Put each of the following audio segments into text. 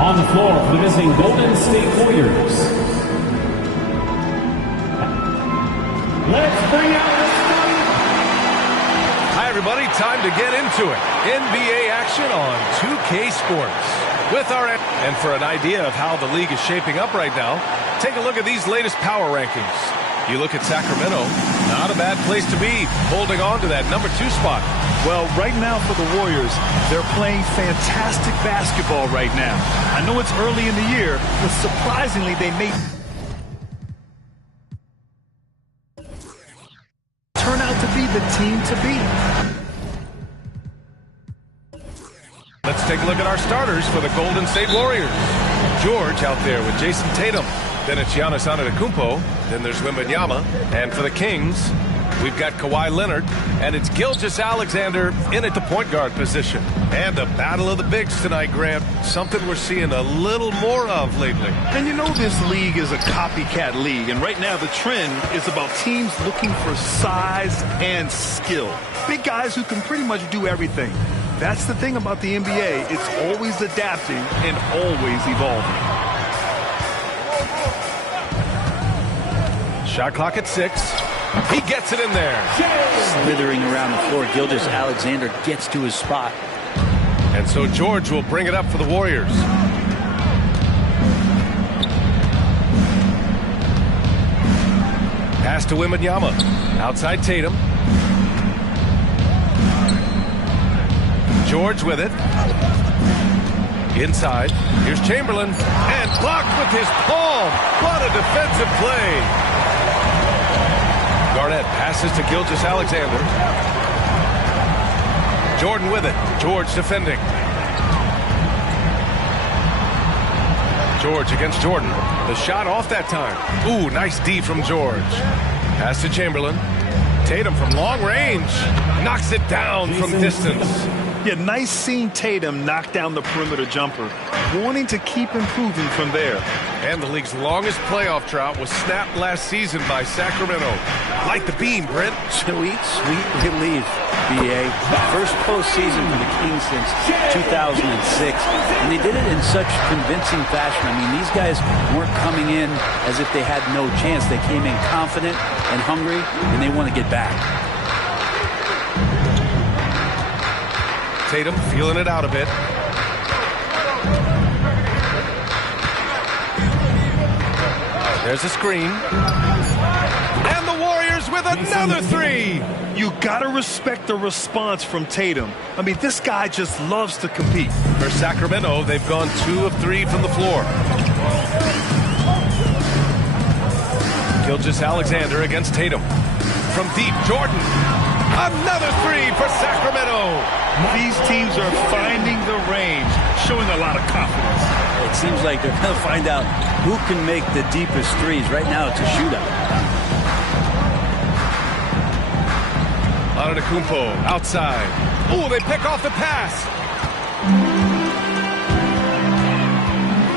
On the floor for the visiting Golden State Warriors. Let's bring out the starting. Hi, everybody. Time to get into it. NBA action on 2K Sports. And for an idea of how the league is shaping up right now, take a look at these latest power rankings. You look at Sacramento, not a bad place to be, holding on to that number 2 spot. Well, right now for the Warriors, they're playing fantastic basketball right now. I know it's early in the year, but surprisingly, they may turn out to be the team to beat. Let's take a look at our starters for the Golden State Warriors. George out there with Jason Tatum. Then it's Giannis Antetokounmpo. Then there's Wembanyama. And for the Kings, we've got Kawhi Leonard. And it's Gilgeous-Alexander in at the point guard position. And a battle of the bigs tonight, Grant. Something we're seeing a little more of lately. And you know this league is a copycat league. And right now the trend is about teams looking for size and skill. Big guys who can pretty much do everything. That's the thing about the NBA. It's always adapting and always evolving. Shot clock at 6. He gets it in there. Slithering around the floor, Gilgeous-Alexander gets to his spot. And so George will bring it up for the Warriors. Pass to Wembanyama. Outside Tatum. George with it. Inside. Here's Chamberlain. And blocked with his palm. What a defensive play. Garnett passes to Gilgeous-Alexander. Jordan with it. George defending. George against Jordan. The shot off that time. Ooh, nice D from George. Pass to Chamberlain. Tatum from long range. Knocks it down from distance. Yeah, nice seeing Tatum knock down the perimeter jumper. Wanting to keep improving from there. And the league's longest playoff drought was snapped last season by Sacramento. Light the beam, Brent. Sweet, sweet relief, B.A. First postseason for the Kings since 2006. And they did it in such convincing fashion. I mean, these guys weren't coming in as if they had no chance. They came in confident and hungry, and they want to get back. Tatum feeling it out a bit. There's a screen. And the Warriors with another 3. You gotta respect the response from Tatum. I mean, this guy just loves to compete. For Sacramento, they've gone 2 of 3 from the floor. Gilgeous-Alexander against Tatum. From deep, Jordan. Another 3 for Sacramento. These teams are finding the range, showing a lot of confidence. It seems like they're going to find out who can make the deepest threes. Right now, it's a shootout. Antetokounmpo outside. Oh, they pick off the pass.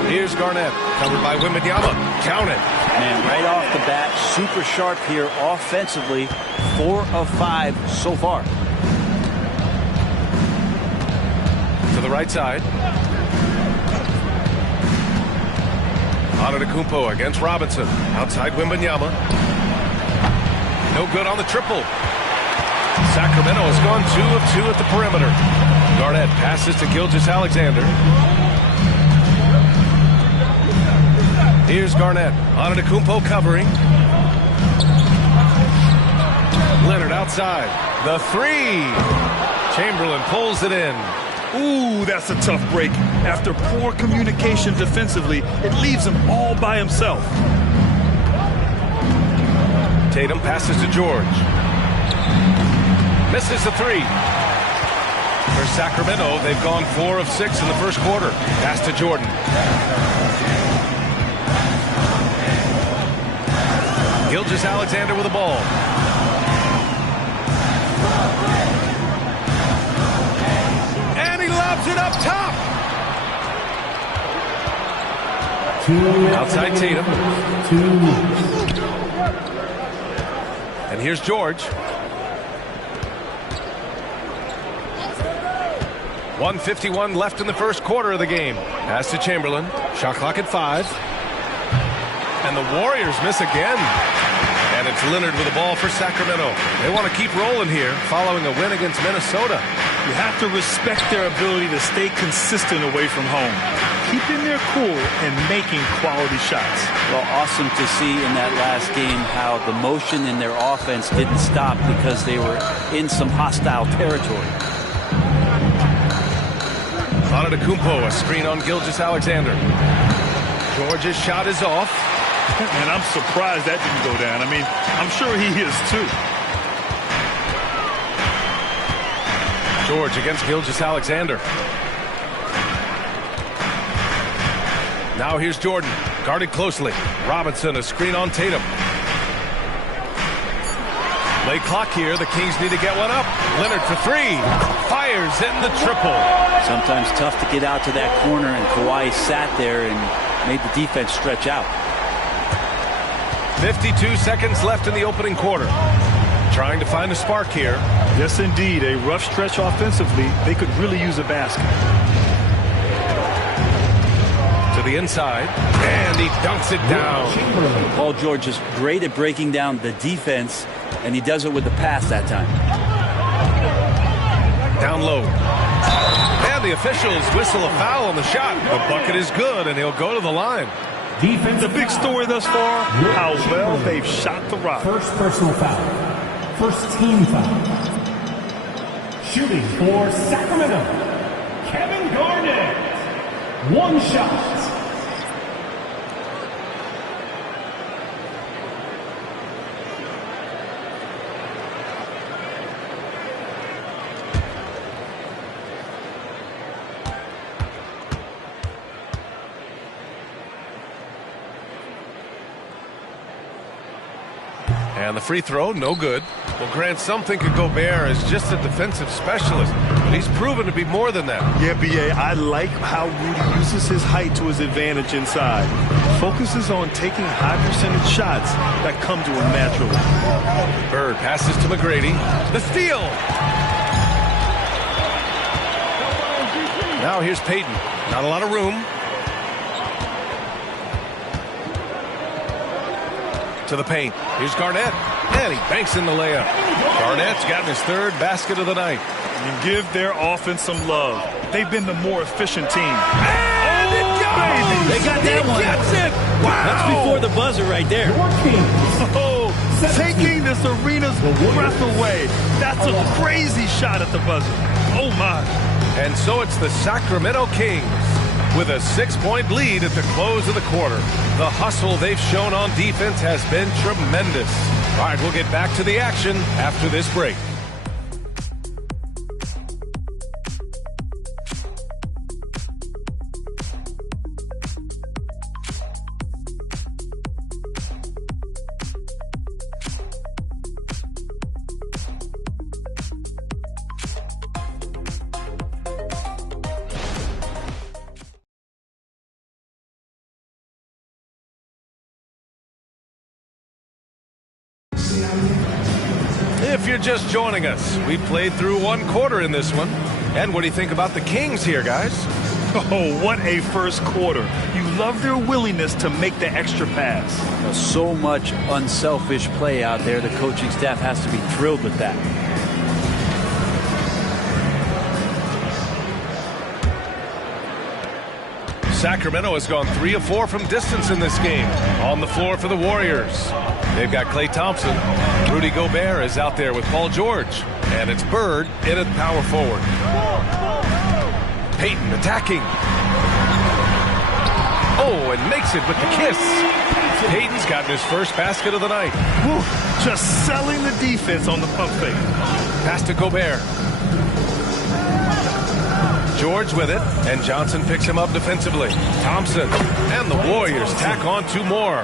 Here's Garnett, covered by Wembanyama. Count it. Man, right off the bat, super sharp here offensively. 4 of 5 so far. To the right side. Antetokounmpo against Robinson. Outside Wembanyama. No good on the triple. Sacramento has gone 2 of 2 at the perimeter. Garnett passes to Gilgeous-Alexander. Here's Garnett. Antetokounmpo covering. Leonard outside. The 3. Chamberlain pulls it in. Ooh, that's a tough break. After poor communication defensively, it leaves him all by himself. Tatum passes to George. Misses the 3. For Sacramento, they've gone 4 of 6 in the first quarter. Pass to Jordan. Gilgeous-Alexander with the ball. And he lobs it up top. Outside Tatum. And here's George. 1:51 left in the first quarter of the game. Pass to Chamberlain. Shot clock at 5. And the Warriors miss again. And it's Leonard with the ball for Sacramento. They want to keep rolling here following a win against Minnesota. You have to respect their ability to stay consistent away from home, keeping their cool and making quality shots. Well, awesome to see in that last game how the motion in their offense didn't stop because they were in some hostile territory. Antetokounmpo, a screen on Gilgeous-Alexander. George's shot is off. And I'm surprised that didn't go down. I mean, I'm sure he is too. George against Gilgeous-Alexander. Now here's Jordan, guarded closely. Robinson, a screen on Tatum. Late clock here. The Kings need to get one up. Leonard for 3. Fires in the triple. Sometimes tough to get out to that corner, and Kawhi sat there and made the defense stretch out. 52 seconds left in the opening quarter. Trying to find a spark here. Yes, indeed. A rough stretch offensively. They could really use a basket. To the inside. And he dunks it down. Paul George is great at breaking down the defense, and he does it with the pass that time. Down low. And the officials whistle a foul on the shot. The bucket is good, and he'll go to the line. The big story thus far, how well they've shot the rock. First personal foul. First team foul. Shooting for Sacramento, Kevin Garnett. 1 shot. And the free throw, no good. Well, Grant, some think of Gobert as just a defensive specialist, but he's proven to be more than that. Yeah, B.A., I like how Rudy uses his height to his advantage inside. Focuses on taking high percentage shots that come to him naturally. Bird passes to McGrady. The steal! Now here's Payton. Not a lot of room. To the paint. Here's Garnett. And he banks in the layup. Garnett's gotten his 3rd basket of the night. And give their offense some love. They've been the more efficient team. And it goes! They got that one. Gets it! Wow! That's before the buzzer right there. Oh, taking this arena's breath away. That's a crazy shot at the buzzer. Oh, my. And so it's the Sacramento Kings with a 6-point lead at the close of the quarter. The hustle they've shown on defense has been tremendous. All right, we'll get back to the action after this break. If you're just joining us, we played through 1 quarter in this one. And what do you think about the Kings here, guys? Oh, what a first quarter. You love their willingness to make the extra pass. So much unselfish play out there. The coaching staff has to be thrilled with that. Sacramento has gone 3 of 4 from distance in this game. On the floor for the Warriors. They've got Klay Thompson. Rudy Gobert is out there with Paul George. And it's Bird in at power forward. Payton attacking. Oh, and makes it with the kiss. Payton's gotten his first basket of the night. Whew, just selling the defense on the pump fake. Pass to Gobert. George with it, and Johnson picks him up defensively. Thompson, and the Warriors tack on 2 more.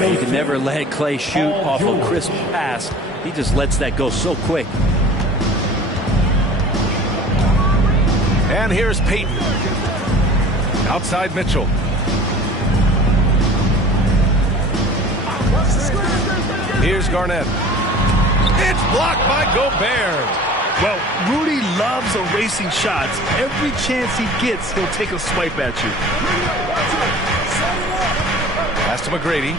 You can never let Klay shoot off a crisp pass. He just lets that go so quick. And here's Payton. Outside Mitchell. Here's Garnett. It's blocked by Gobert. Well, Rudy loves erasing shots. Every chance he gets, he'll take a swipe at you. Pass to McGrady.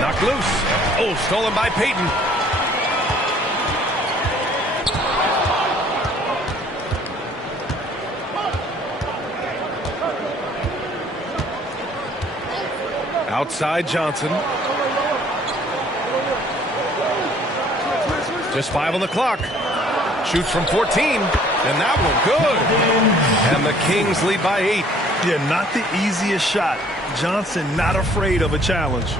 Knocked loose. Oh, stolen by Payton. Outside Johnson. Just 5 on the clock. Shoots from 14. And that one good. And the Kings lead by 8. Yeah, not the easiest shot. Johnson not afraid of a challenge.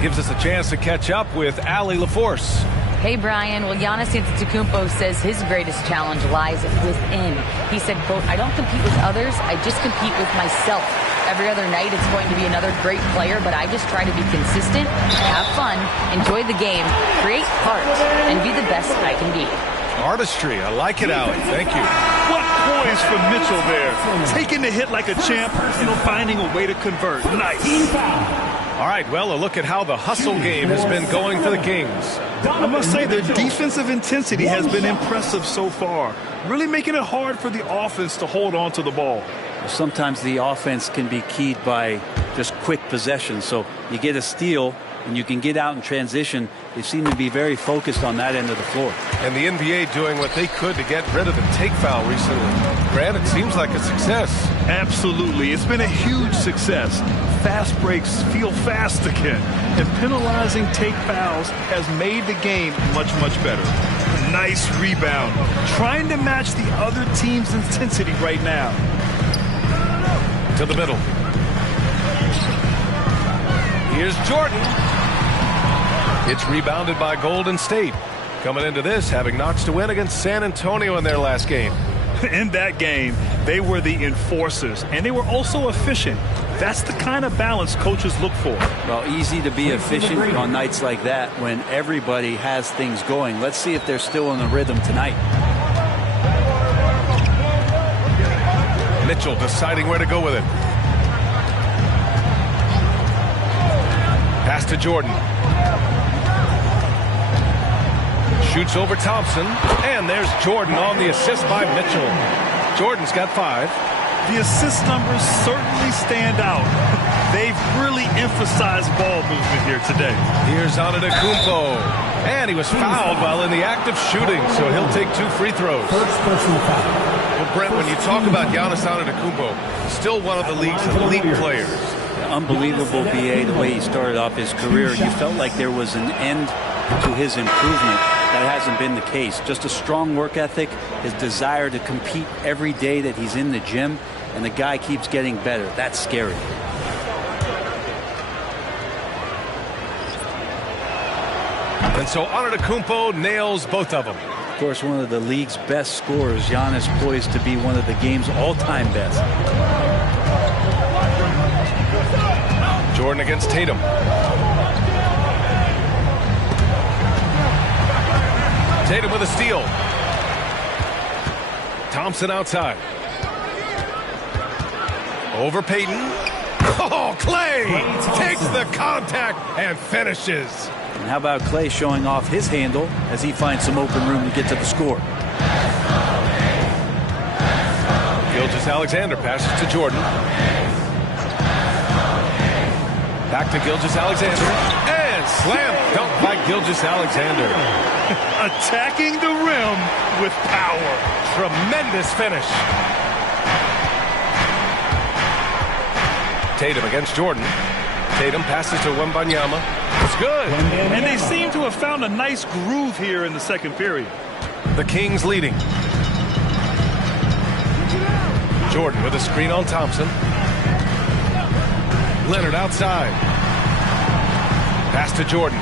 Gives us a chance to catch up with Allie LaForce. Hey, Brian. Well, Giannis Antetokounmpo says his greatest challenge lies within. He said, quote, I don't compete with others. I just compete with myself. Every other night it's going to be another great player, but I just try to be consistent, have fun, enjoy the game, create heart, and be the best I can be. Artistry. I like it, Allie. Thank you. What poise from Mitchell there. Taking the hit like a champ, finding a way to convert. Nice. All right, well, a look at how the hustle game has been going for the Kings. I must say their defensive intensity has been impressive so far. Really making it hard for the offense to hold on to the ball. Sometimes the offense can be keyed by just quick possession. So you get a steal and you can get out in transition. They seem to be very focused on that end of the floor. And the NBA doing what they could to get rid of the take foul recently. Grant, it seems like a success. Absolutely. It's been a huge success. Fast breaks feel fast again. And penalizing take fouls has made the game much, much better. Nice rebound. Trying to match the other team's intensity right now. To the middle. Here's Jordan. It's rebounded by Golden State. Coming into this, having notched a win against San Antonio in their last game. In that game, they were the enforcers, and they were also efficient. That's the kind of balance coaches look for. Well, easy to be efficient on nights like that when everybody has things going. Let's see if they're still in the rhythm tonight. Mitchell deciding where to go with it. Pass to Jordan. Shoots over Thompson. And there's Jordan on the assist by Mitchell. Jordan's got 5. The assist numbers certainly stand out. They've really emphasized ball movement here today. Here's Antetokounmpo. And he was fouled while in the act of shooting, so he'll take 2 free throws. First personal foul. Well, Brent, when you talk about Giannis Antetokounmpo, still one of the league's elite players. Unbelievable, BA, the way he started off his career. You felt like there was an end to his improvement. That hasn't been the case. Just a strong work ethic, his desire to compete every day that he's in the gym, and the guy keeps getting better. That's scary. And so Antetokounmpo nails both of them. Of course, one of the league's best scorers. Giannis poised to be one of the game's all-time best. Jordan against Tatum. Tatum with a steal. Thompson outside. Over Payton. Oh, Clay takes the contact and finishes. And how about Clay showing off his handle as he finds some open room to get to the score. Gilgeous-Alexander passes to Jordan. Back to Gilgeous-Alexander. And slam dunk by Gilgeous-Alexander. Attacking the rim with power. Tremendous finish. Tatum against Jordan. Tatum passes to Wembanyama. It's good. And they seem to have found a nice groove here in the second period. The Kings leading. Jordan with a screen on Thompson. Leonard outside. Pass to Jordan.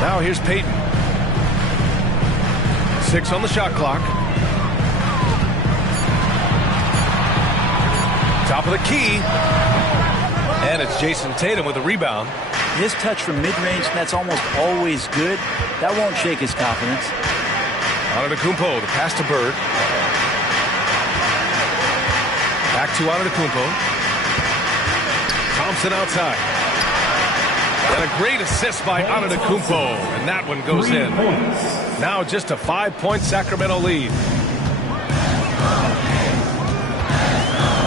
Now here's Payton. 6 on the shot clock. Top of the key. And it's Jason Tatum with a rebound. His touch from mid-range, that's almost always good. That won't shake his confidence. Antetokounmpo, the pass to Bird. Back to Antetokounmpo. Thompson outside. And a great assist by Antetokounmpo, and that one goes 3 in. points. Now just a 5-point Sacramento lead.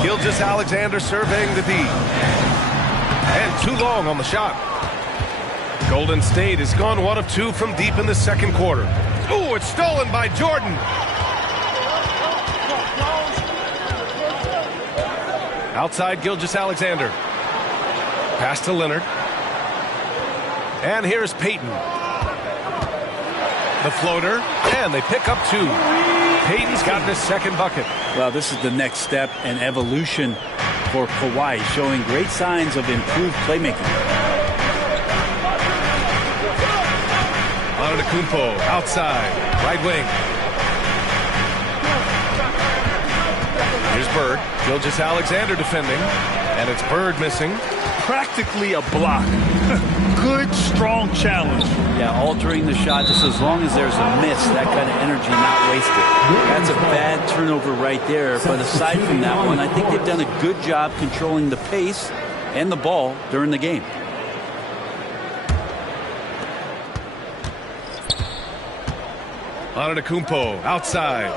Gilgeous-Alexander surveying the D. And too long on the shot. Golden State has gone 1 of 2 from deep in the second quarter. Ooh, it's stolen by Jordan. Outside Gilgeous-Alexander. Pass to Leonard. And here's Payton. The floater, and they pick up 2. Payton's gotten his second bucket. Well, this is the next step and evolution for Kawhi, showing great signs of improved playmaking. Antetokounmpo outside, right wing. Here's Bird. Gilgeous-Alexander defending, and it's Bird missing. Practically a block. Good, strong challenge. Yeah, altering the shot just as long as there's a miss, that kind of energy not wasted. That's a bad turnover right there, but aside from that one, I think they've done a good job controlling the pace and the ball during the game. Antetokounmpo outside.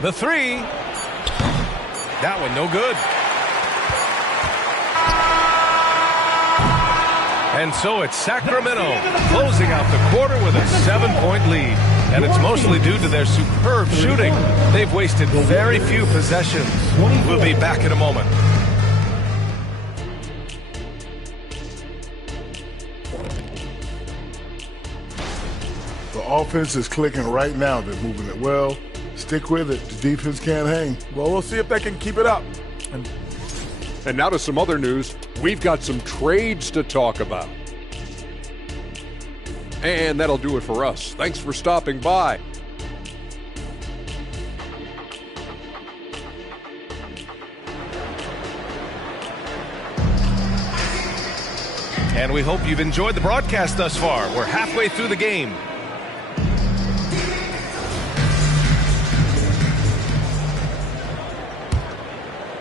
The 3. That one no good. And so it's Sacramento closing out the quarter with a 7-point lead. And it's mostly due to their superb shooting. They've wasted very few possessions. We'll be back in a moment. The offense is clicking right now. They're moving it well. Stick with it. The defense can't hang. Well, we'll see if they can keep it up. And now to some other news. We've got some trades to talk about. And that'll do it for us. Thanks for stopping by. And we hope you've enjoyed the broadcast thus far. We're halfway through the game.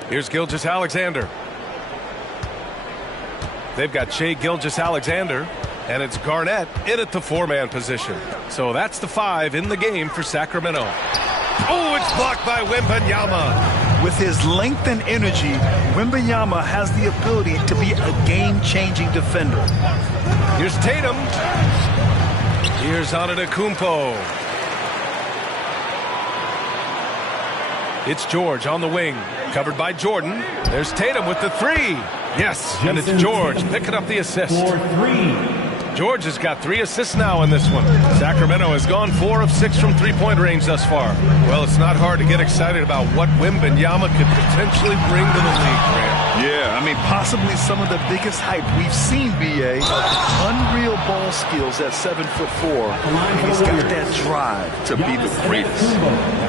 Here's Gilgeous-Alexander. They've got Shai Gilgeous-Alexander, and it's Garnett in at the 4-man position. So that's the 5 in the game for Sacramento. Oh, it's blocked by Wembanyama. With his length and energy, Wembanyama has the ability to be a game-changing defender. Here's Tatum. Here's Antetokounmpo. It's George on the wing, covered by Jordan. There's Tatum with the 3. Yes, and it's George picking up the assist. For 3. George has got 3 assists now in this one. Sacramento has gone 4 of 6 from three-point range thus far. Well, it's not hard to get excited about what Wembanyama could potentially bring to the league, Grant. Yeah, I mean, possibly some of the biggest hype we've seen, B.A. Unreal ball skills at 7'4". And he's got that drive to be the greatest.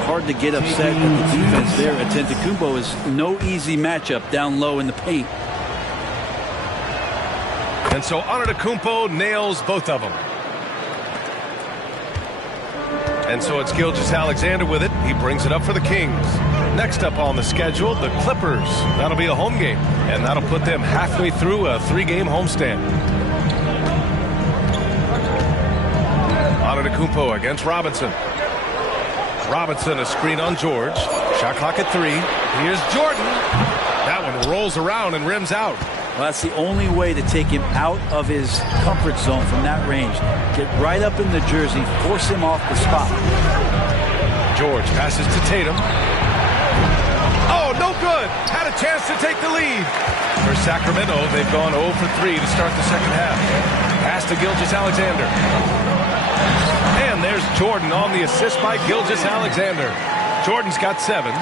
Hard to get upset with the defense there. Antetokounmpo is no easy matchup down low in the paint. And so Antetokounmpo nails both of them. And so it's Gilgeous-Alexander with it. He brings it up for the Kings. Next up on the schedule, the Clippers. That'll be a home game, and that'll put them halfway through a 3-game homestand. Antetokounmpo against Robinson. Robinson, a screen on George. Shot clock at 3. Here's Jordan. That one rolls around and rims out. Well, that's the only way to take him out of his comfort zone from that range. Get right up in the jersey, force him off the spot. George passes to Tatum. Oh, no good. Had a chance to take the lead. For Sacramento, they've gone 0 for 3 to start the second half. Pass to Gilgeous-Alexander. And there's Jordan on the assist by Gilgeous-Alexander. Jordan's got 7.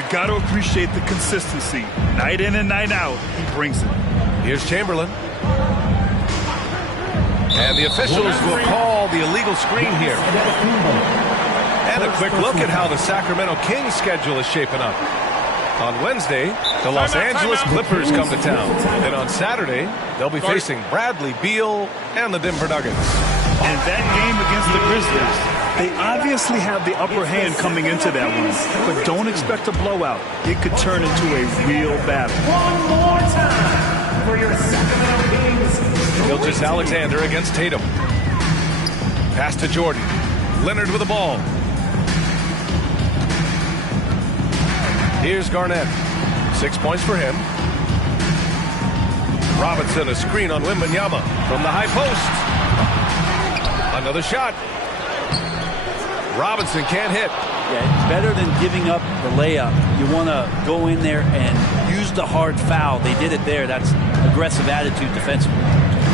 You got to appreciate the consistency. Night in and night out, he brings it. Here's Chamberlain. And the officials will call the illegal screen here. And a quick look at how the Sacramento Kings schedule is shaping up. On Wednesday, the Los Angeles Clippers come to town. And on Saturday, they'll be facing Bradley Beal and the Denver Nuggets. And that game against the Grizzlies They obviously have the upper hand coming into that one, but don't expect a blowout. It could turn into a real battle. One more time for your Sacramento Kings. Gilgeous-Alexander against Tatum. Pass to Jordan. Leonard with the ball. Here's Garnett. 6 points for him. Robinson, a screen on Wembanyama from the high post. Another shot. Robinson can't hit. Yeah, better than giving up the layup. You want to go in there and use the hard foul. They did it there. That's aggressive attitude defensively.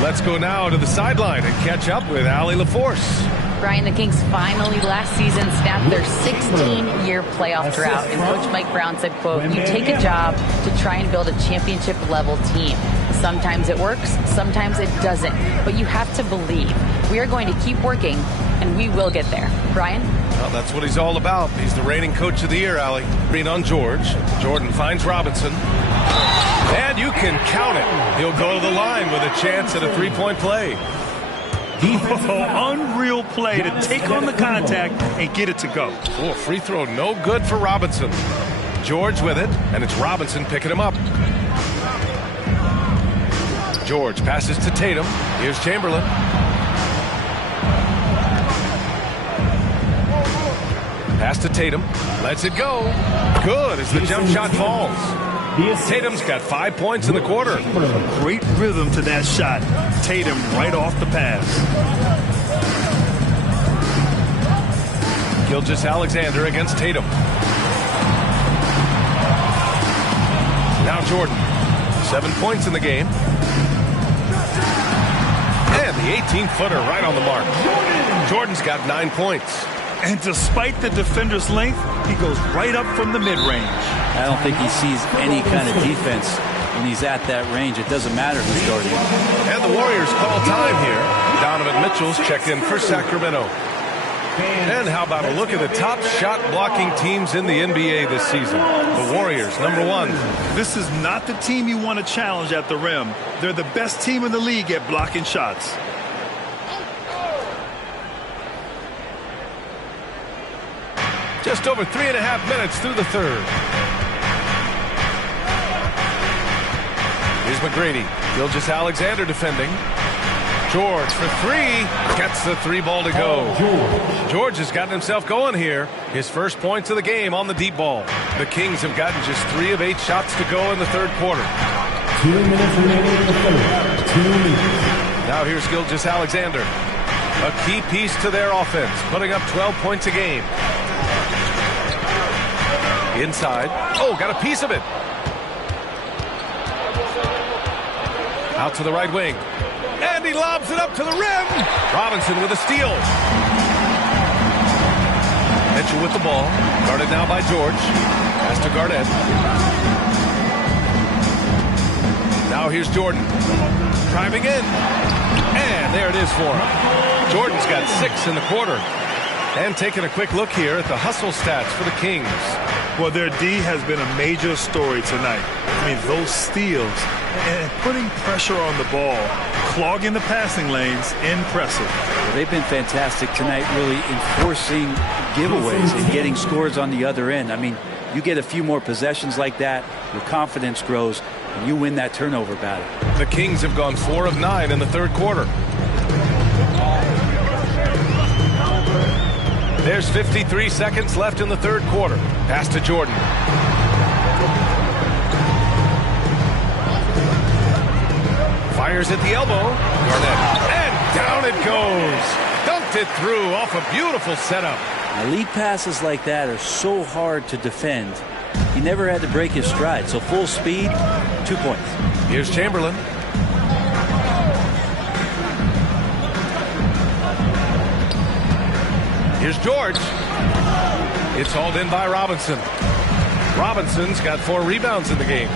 Let's go now to the sideline and catch up with Allie LaForce. Brian, the Kings finally last season snapped their 16-year playoff drought. And Coach Mike Brown said, quote, "You take a job to try and build a championship-level team. Sometimes it works, sometimes it doesn't. But you have to believe. We are going to keep working, and we will get there." Brian? Well, that's what he's all about. He's the reigning coach of the year, Allie. Green on George. Jordan finds Robinson. And you can count it. He'll go to the line with a chance at a three-point play. Unreal play to take on the contact and get it to go. Oh, free throw no good for Robinson. George with it, and it's Robinson picking him up. George passes to Tatum. Here's Chamberlain. Pass to Tatum. Lets it go. Good as the jump shot falls. Tatum's got 5 points in the quarter. Great rhythm to that shot. Tatum right off the pass. Gilgeous-Alexander against Tatum. Now Jordan. 7 points in the game. And the 18-footer right on the mark. Jordan's got 9 points. And despite the defender's length, he goes right up from the mid-range. I don't think he sees any kind of defense when he's at that range. It doesn't matter who's guarding him. And the Warriors call time here. Donovan Mitchell's checked in for Sacramento. And how about a look at the top shot blocking teams in the NBA this season? The Warriors, number 1. This is not the team you want to challenge at the rim. They're the best team in the league at blocking shots. Just over 3.5 minutes through the third. Here's McGrady. Gilgeous-Alexander defending. George for 3. Gets the 3 ball to go. George has gotten himself going here. His first points of the game on the deep ball. The Kings have gotten just 3 of 8 shots to go in the third quarter. 2 minutes remaining in the third. 2 minutes. Now here's Gilgeous-Alexander. A key piece to their offense, putting up 12 points a game. Inside. Oh, got a piece of it. Out to the right wing. And he lobs it up to the rim. Robinson with a steal. Mitchell with the ball. Guarded now by George. Pass to Garnett. Now here's Jordan. Driving in. And there it is for him. Jordan's got 6 in the quarter. And taking a quick look here at the hustle stats for the Kings. Well, their D has been a major story tonight. I mean, those steals and putting pressure on the ball, clogging the passing lanes, impressive. Well, they've been fantastic tonight, really enforcing giveaways and getting scores on the other end. I mean, you get a few more possessions like that, your confidence grows, and you win that turnover battle. The Kings have gone 4 of 9 in the third quarter. There's 53 seconds left in the third quarter. Pass to Jordan. Fires at the elbow. Garnett. And down it goes. Dunked it through off a beautiful setup. Now, lead passes like that are so hard to defend. He never had to break his stride. So full speed, 2 points. Here's Chamberlain. Here's George. It's hauled in by Robinson. Robinson's got 4 rebounds in the game.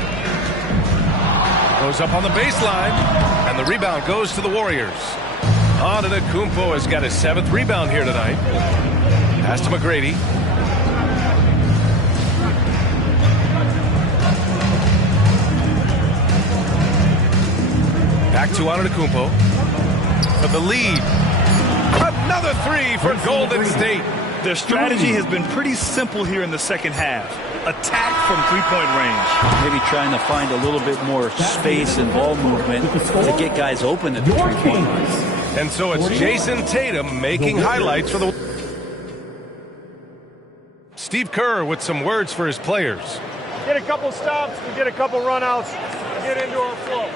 Goes up on the baseline, and the rebound goes to the Warriors. Antetokounmpo has got his 7th rebound here tonight. Pass to McGrady. Back to Antetokounmpo for the lead. another three for Golden State. Their strategy has been pretty simple here in the second half. Attack from three-point range. Maybe trying to find a little bit more space and ball movement to get guys open at the three-point line. And so it's Jason Tatum making highlights for the... Steve Kerr with some words for his players. Get a couple stops, we get a couple runouts, get into our flow.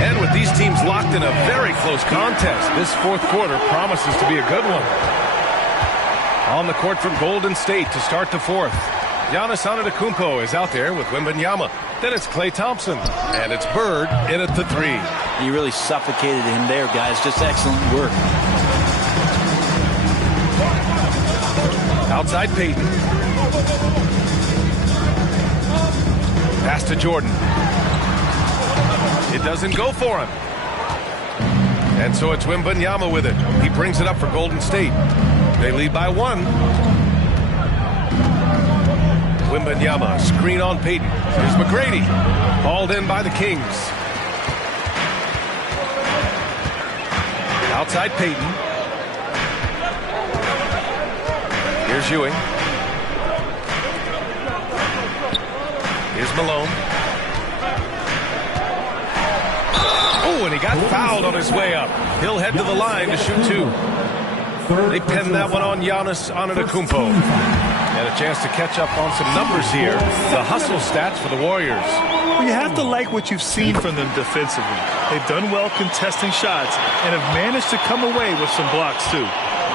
And with these teams locked in a very close contest, this fourth quarter promises to be a good one. On the court from Golden State to start the fourth. Giannis Antetokounmpo is out there with Wembanyama. Then it's Klay Thompson. And it's Bird in at the three. You really suffocated him there, guys. Just excellent work. Outside Payton. Pass to Jordan. It doesn't go for him. And so it's Wembanyama with it. He brings it up for Golden State. They lead by one. Wembanyama, screen on Payton. Here's McGrady. Hauled in by the Kings. Outside Payton. Here's Ewing. Here's Malone. Oh, and he got fouled on his way up. He'll head to the line to shoot two. They pinned that one on Giannis Antetokounmpo. And a chance to catch up on some numbers here. The hustle stats for the Warriors. Well, you have to like what you've seen from them defensively. They've done well contesting shots and have managed to come away with some blocks too.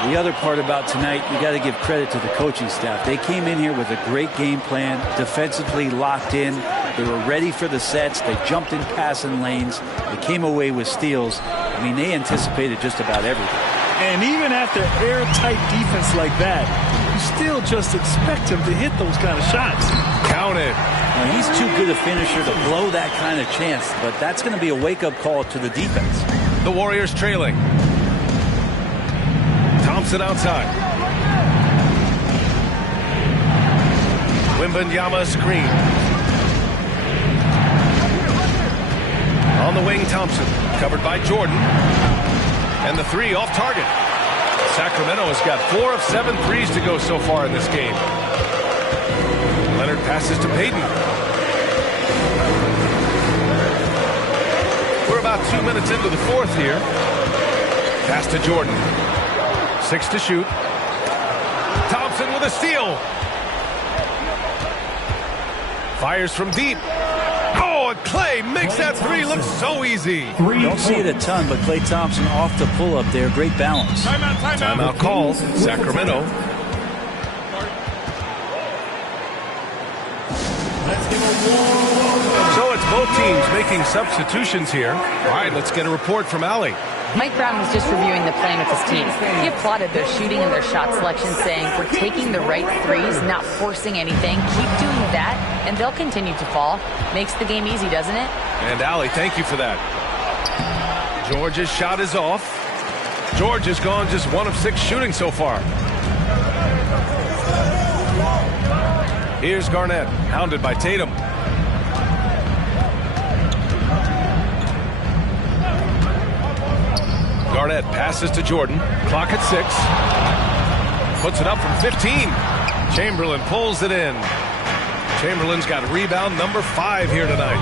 The other part about tonight, you got to give credit to the coaching staff. They came in here with a great game plan, defensively locked in. They were ready for the sets. They jumped in passing lanes. They came away with steals. I mean, they anticipated just about everything. And even after airtight defense like that, you still just expect him to hit those kind of shots. Count it. Now, he's too good a finisher to blow that kind of chance, but that's going to be a wake-up call to the defense. The Warriors trailing. Thompson outside. Wembanyama screen. On the wing, Thompson. Covered by Jordan. And the three off target. Sacramento has got 4 of 7 threes to go so far in this game. Leonard passes to Payton. We're about 2 minutes into the fourth here. Pass to Jordan. 6 to shoot. Thompson with a steal. Fires from deep. Oh, and Klay makes that three look so easy. Don't see it a ton, but Klay Thompson off the pull-up there. Great balance. Timeout called. Sacramento. So it's both teams making substitutions here. All right, let's get a report from Allie. Mike Brown was just reviewing the plan with his team. He applauded their shooting and their shot selection, saying, we're taking the right threes, not forcing anything. Keep doing that, and they'll continue to fall. Makes the game easy, doesn't it? And Allie, thank you for that. George's shot is off. George has gone just 1 of 6 shooting so far. Here's Garnett, hounded by Tatum. Garnett passes to Jordan. Clock at 6. Puts it up from 15. Chamberlain pulls it in. Chamberlain's got rebound number 5 here tonight.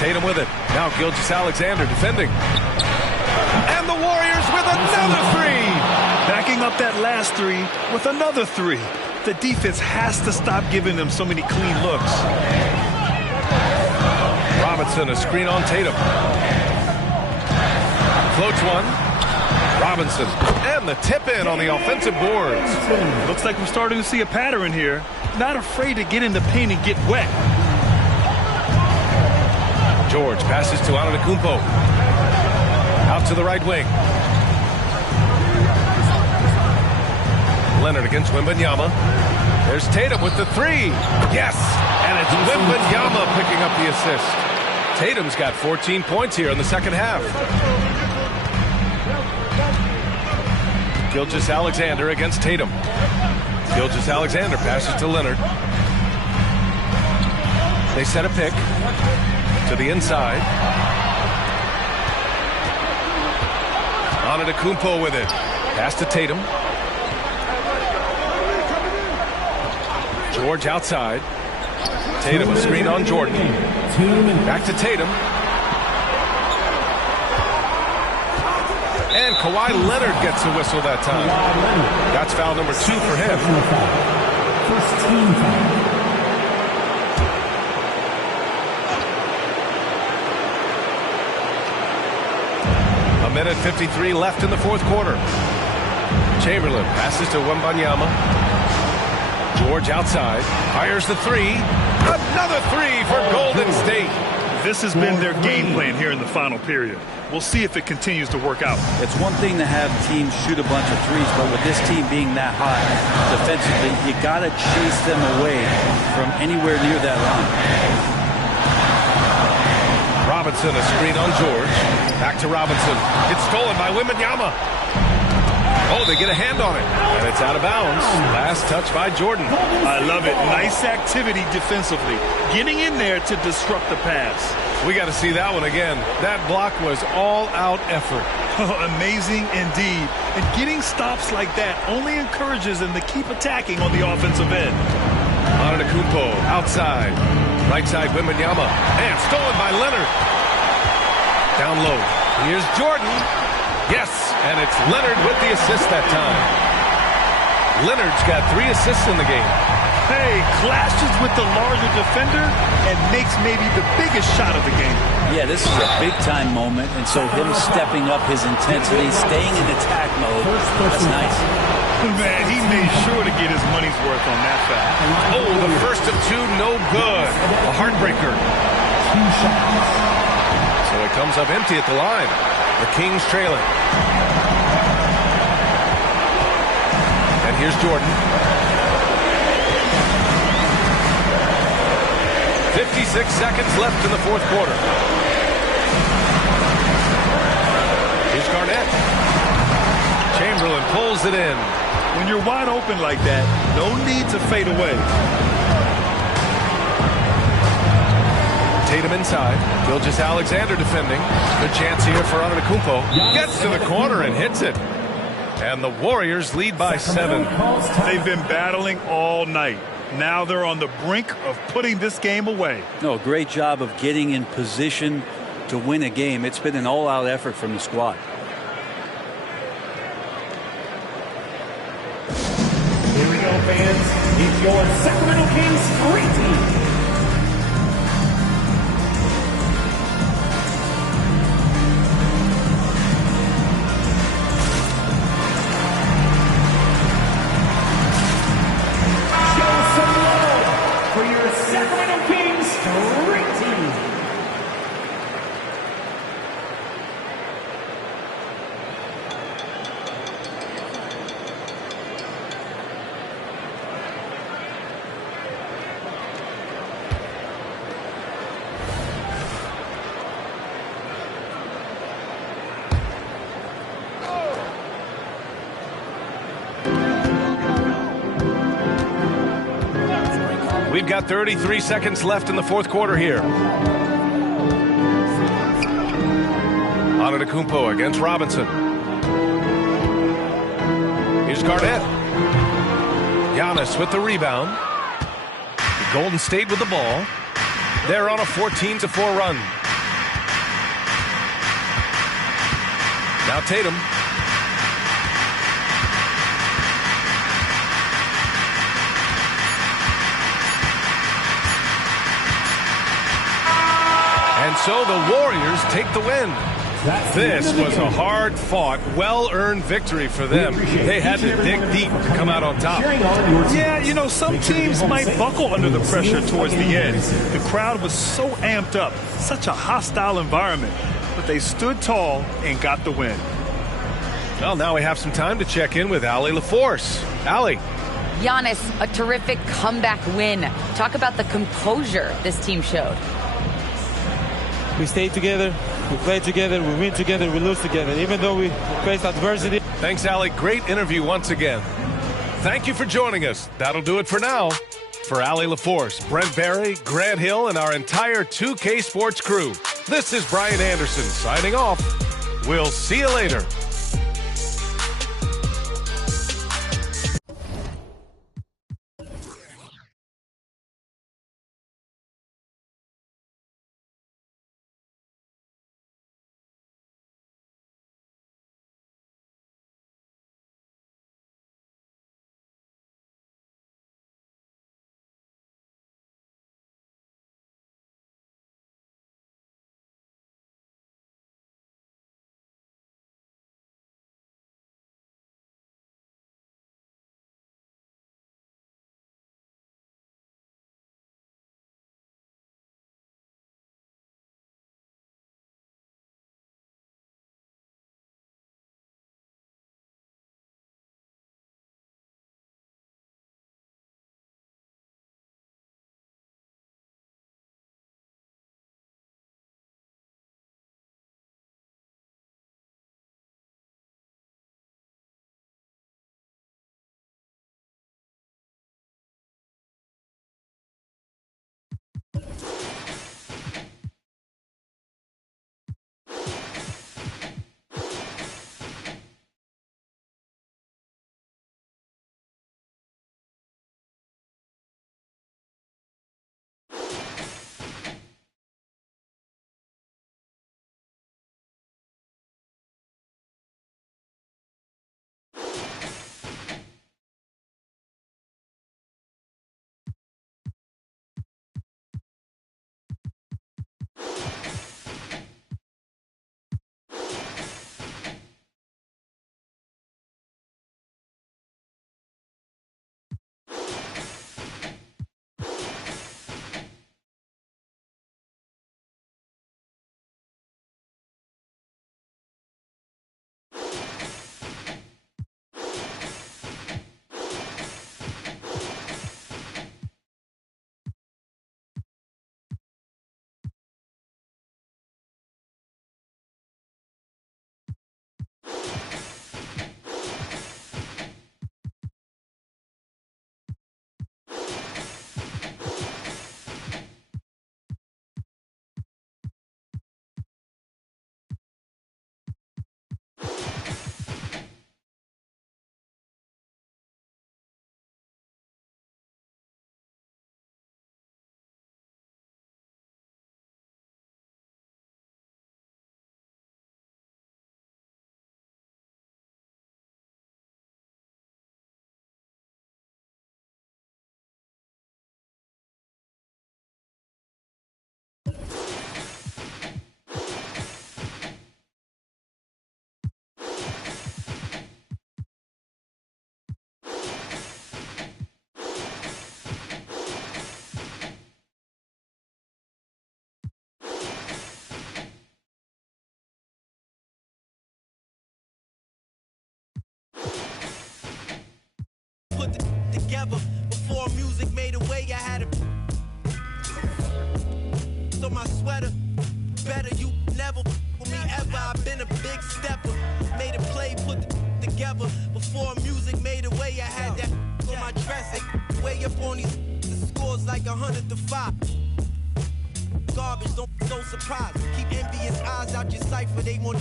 Tatum with it. Now Gilgeous-Alexander defending. And the Warriors with another three. Backing up that last three with another three. The defense has to stop giving them so many clean looks. Robinson, a screen on Tatum. Floats one. Robinson. And the tip in on the offensive boards. Looks like we're starting to see a pattern here. Not afraid to get in the paint and get wet. George passes to Antetokounmpo. Out to the right wing. Leonard against Wembanyama. There's Tatum with the three. Yes! And it's Wembanyama picking up the assist. Tatum's got 14 points here in the second half. Gilgeous-Alexander against Tatum. Gilgeous-Alexander passes to Leonard. They set a pick to the inside. Antetokounmpo with it. Pass to Tatum. George outside. Tatum, a screen on Jordan. Back to Tatum. And Kawhi Leonard gets a whistle that time. That's foul number 2 for him. First team foul. A minute 53 left in the fourth quarter. Chamberlain passes to Wembanyama. George outside. Fires the three. Another three for Golden State. This has been their game plan here in the final period. We'll see if it continues to work out. It's one thing to have teams shoot a bunch of threes, but with this team being that hot defensively, you got to chase them away from anywhere near that line. Robinson, a screen on George. Back to Robinson. It's stolen by Wembanyama. Oh, they get a hand on it. And it's out of bounds. Last touch by Jordan. I love it. Nice activity defensively. Getting in there to disrupt the pass. We got to see that one again. That block was all-out effort. Amazing indeed. And getting stops like that only encourages them to keep attacking on the offensive end. Antetokounmpo outside. Right side Wembanyama. And stolen by Leonard. Down low. Here's Jordan. Yes, and it's Leonard with the assist that time. Leonard's got 3 assists in the game. Hey, clashes with the larger defender and makes maybe the biggest shot of the game. Yeah, this is a big-time moment, and so him stepping up his intensity, staying in attack mode, that's nice. Man, he made sure to get his money's worth on that foul. Oh, the first of 2, no good. A heartbreaker. So it comes up empty at the line. The Kings trailing. And here's Jordan. 56 seconds left in the fourth quarter. Here's Garnett. Chamberlain pulls it in. When you're wide open like that, no need to fade away. Tatum inside. Gilgeous-Alexander defending. Good chance here for Antetokounmpo. Gets to the corner and hits it. And the Warriors lead by 7. They've been battling all night. Now they're on the brink of putting this game away. No, great job of getting in position to win a game. It's been an all-out effort from the squad. Here we go, fans. It's your Sacramento Kings Street Team. We've got 33 seconds left in the fourth quarter here. Antetokounmpo against Robinson. Here's Garnett. Giannis with the rebound. Golden State with the ball. They're on a 14-4 run. Now Tatum. And so the Warriors take the win. This was a hard-fought, well-earned victory for them. They had to dig deep to come out on top. Yeah, you know, some teams might buckle under the pressure towards the end. The crowd was so amped up, such a hostile environment. But they stood tall and got the win. Well, now we have some time to check in with Allie LaForce. Allie. Giannis, a terrific comeback win. Talk about the composure this team showed. We stay together, we play together, we win together, we lose together, even though we face adversity. Thanks, Allie. Great interview once again. Thank you for joining us. That'll do it for now. For Allie LaForce, Brent Barry, Grant Hill, and our entire 2K Sports crew, this is Brian Anderson signing off. We'll see you later. together. Before music made a way, I had to. So my sweater, better you never with me ever. I've been a big stepper. Made a play, put the together. Before music made a way, I had that on my dress. Way up on these, the scores like 100-5. Garbage, no surprise. Keep envious eyes out your cipher. They want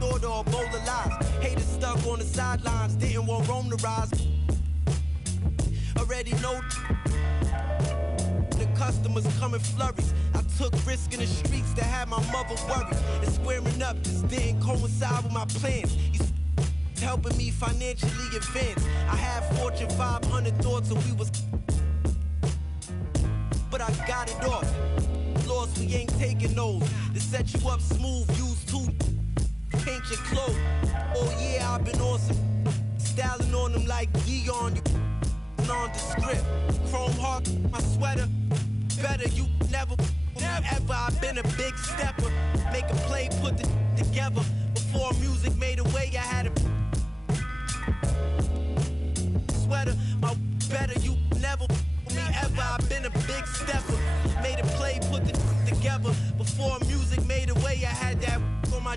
order or bowl of lies. Haters stuck on the sidelines, didn't want Rome to rise. Already know the customers come in flurries. I took risk in the streets to have my mother worried. And squaring up just didn't coincide with my plans. He's helping me financially advance. I had Fortune 500 thoughts and we was, but I got it off. Lost, we ain't taking those. To set you up smooth, use two, paint your clothes. Oh yeah, I've been awesome. Styling on them like Dion, you nondescript. Chrome heart, my sweater. Better you never ever. I've been a big stepper. Make a play, put the together. Before music made a way, I had a sweater. My better you never ever. I've been a big stepper. Made a play, put the together. Before music made a way, I had that on my.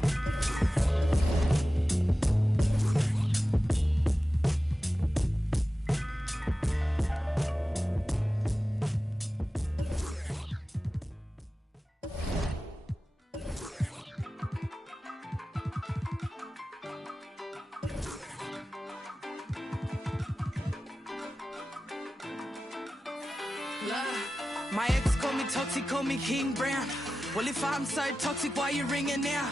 My ex call me toxic, call me King Brown. Well, if I'm so toxic, why you ringing now?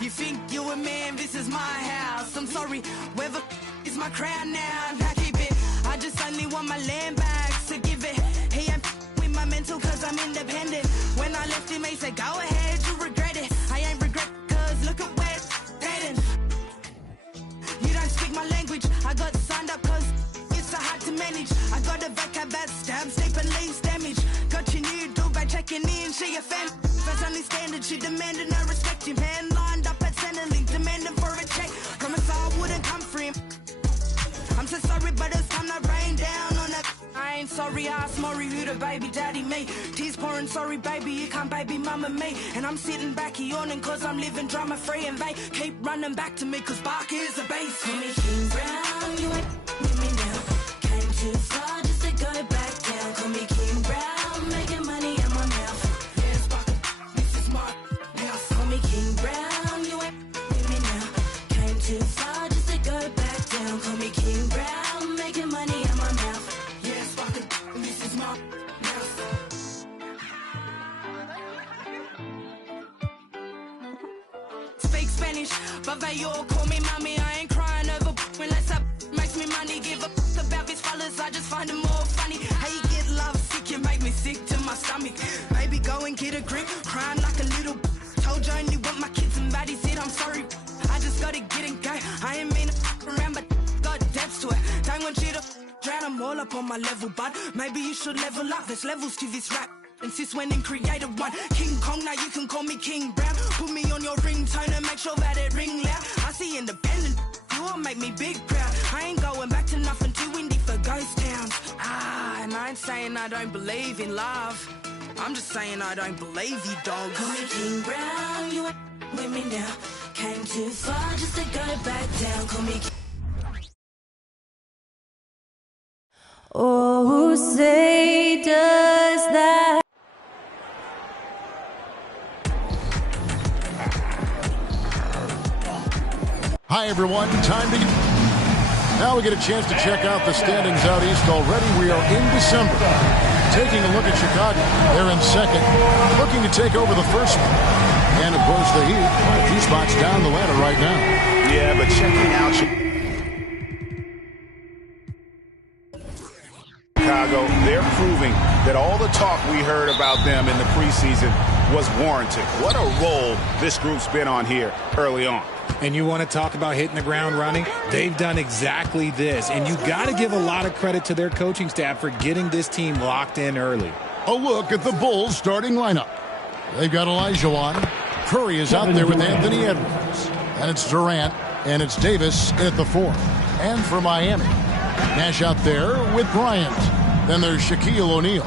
You think you a man, this is my house. I'm sorry, whether is my crown now. I keep it, I just only want my land back, so give it. He ain't with my mental cause I'm independent. When I left him, he said, go ahead, you regret it. I ain't regret cause look at where it's heading. You don't speak my language, I got signed up cause it's so hard to manage. I got a vocab that stabs deep and leaves damage. Got your new dog by checking in, she a fan. That's only standard, she demanded no respect. Your man lined up at Centrelink, demanding for a check. Promise I wouldn't come for him. I'm so sorry, but it's time to rain down on that. I ain't sorry, I asked Maury who the baby daddy me. Tears pouring, sorry baby, you can't baby mama me. And I'm sitting back yawning cause I'm living drama free and they keep running back to me cause Bark is the base. Call me King Brown, you ain't with me now. Came too far just to go back down. Call me King Brown, making money in my mouth. Yes, Bark, this is my house. Call me King Brown, you ain't with me now. Came too far just to go back down. Call me King Brown, making money in my mouth. Yes, Bark, this is my house. Speak Spanish, but they all call me mommy. I ain't crying over unless I makes me money. Give a about these fellas, I just find them more funny. How you get love sick, you make me sick to my stomach. Baby, go and get a grip, crying like a little. Told you I only want my kids and baddies said I'm sorry. I just gotta get and go. I ain't mean to around, but got depths to it. Don't want you to drown them all up on my level, bud. Maybe you should level up, there's levels to this rap. And sis went and created one. King Kong, now you can call me King Brown. Put me on your ringtone and make sure that it ring loud. I see independent, you will make me big proud. I ain't going back to nothing too windy for ghost towns. And I ain't saying I don't believe in love. I'm just saying I don't believe you, dog. Call me King Brown, you ain't with me now. Came too far just to go back down. Call me. Oh, say does that. Hi, everyone. Time to... Now we get a chance to check out the standings out east already. We are in December. Taking a look at Chicago. They're in second. Looking to take over the first one. And, of course, the Heat are a few spots down the ladder right now. Yeah, but checking out Chicago, they're proving that all the talk we heard about them in the preseason was warranted. What a role this group's been on here early on. And you want to talk about hitting the ground running? They've done exactly this. And you got to give a lot of credit to their coaching staff for getting this team locked in early. A look at the Bulls starting lineup. They've got Olajuwon. Curry is out there with Anthony Edwards. And it's Durant. And it's Davis in at the 4. And for Miami, Nash out there with Bryant. Then there's Shaquille O'Neal.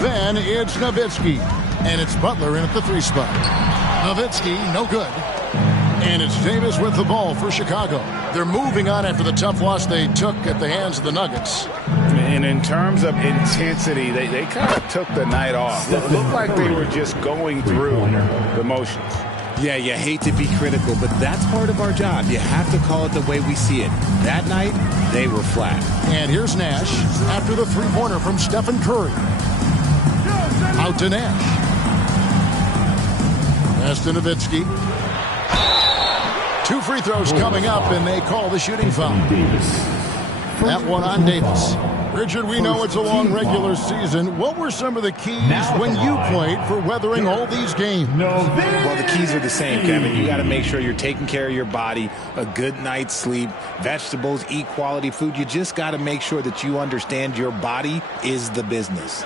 Then it's Nowitzki. And it's Butler in at the 3 spot. Nowitzki, no good. And it's Davis with the ball for Chicago. They're moving on after the tough loss they took at the hands of the Nuggets. And in terms of intensity, they kind of took the night off. It looked like they were just going through the motions. Yeah, you hate to be critical, but that's part of our job. You have to call it the way we see it. That night, they were flat. And here's Nash after the three-pointer from Stephen Curry. Out to Nash. Pass to Nowitzki. 2 free throws coming up, and they call the shooting foul. That one on Davis. Richard, we know it's a long regular season. What were some of the keys when you played for weathering all these games? Well, the keys are the same, Kevin. You got to make sure you're taking care of your body, a good night's sleep, vegetables, eat quality food. You just got to make sure that you understand your body is the business.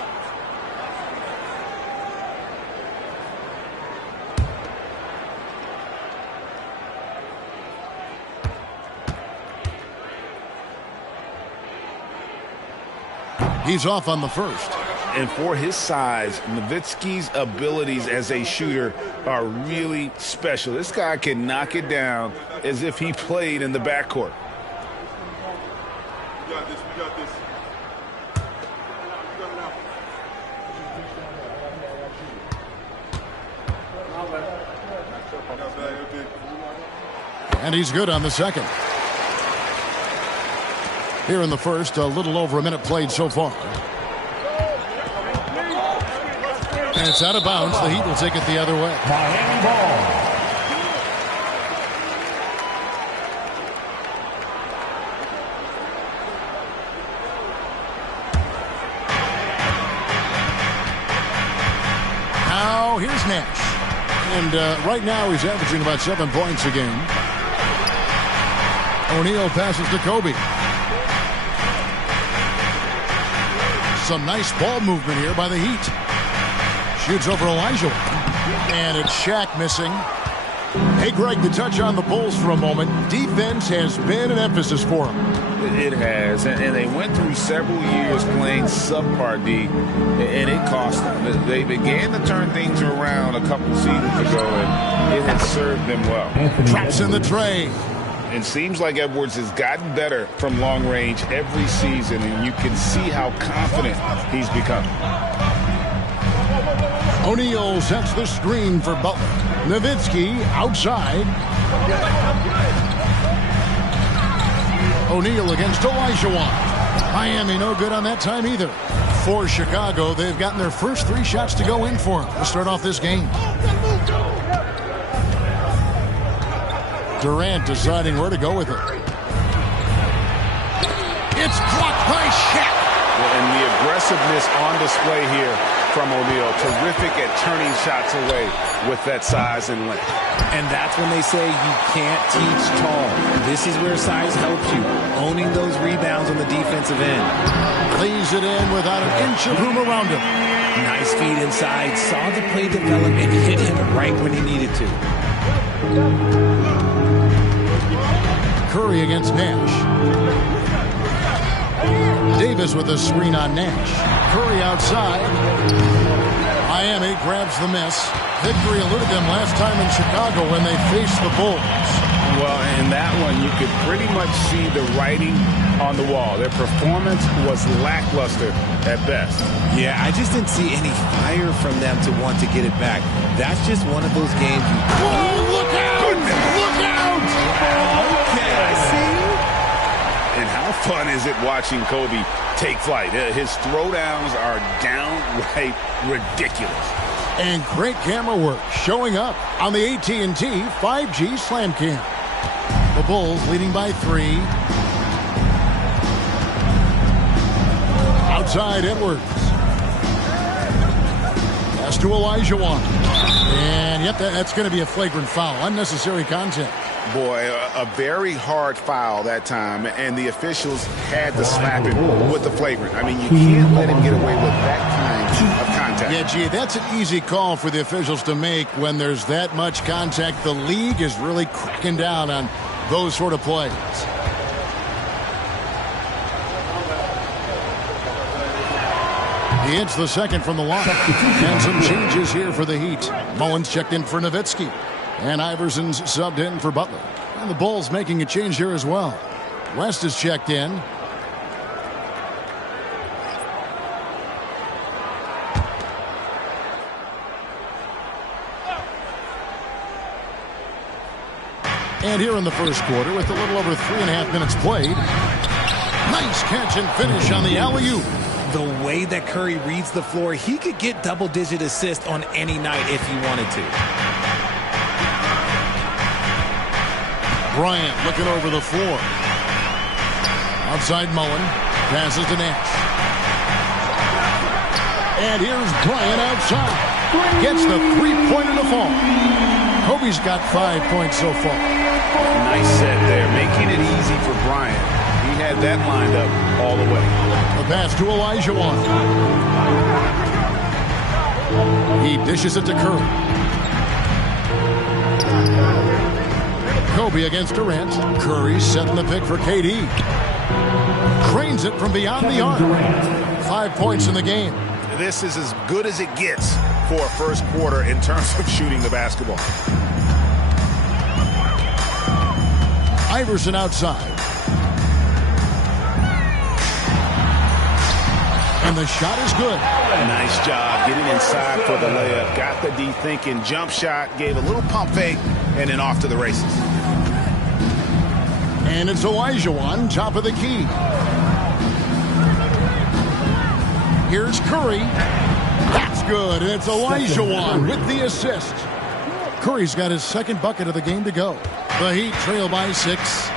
He's off on the first. And for his size, Nowitzki's abilities as a shooter are really special. This guy can knock it down as if he played in the backcourt. We got this. And he's good on the second. Here in the first, a little over a minute played so far. And it's out of bounds. The Heat will take it the other way. Miami ball. Now here's Nash. And right now he's averaging about 7 points a game. O'Neal passes to Kobe. Some nice ball movement here by the Heat. Shoots over Elijah. And it's Shaq missing. Hey, Greg, to touch on the Bulls for a moment, defense has been an emphasis for them. It has, and they went through several years playing subpar D, and it cost them. They began to turn things around a couple seasons ago, and it has served them well. Traps in the tray. It seems like Edwards has gotten better from long range every season, and you can see how confident he's become. O'Neal sets the screen for Butler. Nowitzki outside. O'Neal against Olajuwon. Miami no good on that time either. For Chicago, they've gotten their first 3 shots to go in for them to start off this game. Durant deciding where to go with it. It's blocked by Shaq. And the aggressiveness on display here from O'Neal. Terrific at turning shots away with that size and length. And that's when they say you can't teach tall. This is where size helps you. Owning those rebounds on the defensive end. Lays it in without an inch of room around him. Nice feed inside. Saw the play develop and hit him right when he needed to. Curry against Nash. Davis with a screen on Nash. Curry outside. Miami grabs the miss. Victory eluded them last time in Chicago when they faced the Bulls. Well, in that one, you could pretty much see the writing on the wall. Their performance was lackluster at best. Yeah, I just didn't see any fire from them to want to get it back. That's just one of those games. Whoa, look out! Goodness. Look out! Okay, I see. And how fun is it watching Kobe take flight? His throwdowns are downright ridiculous. And great camera work showing up on the AT&T 5G Slam Cam. The Bulls leading by 3. Outside Edwards. Pass to Olajuwon. And yep, that's going to be a flagrant foul. Unnecessary contact. Boy, a very hard foul that time, and the officials had to slap him with the flagrant. I mean, you can't let him get away with that kind of contact. Yeah, gee, that's an easy call for the officials to make when there's that much contact. The league is really cracking down on those sort of plays. He hits the second from the line. And some changes here for the Heat. Mullins checked in for Nowitzki. And Iverson's subbed in for Butler. And the Bulls making a change here as well. West is checked in. And here in the first quarter, with a little over 3.5 minutes played, nice catch and finish on the alley-oop. The way that Curry reads the floor, he could get double-digit assists on any night if he wanted to. Bryant looking over the floor. Outside Mullen, passes to Nash. And here's Bryant outside. Gets the three-pointer to fall. Kobe's got 5 points so far. Nice set there, making it easy for Bryant. He had that lined up all the way. The pass to Olajuwon. He dishes it to Curry. Kobe against Durant. Curry setting the pick for KD. Cranes it from beyond the arc. 5 points in the game. This is as good as it gets for a first quarter in terms of shooting the basketball. Iverson outside. And the shot is good. Nice job getting inside for the layup. Got the D thinking. Jump shot. Gave a little pump fake. And then off to the races. And it's Olajuwon, top of the key. Here's Curry. That's good. And it's Olajuwon with the assist. Curry's got his second bucket of the game to go. The Heat trail by 6.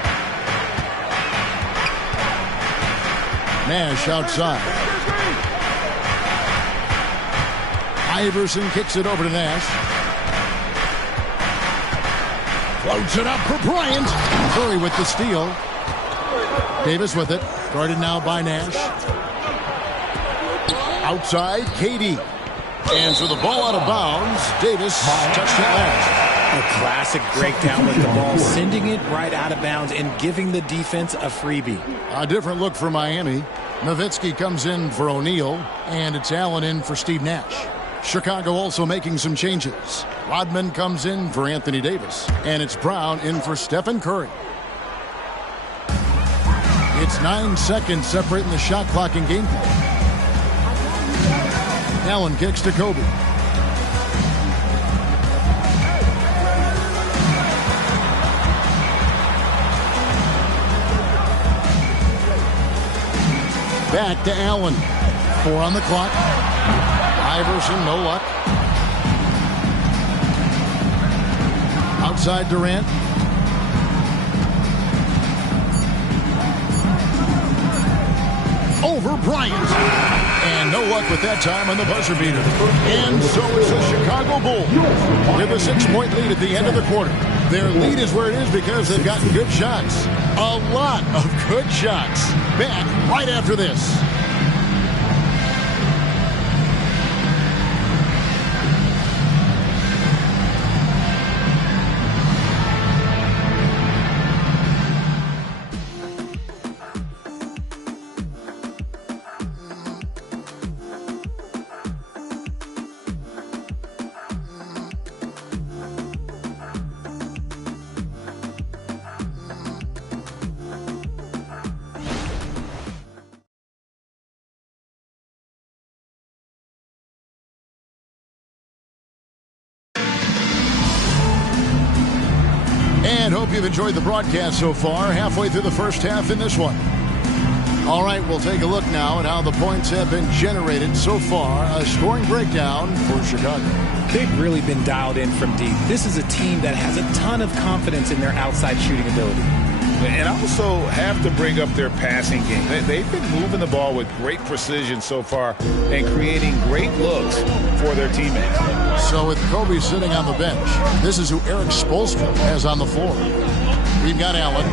Nash outside. Iverson kicks it over to Nash. Floats it up for Bryant. Curry with the steal. Davis with it. Guarded now by Nash. Outside, KD. And so the ball out of bounds. Davis touched it last. A classic breakdown with the ball, sending it right out of bounds and giving the defense a freebie. A different look for Miami. Nowitzki comes in for O'Neal, and it's Allen in for Steve Nash. Chicago also making some changes. Rodman comes in for Anthony Davis, and it's Brown in for Stephen Curry. It's 9 seconds separating the shot clock and gameplay. Allen kicks to Kobe. Back to Allen. 4 on the clock. Iverson, no luck. Outside Durant. Over Bryant. And no luck with that time on the buzzer beater. And so is the Chicago Bulls with a 6-point lead at the end of the quarter. Their lead is where it is because they've gotten good shots. A lot of good shots. Back right after this. And hope you've enjoyed the broadcast so far. Halfway through the first half in this one. All right, we'll take a look now at how the points have been generated so far. A scoring breakdown for Chicago. They've really been dialed in from deep. This is a team that has a ton of confidence in their outside shooting ability. And also have to bring up their passing game. They've been moving the ball with great precision so far and creating great looks for their teammates. So with Kobe sitting on the bench, this is who Eric Spoelstra has on the floor. We've got Allen.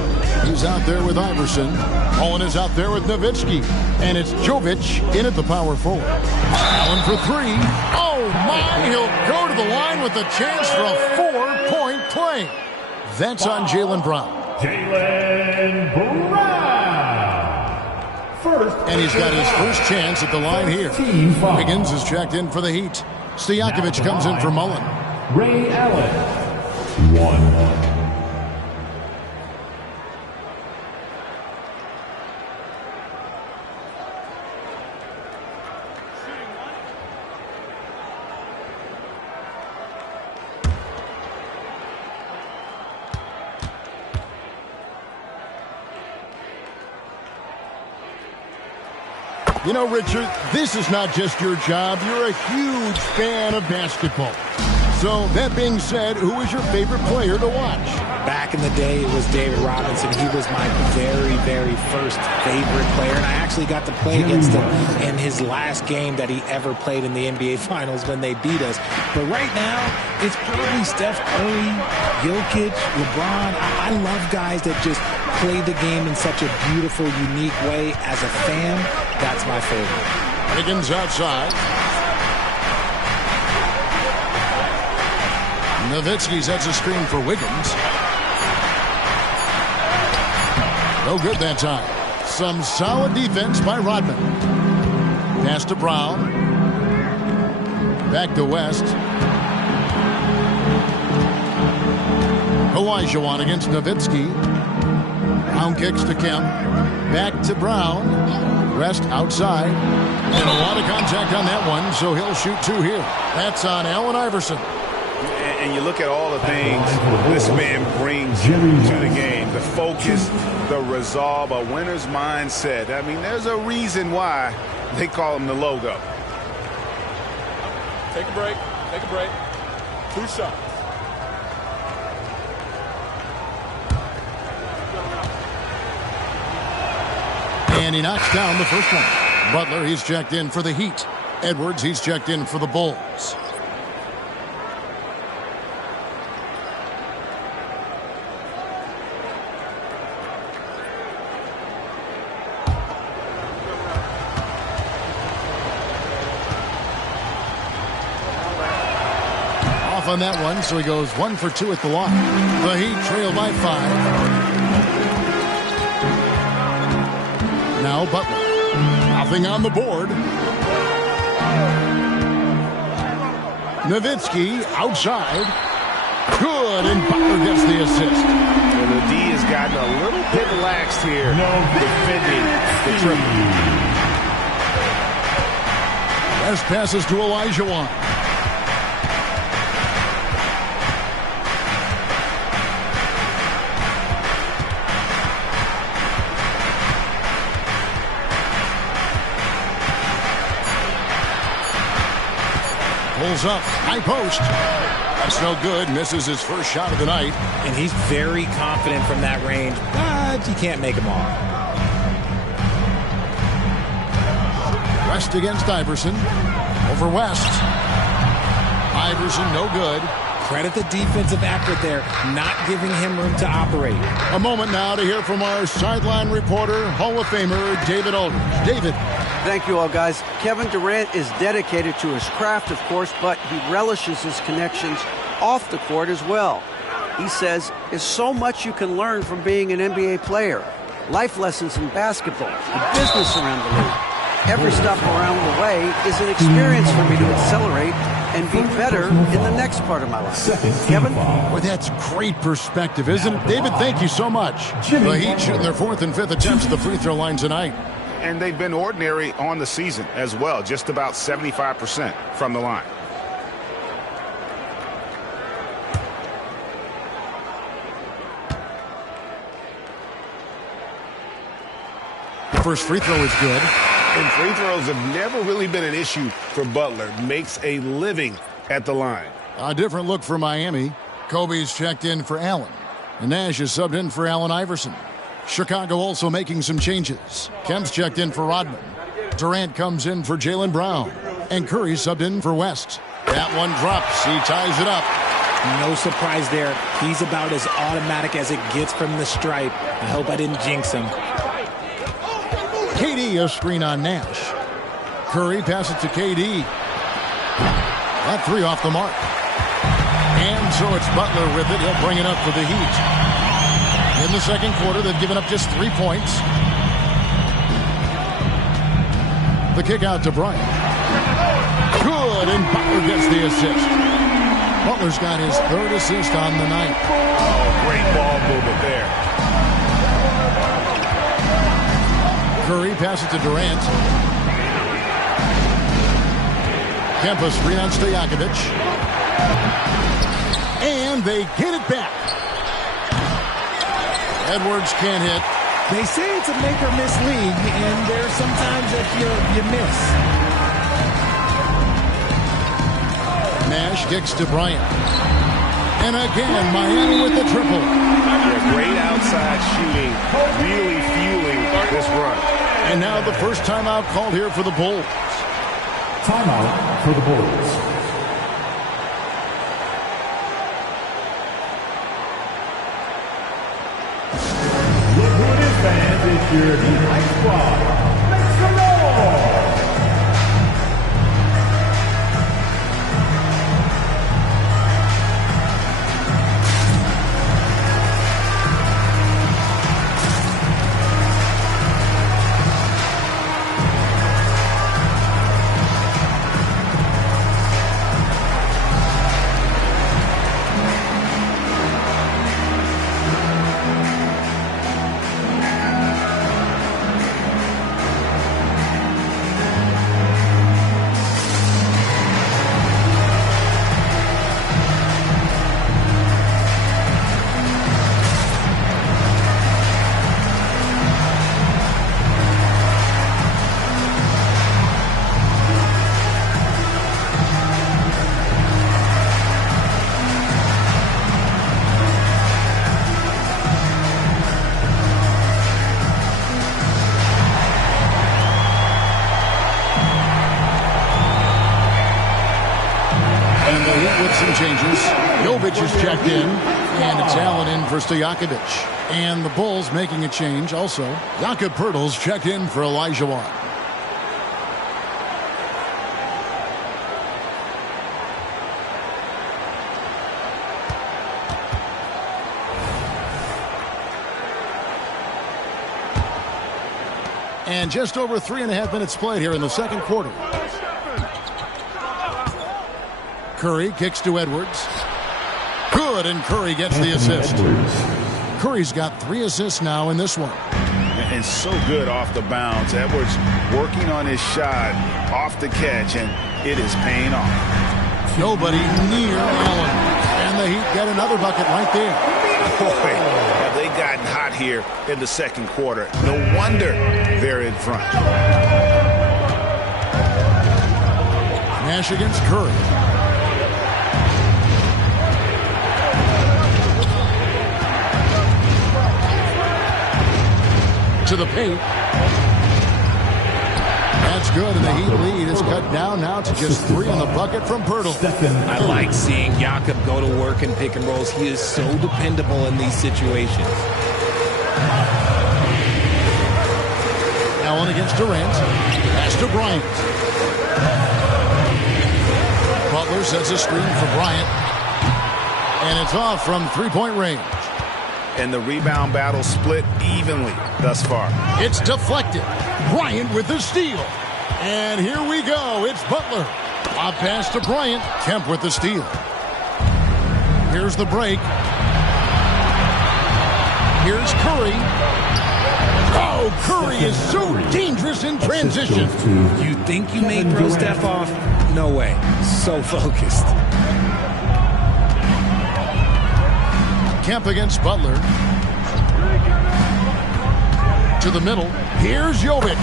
He's out there with Iverson. Mullen is out there with Nowitzki. And it's Jovic in at the power forward. Allen for 3. Oh, my! He'll go to the line with a chance for a 4-point play. That's on Jaylen Brown. Jaylen Brown. And he's got his first chance at the line here. Wiggins is checked in for the Heat. Stojakovic comes in for Mullen. Ray Allen, 1. You know, Richard, this is not just your job. You're a huge fan of basketball. So, that being said, who is your favorite player to watch? Back in the day, it was David Robinson. He was my very, very first favorite player, and I actually got to play against him in his last game that he ever played in the NBA Finals when they beat us. But right now, it's probably Steph Curry, Jokic, LeBron. I love guys that just play the game in such a beautiful, unique way. As a fan, that's my favorite. Wiggins outside. Nowitzki sets a screen for Wiggins. No good that time. Some solid defense by Rodman. Pass to Brown. Back to West. Olajuwon against Nowitzki. Brown kicks to Kemp. Back to Brown. West outside. And a lot of contact on that one, so he'll shoot 2 here. That's on Allen Iverson. And you look at all the things this man brings to the game. The focus, the resolve, a winner's mindset. I mean, there's a reason why they call him the logo. Take a break. Take a break. 2 shots. And he knocks down the first one. Butler, he's checked in for the Heat. Edwards, he's checked in for the Bulls. On that one, so he goes 1 for 2 at the line. The Heat trail by 5. Now Butler. Nothing on the board. Nowitzki outside. Good, and Butler gets the assist. And the D has gotten a little bit relaxed here, defending the triple. West passes to Olajuwon. Pulls up, high post. That's no good. Misses his first shot of the night. And he's very confident from that range, but you can't make him all. West against Iverson. Over West. Iverson, no good. Credit the defensive effort there, not giving him room to operate. A moment now to hear from our sideline reporter, Hall of Famer David Aldridge. David. Thank you all, guys. Kevin Durant is dedicated to his craft, of course, but he relishes his connections off the court as well. He says, there's so much you can learn from being an NBA player. Life lessons in basketball, the business around the league. Every stop around the way is an experience for me to accelerate and be better in the next part of my life. Kevin? Well, that's great perspective, isn't it? David, thank you so much. The Heat shooting their 4th and 5th attempts at the free throw line tonight. And they've been ordinary on the season as well, just about 75% from the line. First free throw is good. And free throws have never really been an issue for Butler. Makes a living at the line. A different look for Miami. Kobe's checked in for Allen. And Nash is subbed in for Allen Iverson. Chicago also making some changes. Kemp's checked in for Rodman. Durant comes in for Jaylen Brown. And Curry subbed in for West. That one drops. He ties it up. No surprise there. He's about as automatic as it gets from the stripe. I hope I didn't jinx him. KD, a screen on Nash. Curry passes to KD. That 3 off the mark. And so it's Butler with it. He'll bring it up for the Heat. In the second quarter, they've given up just 3 points. The kick out to Bryant. Good, and Butler gets the assist. Butler's got his third assist on the night. Oh, great ball movement there. Curry passes to Durant. Kempa screen on Stojakovic. And they get it back. Edwards can't hit. They say it's a make-or-miss league, and there's sometimes that you miss. Nash kicks to Bryant. And again, Miami with the triple. Yeah, great outside shooting, really fueling this run. And now the first timeout called here for the Bulls. Timeout for the Bulls. Look who it is, fans. It's your Ice Squad. Make some noise! Jovic is checked in, and it's Allen in for Stojakovic. And the Bulls making a change also. Jakob Poeltl's checked in for Elijah Watt. And just over 3.5 minutes played here in the second quarter. Curry kicks to Edwards. Good, and Curry gets the assist. Curry's got 3 assists now in this one. And so good off the bounce. Edwards working on his shot off the catch, and it is paying off. Nobody near Allen. And the Heat get another bucket right there. Boy, have they gotten hot here in the second quarter. No wonder they're in front. Nash against Curry. To the paint. That's good, and the Heat lead is cut down now to just 3 on the bucket from Poeltl. I like seeing Jakob go to work in pick and rolls. He is so dependable in these situations. Allen against Durant. Pass to Bryant. Butler sets a screen for Bryant. And it's off from 3-point range. And the rebound battle split evenly thus far. It's deflected. Bryant with the steal. And here we go. It's Butler. A pass to Bryant. Kemp with the steal. Here's the break. Here's Curry. Oh, Curry is so dangerous in transition. You think you may throw Steph off? No way. So focused. Kemp against Butler. To the middle. Here's Jovic.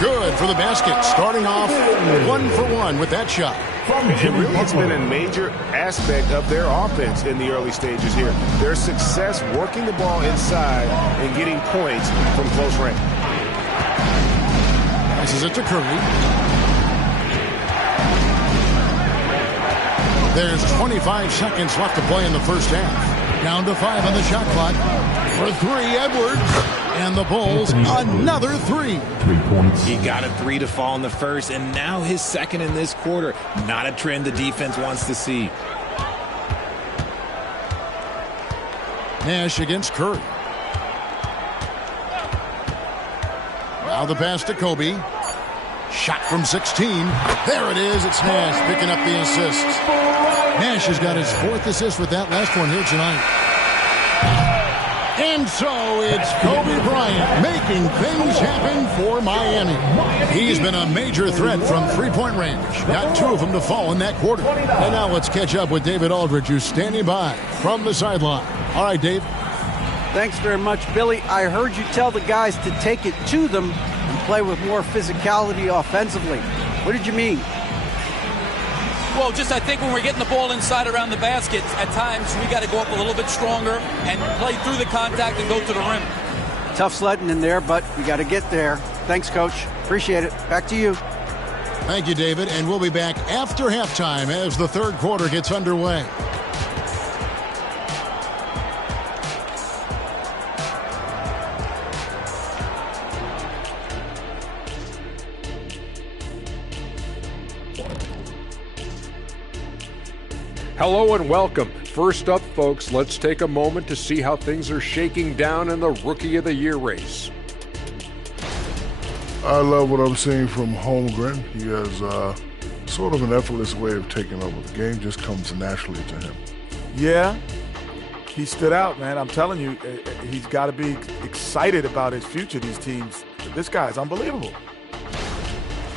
Good for the basket. Starting off 1 for 1 with that shot. It really has been a major aspect of their offense in the early stages here. Their success working the ball inside and getting points from close range. Passes it to Curry. There's 25 seconds left to play in the first half. Down to 5 on the shot clock. For 3, Edwards. And the Bulls, another 3. 3 points. He got a 3 to fall in the first, and now his second in this quarter. Not a trend the defense wants to see. Nash against Curry. Now the pass to Kobe. Shot from 16. There it is. It's Nash picking up the assists. Nash has got his 4th assist with that last one here tonight. And so it's Kobe Bryant making things happen for Miami. He's been a major threat from three-point range. Got 2 of them to fall in that quarter. And now let's catch up with David Aldridge, who's standing by from the sideline. All right, Dave. Thanks very much, Billy. I heard you tell the guys to take it to them and play with more physicality offensively. What did you mean? Well, just I think when we're getting the ball inside around the basket, at times we got to go up a little bit stronger and play through the contact and go to the rim. Tough sledding in there, but we got to get there. Thanks, Coach. Appreciate it. Back to you. Thank you, David. And we'll be back after halftime as the third quarter gets underway. Hello and welcome. First up, folks, let's take a moment to see how things are shaking down in the Rookie of the Year race. I love what I'm seeing from Holmgren. He has sort of an effortless way of taking over. The game just comes naturally to him. Yeah, he stood out, man. I'm telling you, he's got to be excited about his future, these teams. This guy's unbelievable.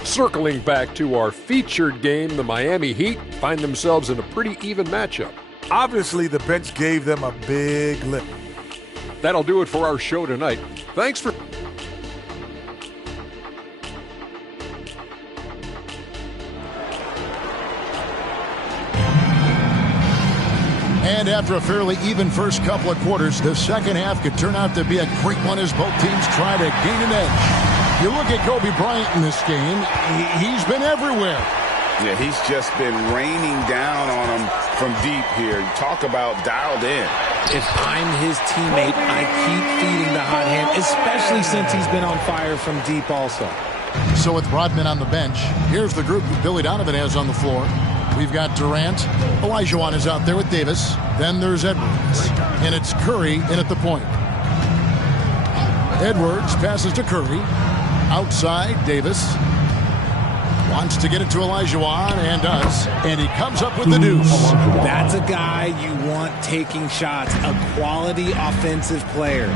Circling back to our featured game, the Miami Heat find themselves in a pretty even matchup. Obviously, the bench gave them a big lift. That'll do it for our show tonight. Thanks for... And after a fairly even first couple of quarters, the second half could turn out to be a great one as both teams try to gain an edge. You look at Kobe Bryant in this game, he's been everywhere. Yeah, he's just been raining down on him from deep here. Talk about dialed in. If I'm his teammate, I keep feeding the hot hand, especially since he's been on fire from deep also. So with Rodman on the bench, here's the group that Billy Donovan has on the floor. We've got Durant. Olajuwon is out there with Davis. Then there's Edwards. And it's Curry in at the point. Edwards passes to Curry. Outside, Davis wants to get it to Olajuwon and does. And he comes up with the deuce. That's a guy you want taking shots, a quality offensive player.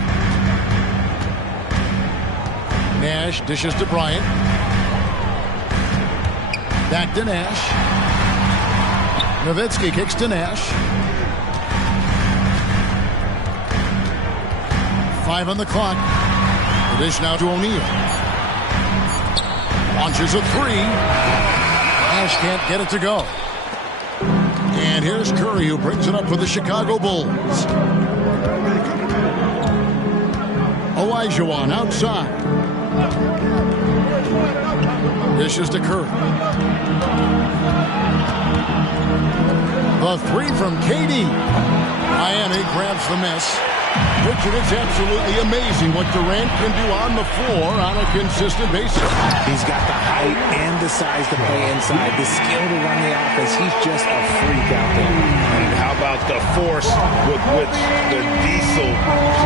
Nash dishes to Bryant. Back to Nash. Nowitzki kicks to Nash. 5 on the clock. The dish now to O'Neal. Launches a 3. Nash can't get it to go. And here's Curry, who brings it up for the Chicago Bulls. Olajuwon outside. Dishes to Curry. The 3 from KD. Miami grabs the miss. Richard, it's absolutely amazing what Durant can do on the floor on a consistent basis. He's got the height and the size to play inside, the skill to run the offense. He's just a freak out there. And how about the force with which the Diesel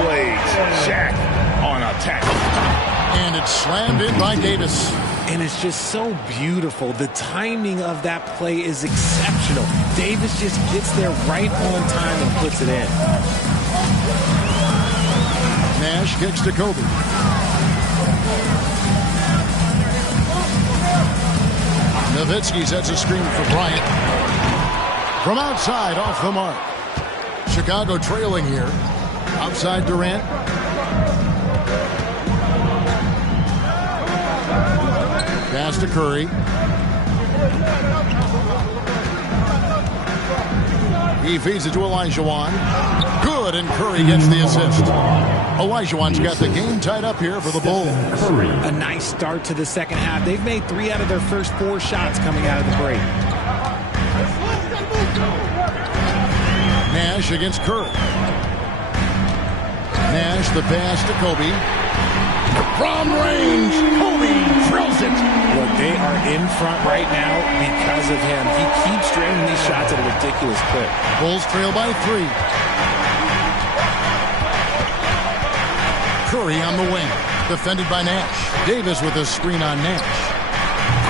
plays Shaq on attack? And it's slammed in by Davis. And it's just so beautiful. The timing of that play is exceptional. Davis just gets there right on time and puts it in. Nash kicks to Kobe. Nowitzki sets a screen for Bryant. From outside, off the mark. Chicago trailing here. Outside Durant. Pass to Curry. He feeds it to Olajuwon. Good, and Curry gets the assist. Olajuwon's got the game tied up here for the Bulls. A nice start to the second half. They've made 3 out of their first 4 shots coming out of the break. Nash against Curry. Nash, the pass to Kobe. From range, Kobe drills it. Look, they are in front right now because of him. He keeps draining these shots at a ridiculous clip. Bulls trail by 3. Curry on the wing, defended by Nash. Davis with a screen on Nash.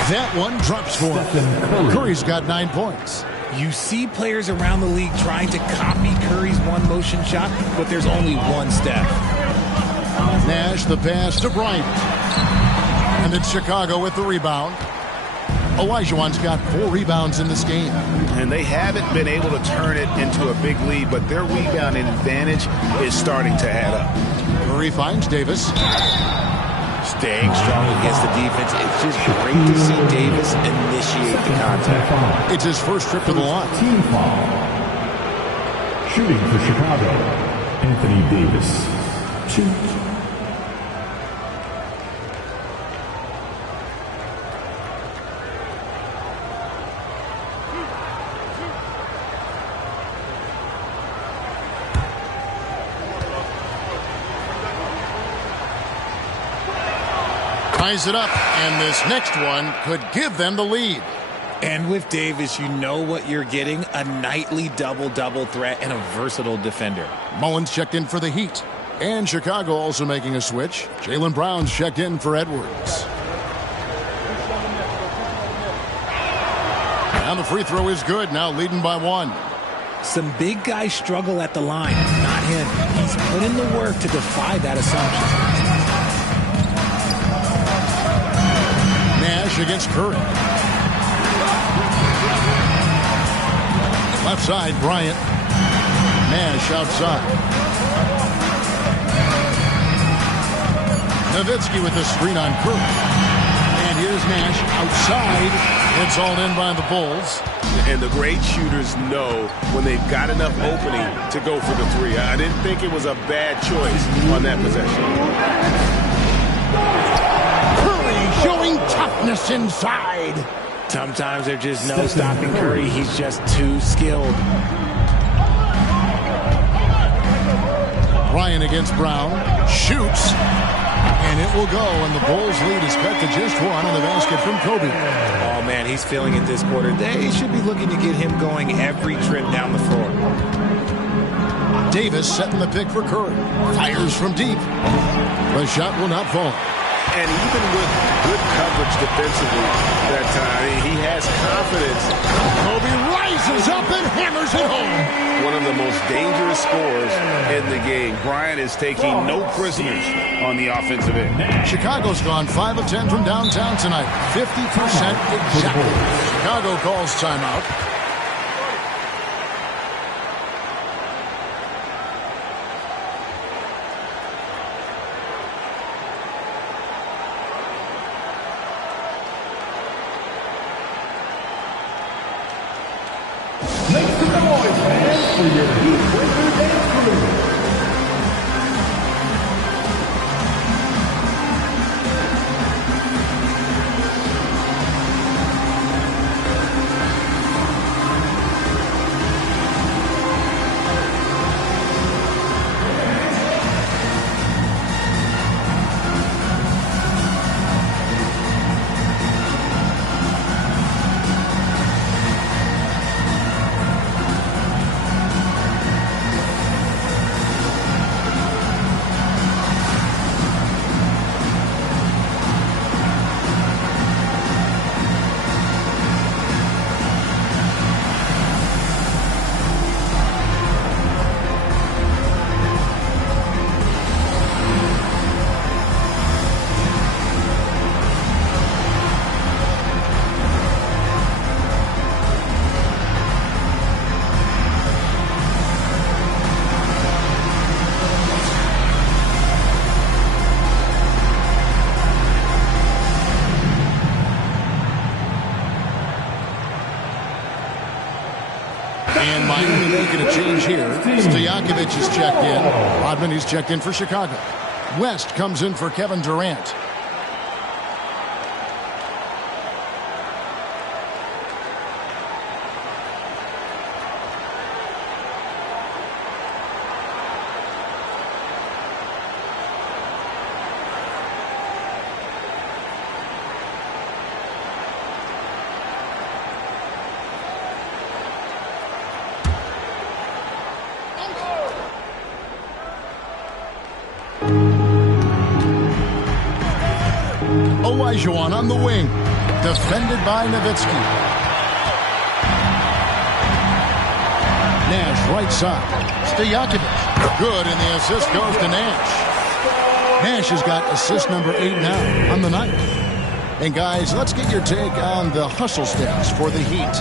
That one drops for him. Curry's got 9 points. You see players around the league trying to copy Curry's one-motion shot, but there's only one step. Nash, the pass to Bryant. And it's Chicago with the rebound. Olajuwon's got 4 rebounds in this game. And they haven't been able to turn it into a big lead, but their rebounding advantage is starting to add up. Curry finds Davis. Staying strong against the defense. It's just great to see Davis initiate the contact. It's his first trip to the line. Team foul. Shooting for Chicago, Anthony Davis. 2. Ties it up, and this next one could give them the lead. And with Davis, you know what you're getting, a nightly double-double threat and a versatile defender. Mullins checked in for the Heat. And Chicago also making a switch. Jaylen Brown's checked in for Edwards. And the free throw is good, now leading by 1. Some big guys struggle at the line, not him. He's put in the work to defy that assumption. Nash against Curry. Left side, Bryant. Nash outside. Nowitzki with the screen on Curry. And here's Nash outside. It's all in by the Bulls. And the great shooters know when they've got enough opening to go for the 3. I didn't think it was a bad choice on that possession. Showing toughness inside. Sometimes there's just no stopping Curry. He's just too skilled. Bryant against Brown. Shoots. And it will go. And the Bulls lead is cut to just 1 on the basket from Kobe. Oh, man, he's feeling it this quarter. They should be looking to get him going every trip down the floor. Davis setting the pick for Curry. Fires from deep. The shot will not fall. And even with good coverage defensively that time, he has confidence. Kobe rises up and hammers it home. One of the most dangerous scorers in the game. Bryant is taking no prisoners on the offensive end. Chicago's gone 5 of 10 from downtown tonight. 50% exactly. Chicago calls timeout. Make some noise, fans, for your Heat winner dance crew. And Miami making a change here. Stojakovic is checked in. Rodman, he's checked in for Chicago. West comes in for Kevin Durant. Olajuwon on the wing. Defended by Nowitzki. Nash right side. Stojakovic. Good, and the assist goes to Nash. Nash has got assist number 8 now on the night. And guys, let's get your take on the hustle stats for the Heat.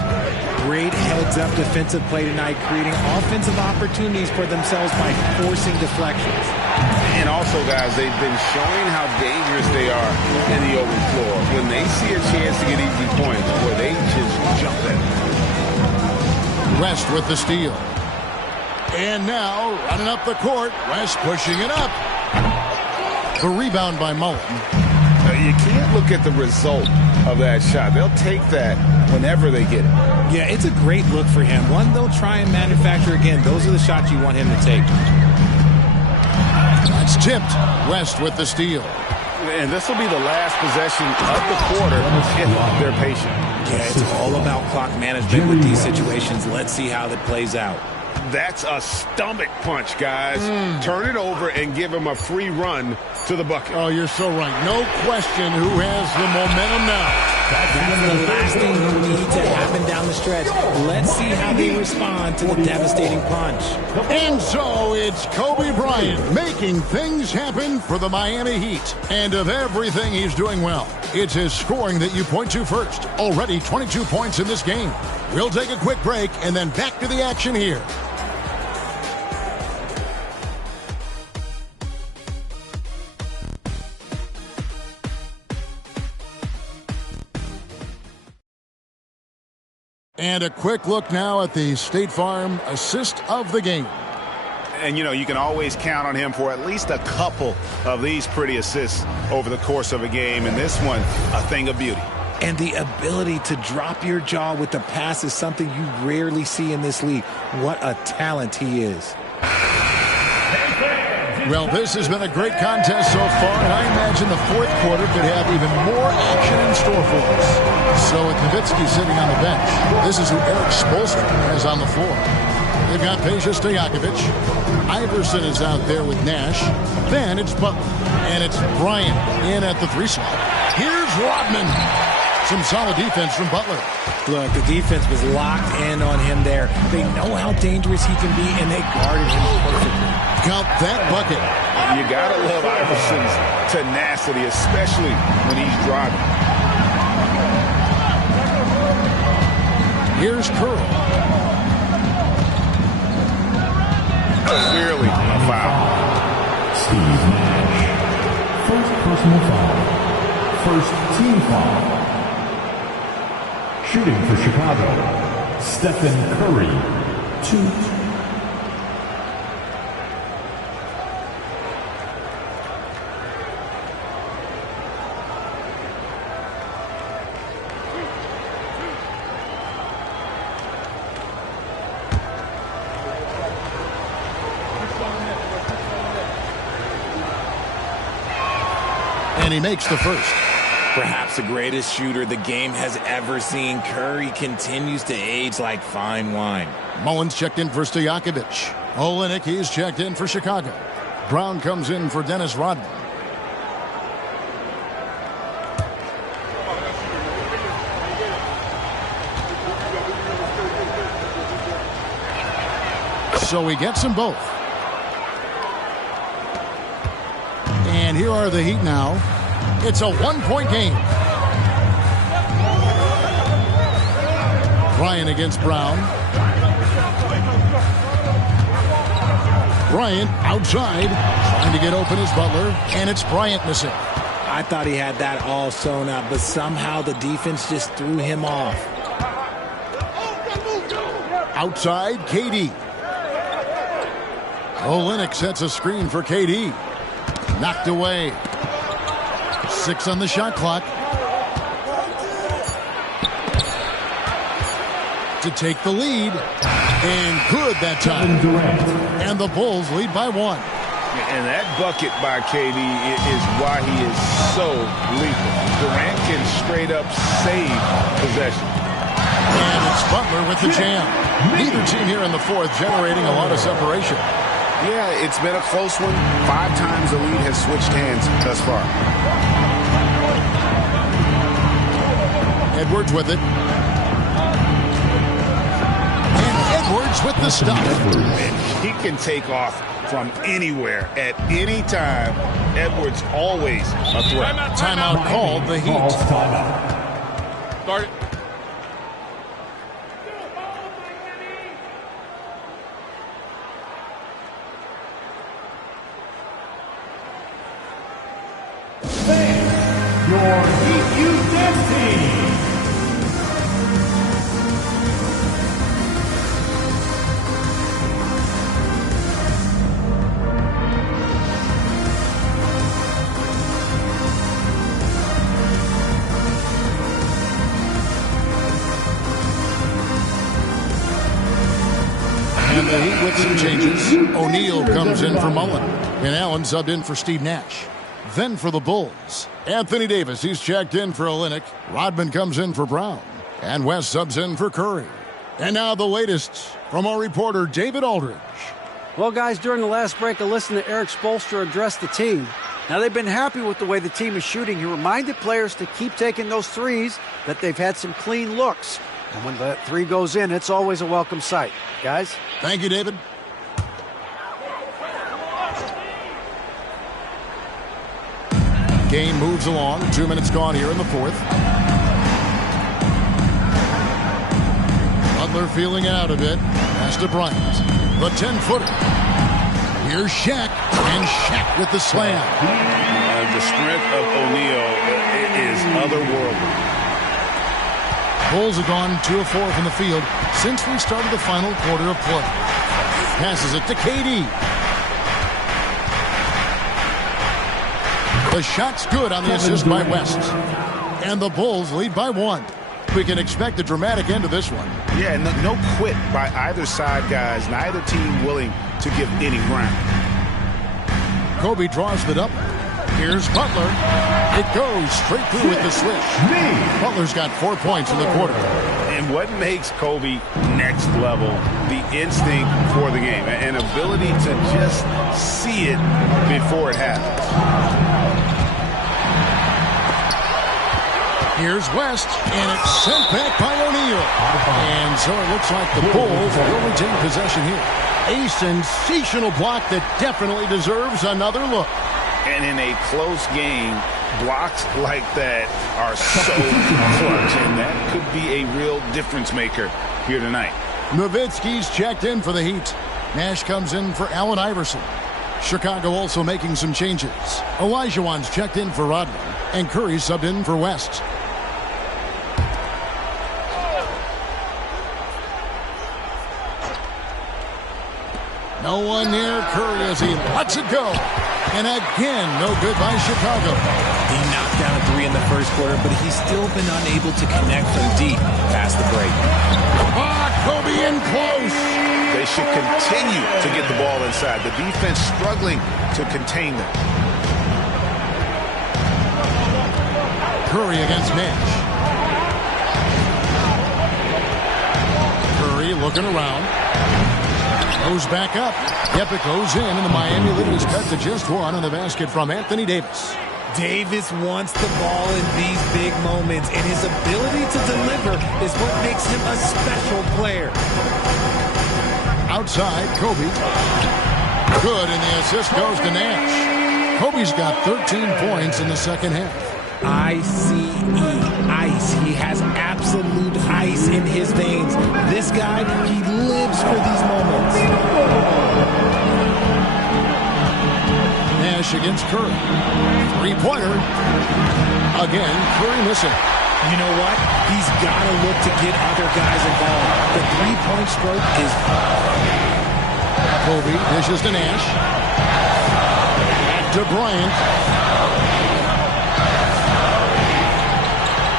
Great heads-up defensive play tonight, creating offensive opportunities for themselves by forcing deflections. And also, guys, they've been showing how dangerous they are in the open floor. When they see a chance to get easy points, where they just jump at it. West with the steal. And now, running up the court, West pushing it up. The rebound by Mullen. You can't look at the result of that shot. They'll take that whenever they get it. Yeah, it's a great look for him. One they'll try and manufacture again. Those are the shots you want him to take. That's tipped. West with the steal. And this will be the last possession of the quarter if they're patient. Yeah, it's all about clock management with these situations. Let's see how that plays out. That's a stomach punch, guys. Turn it over and give him a free run to the bucket. Oh, you're so right. No question who has the momentum now. That's the last thing you need to happen down the stretch. Let's see how they respond to the devastating punch. And so it's Kobe Bryant making things happen for the Miami Heat. And of everything he's doing well, it's his scoring that you point to first. Already 22 points in this game. We'll take a quick break and then back to the action here. And a quick look now at the State Farm assist of the game. And, you know, you can always count on him for at least a couple of these pretty assists over the course of a game. And this one, a thing of beauty. And the ability to drop your jaw with the pass is something you rarely see in this league. What a talent he is. Well, this has been a great contest so far, and I imagine the fourth quarter could have even more action in store for us. So with Nowitzki sitting on the bench, this is who Eric Spoelstra has on the floor. They've got Peja Stojakovic. Iverson is out there with Nash. Then it's Butler, and it's Bryant in at the 3 slot. Here's Rodman. Some solid defense from Butler. Look, the defense was locked in on him there. They know how dangerous he can be, and they guarded him perfectly. Count that bucket. You got to love Iverson's tenacity, especially when he's driving. Here's Curl. Clearly a foul. Steve Nash. First personal foul. First team foul. Shooting for Chicago, Stephen Curry, 2. And he makes the first. Perhaps the greatest shooter the game has ever seen. Curry continues to age like fine wine. Mullins checked in for Stojakovic. Olynyk, he's checked in for Chicago. Brown comes in for Dennis Rodman. So he gets them both. And here are the Heat now. It's a 1-point game. Bryant against Brown. Bryant outside, trying to get open as Butler, and it's Bryant missing. I thought he had that all sewn up, but somehow the defense just threw him off. Outside, KD. Olynyk sets a screen for KD. Knocked away. 6 on the shot clock. To take the lead. And good that time. And the Bulls lead by 1. And that bucket by KD is why he is so lethal. Durant can straight up save possession. And it's Butler with the jam. Neither team here in the fourth generating a lot of separation. Yeah, it's been a close one. 5 times the lead has switched hands thus far. Edwards with it. And Edwards with the stop. He can take off from anywhere at any time. Edwards always a threat. Timeout called the Heat. Start it. Your Heat Youth Dance Team. And the Heat with some changes. O'Neal comes in for Mullen. And Allen subbed in for Steve Nash. Then for the Bulls, Anthony Davis, he's checked in for Olynyk. Rodman comes in for Brown. And West subs in for Curry. And now the latest from our reporter, David Aldridge. Well, guys, during the last break, I listened to Eric Spoelstra address the team. Now, they've been happy with the way the team is shooting. He reminded players to keep taking those threes, that they've had some clean looks. And when that three goes in, it's always a welcome sight. Guys? Thank you, David. Game moves along. 2 minutes gone here in the fourth. Butler feeling out a bit. Pass to Bryant. The 10-footer. Here's Shaq. And Shaq with the slam. The strength of O'Neal is otherworldly. Bulls have gone 2 of 4 from the field since we started the final quarter of play. Passes it to KD. The shot's good on the assist by West. And the Bulls lead by 1. We can expect a dramatic end to this one. Yeah, no quit by either side, guys. Neither team willing to give any ground. Kobe draws the double. Here's Butler. It goes straight through with the switch. Butler's got 4 points in the quarter. And what makes Kobe next level, the instinct for the game, an ability to just see it before it happens. Here's West, and it's sent back by O'Neal. And so it looks like the Bulls will retain possession here. A sensational block that definitely deserves another look. And in a close game, blocks like that are so clutch, and that could be a real difference maker here tonight. Nowitzki's checked in for the Heat. Nash comes in for Allen Iverson. Chicago also making some changes. Olajuwon's checked in for Rodman, and Curry subbed in for West. No one near Curry as he lets it go. And again, no good by Chicago. He knocked down a 3 in the first quarter, but he's still been unable to connect from deep past the break. Kobe in close. They should continue to get the ball inside. The defense struggling to contain them. Curry against Nash. Curry looking around. Goes back up. Yep, it goes in, and the Miami lead is cut to just 1 on the basket from Anthony Davis. Davis wants the ball in these big moments, and his ability to deliver is what makes him a special player. Outside, Kobe. Good, and the assist goes to Nash. Kobe's got 13 points in the second half. ICE, ice. He has absolute ice in his veins. This guy, he lives for these moments. Nash against Curry. 3-pointer. Again, Curry missing. You know what? He's got to look to get other guys involved. The three-point stroke is... Kobe dishes to Nash. Back to Bryant.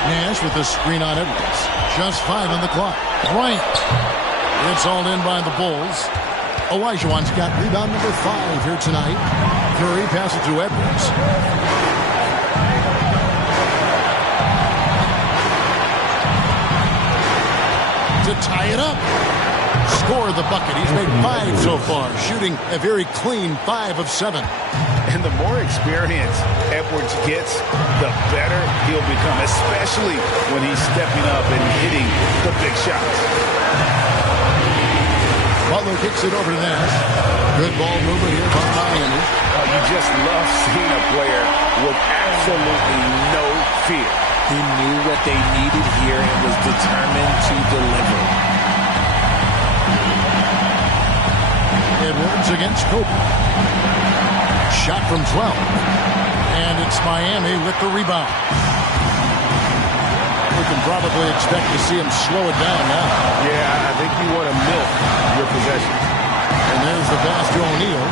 Nash with the screen on Edwards. Just 5 on the clock. Bryant. It's all in by the Bulls. Olajuwon's got rebound number 5 here tonight. Curry passes to Edwards. To tie it up. score the bucket. He's made 5 so far, shooting a very clean 5 of 7. And the more experience Edwards gets, the better he'll become, especially when he's stepping up and hitting the big shots. Butler kicks it over to Nash. Good ball movement here by Miami. You just love seeing a player with absolutely no fear. He knew what they needed here and was determined to deliver. Edwards against Kobe. Shot from 12. And it's Miami with the rebound. We can probably expect to see him slow it down now. Yeah, I think you want to milk your possession. And there's the pass to O'Neal.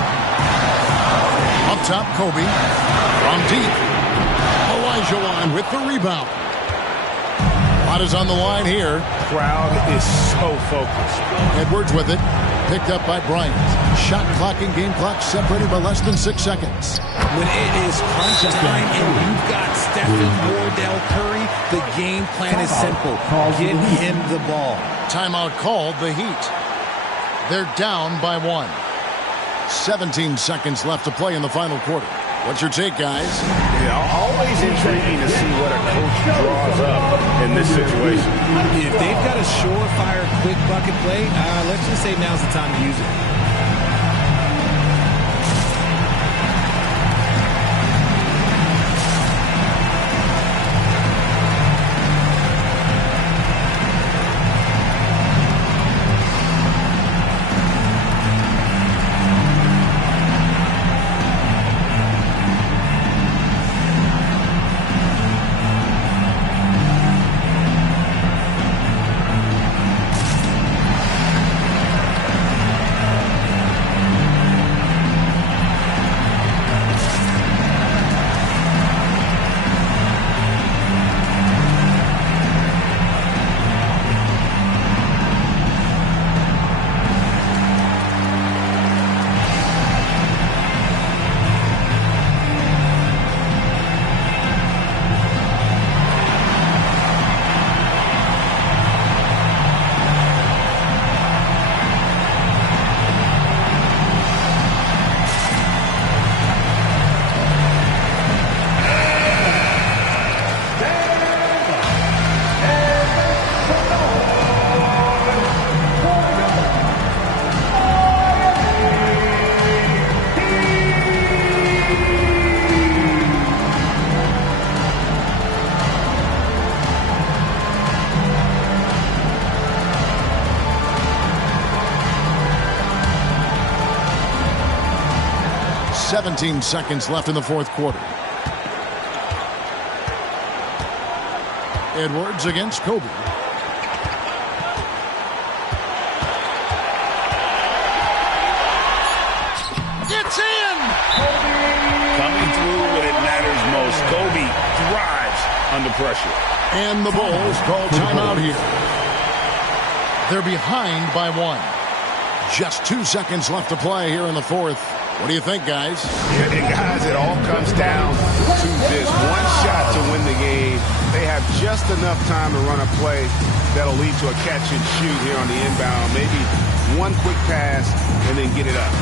Up top, Kobe. From deep. Olajuwon with the rebound. A lot is on the line here. Crowd is so focused. Edwards with it. Picked up by Bryant. Shot clock and game clock separated by less than 6 seconds. When it is crunch time and you've got Stephen Wardell Curry, the game plan is simple. Give him the ball. Timeout called, the Heat. They're down by 1. 17 seconds left to play in the final quarter. What's your take, guys? Yeah, always intriguing to see what a coach draws up in this situation. If they've got a surefire quick bucket play, let's just say now's the time to use it. Seventeen seconds left in the fourth quarter. Edwards against Kobe. It's in! Coming through when it matters most. Kobe thrives under pressure. And the Bulls call timeout here. They're behind by 1. Just 2 seconds left to play here in the fourth. What do you think, guys? And guys, it all comes down to this one shot to win the game. They have just enough time to run a play that'll lead to a catch and shoot here on the inbound. Maybe one quick pass and then get it up.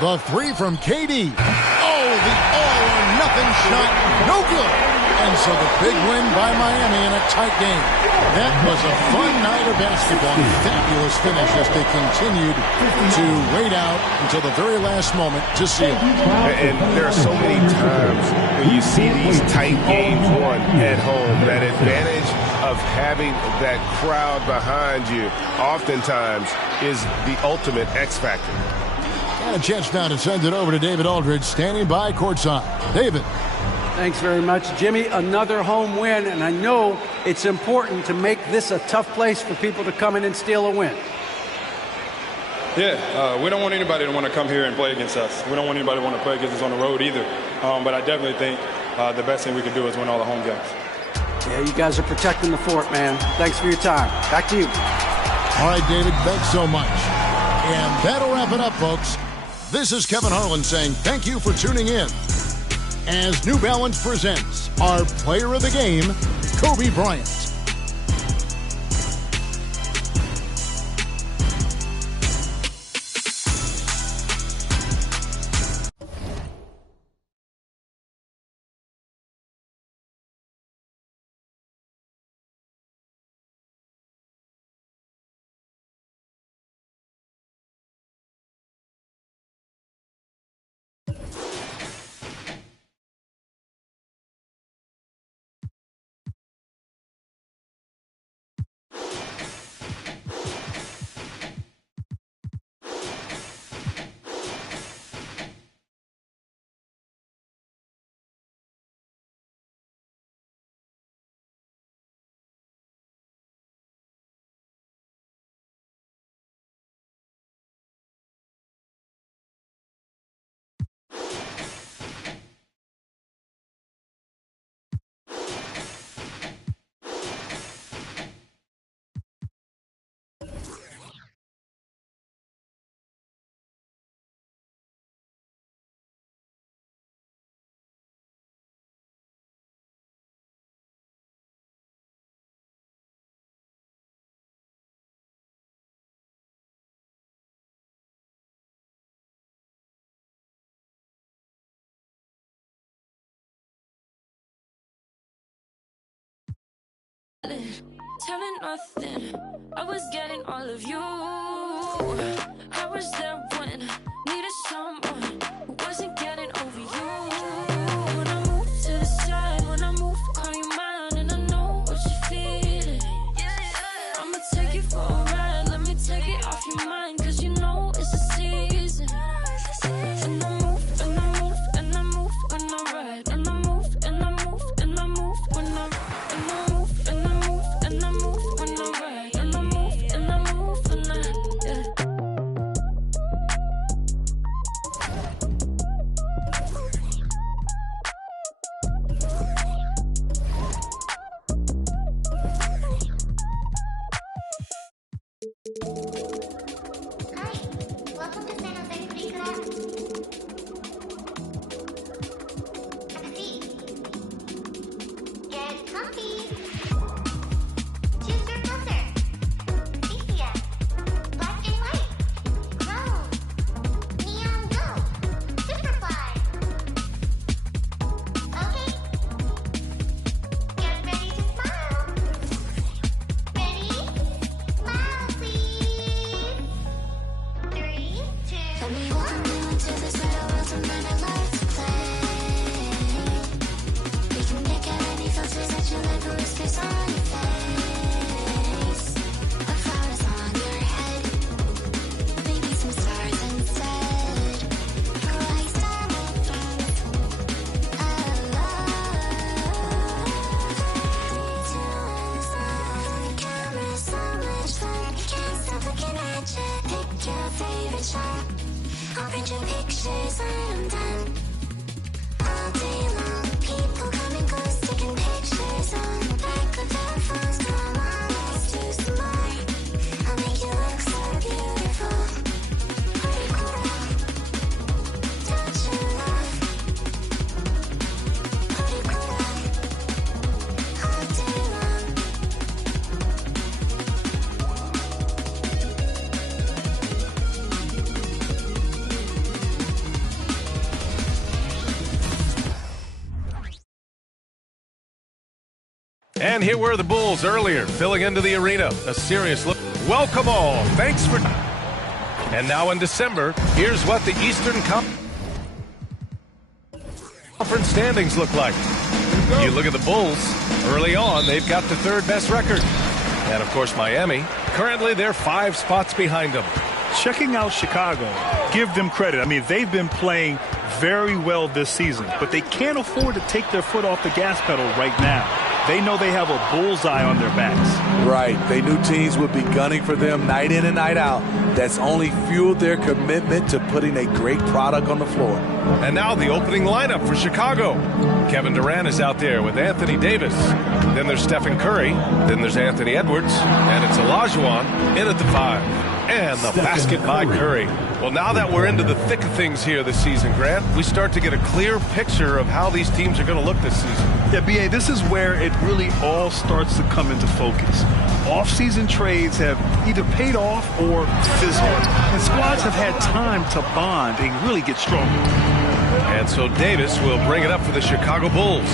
The three from KD. Oh, the all-or-nothing shot. No good. And so the big win by Miami in a tight game. That was a fun night of basketball. Fabulous finish as they continued to wait out until the very last moment to seal it. And there are so many times when you see these tight games won at home, that advantage of having that crowd behind you oftentimes is the ultimate X factor. And a chance now to send it over to David Aldridge, standing by courtside. David. Thanks very much, Jimmy. Another home win, and I know it's important to make this a tough place for people to come in and steal a win. Yeah, we don't want anybody to want to come here and play against us. We don't want anybody to want to play against us on the road either. But I definitely think the best thing we can do is win all the home games. Yeah, you guys are protecting the fort, man. Thanks for your time. Back to you. All right, David, thanks so much. And that'll wrap it up, folks. This is Kevin Harlan saying thank you for tuning in as New Balance presents our player of the game, Kobe Bryant. Telling nothing, I was getting all of you. I was there when needed someone who wasn't getting over you. When I move to the side, when I move, call you mine, and I know what you're feeling. I'ma take you for a ride, let me take it off your mind, cause you know it's a season. And I move, and I move, and I move when I ride, and I move, and I move, and I move when I ride. And here were the Bulls earlier, filling into the arena. A serious look. Welcome all. Thanks for... And now in December, here's what the Eastern Conference standings look like. You look at the Bulls. Early on, they've got the third best record. And, of course, Miami. Currently, they're 5 spots behind them. Checking out Chicago, give them credit. I mean, they've been playing very well this season, but they can't afford to take their foot off the gas pedal right now. They know they have a bullseye on their backs. Right. They knew teams would be gunning for them night in and night out. That's only fueled their commitment to putting a great product on the floor. And now the opening lineup for Chicago. Kevin Durant is out there with Anthony Davis. Then there's Stephen Curry. Then there's Anthony Edwards. And it's Olajuwon in at the 5. And the basket by Curry. Well, now that we're into the thick of things here this season, Grant, we start to get a clear picture of how these teams are going to look this season. Yeah, B.A., this is where it really all starts to come into focus. Off-season trades have either paid off or fizzled, and squads have had time to bond and really get stronger. And so Davis will bring it up for the Chicago Bulls.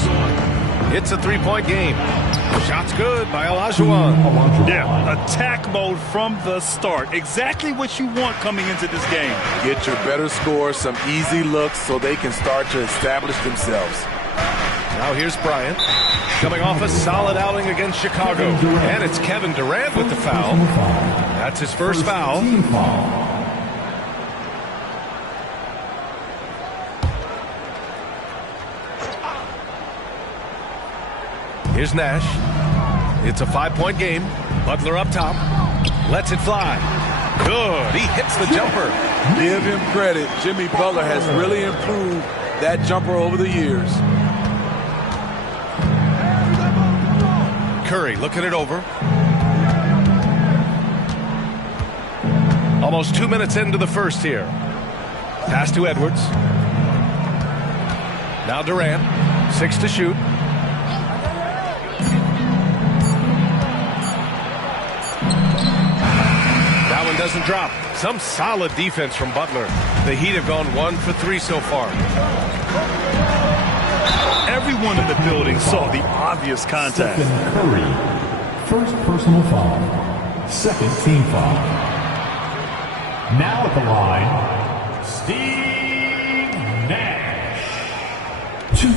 It's a 3-point game. Shot's good by Olajuwon. Yeah, attack mode from the start. Exactly what you want coming into this game. Get your better scores, some easy looks so they can start to establish themselves. Now here's Bryant, coming off a solid outing against Chicago. And it's Kevin Durant with the foul. That's his first foul. Here's Nash. It's a 5-point game. Butler up top. Lets it fly. Good. He hits the jumper. Give him credit. Jimmy Butler has really improved that jumper over the years. Curry looking it over. Almost 2 minutes into the first here. Pass to Edwards. Now Durant. 6 to shoot. That one doesn't drop. Some solid defense from Butler. The Heat have gone 1 for 3 so far. Everyone in the building saw the obvious contact. Stephen Curry, first personal foul, second team foul. Now at the line, Steve Nash. 2.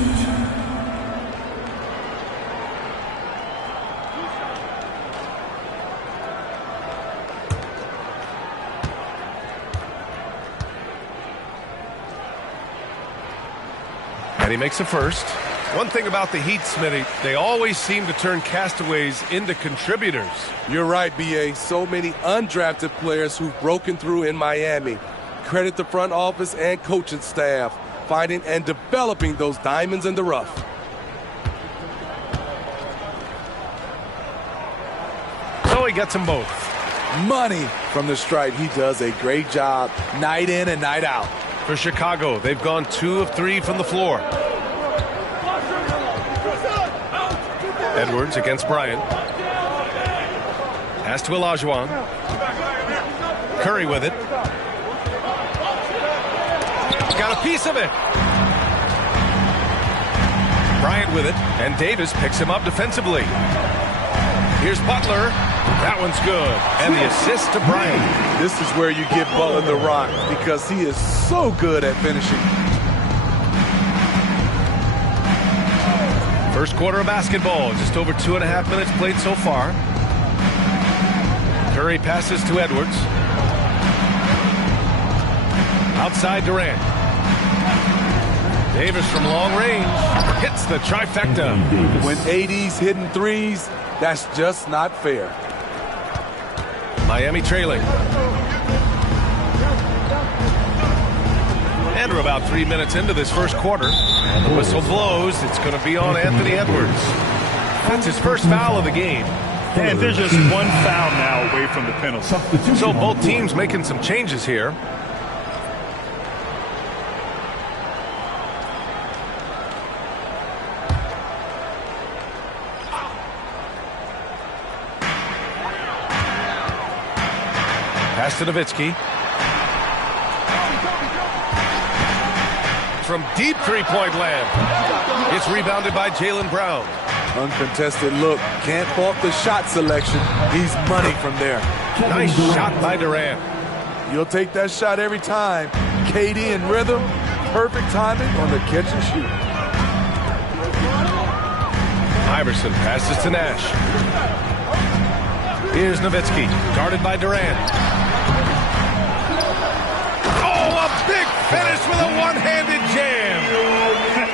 And he makes a first. One thing about the Heat, Smitty, they always seem to turn castaways into contributors. You're right, B.A. So many undrafted players who've broken through in Miami. Credit the front office and coaching staff, finding and developing those diamonds in the rough. So he gets them both. Money from the stripe. He does a great job night in and night out. For Chicago, they've gone 2 of 3 from the floor. Edwards against Bryant. Pass to Olajuwon. Curry with it. Got a piece of it. Bryant with it, and Davis picks him up defensively. Here's Butler. That one's good. And the assist to Bryant. This is where you give Butler the rock because he is so good at finishing. First quarter of basketball. Just over 2.5 minutes played so far. Curry passes to Edwards. Outside Durant. Davis from long range hits the trifecta. When AD's hitting threes, that's just not fair. Miami trailing. And we're about 3 minutes into this first quarter. And the whistle blows. It's going to be on Anthony Edwards. That's his first foul of the game. And there's just one foul now away from the penalty. So both teams making some changes here. Pass to Nowitzki. From deep three-point land. It's rebounded by Jaylen Brown. Uncontested look. Can't fault the shot selection. He's money from there. Nice shot by Durant. You'll take that shot every time. KD in rhythm. Perfect timing on the catch and shoot. Iverson passes to Nash. Here's Nowitzki, guarded by Durant. Oh, a big finish with a one-handed jam.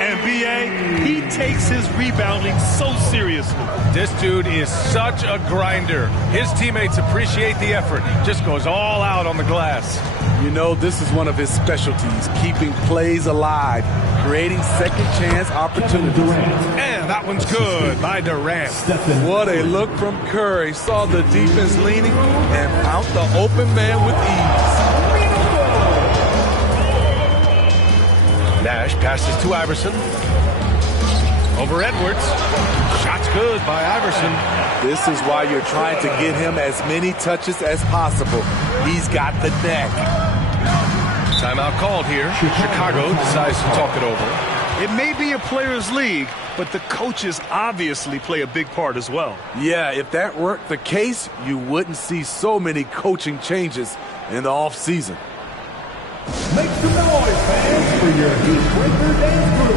And B.A., he takes his rebounding so seriously. This dude is such a grinder. His teammates appreciate the effort. Just goes all out on the glass. You know, this is one of his specialties, keeping plays alive, creating second chance opportunities. And that one's good by Durant. What a look from Curry. Saw the defense leaning and found the open man with ease. Nash passes to Iverson. Over Edwards. Shot's good by Iverson. This is why you're trying to get him as many touches as possible. He's got the neck. Timeout called here. Chicago decides to talk it over. It may be a players' league, but the coaches obviously play a big part as well. Yeah, if that weren't the case, you wouldn't see so many coaching changes in the offseason. Make some noise, fans, for your Heat Breaker dance crew.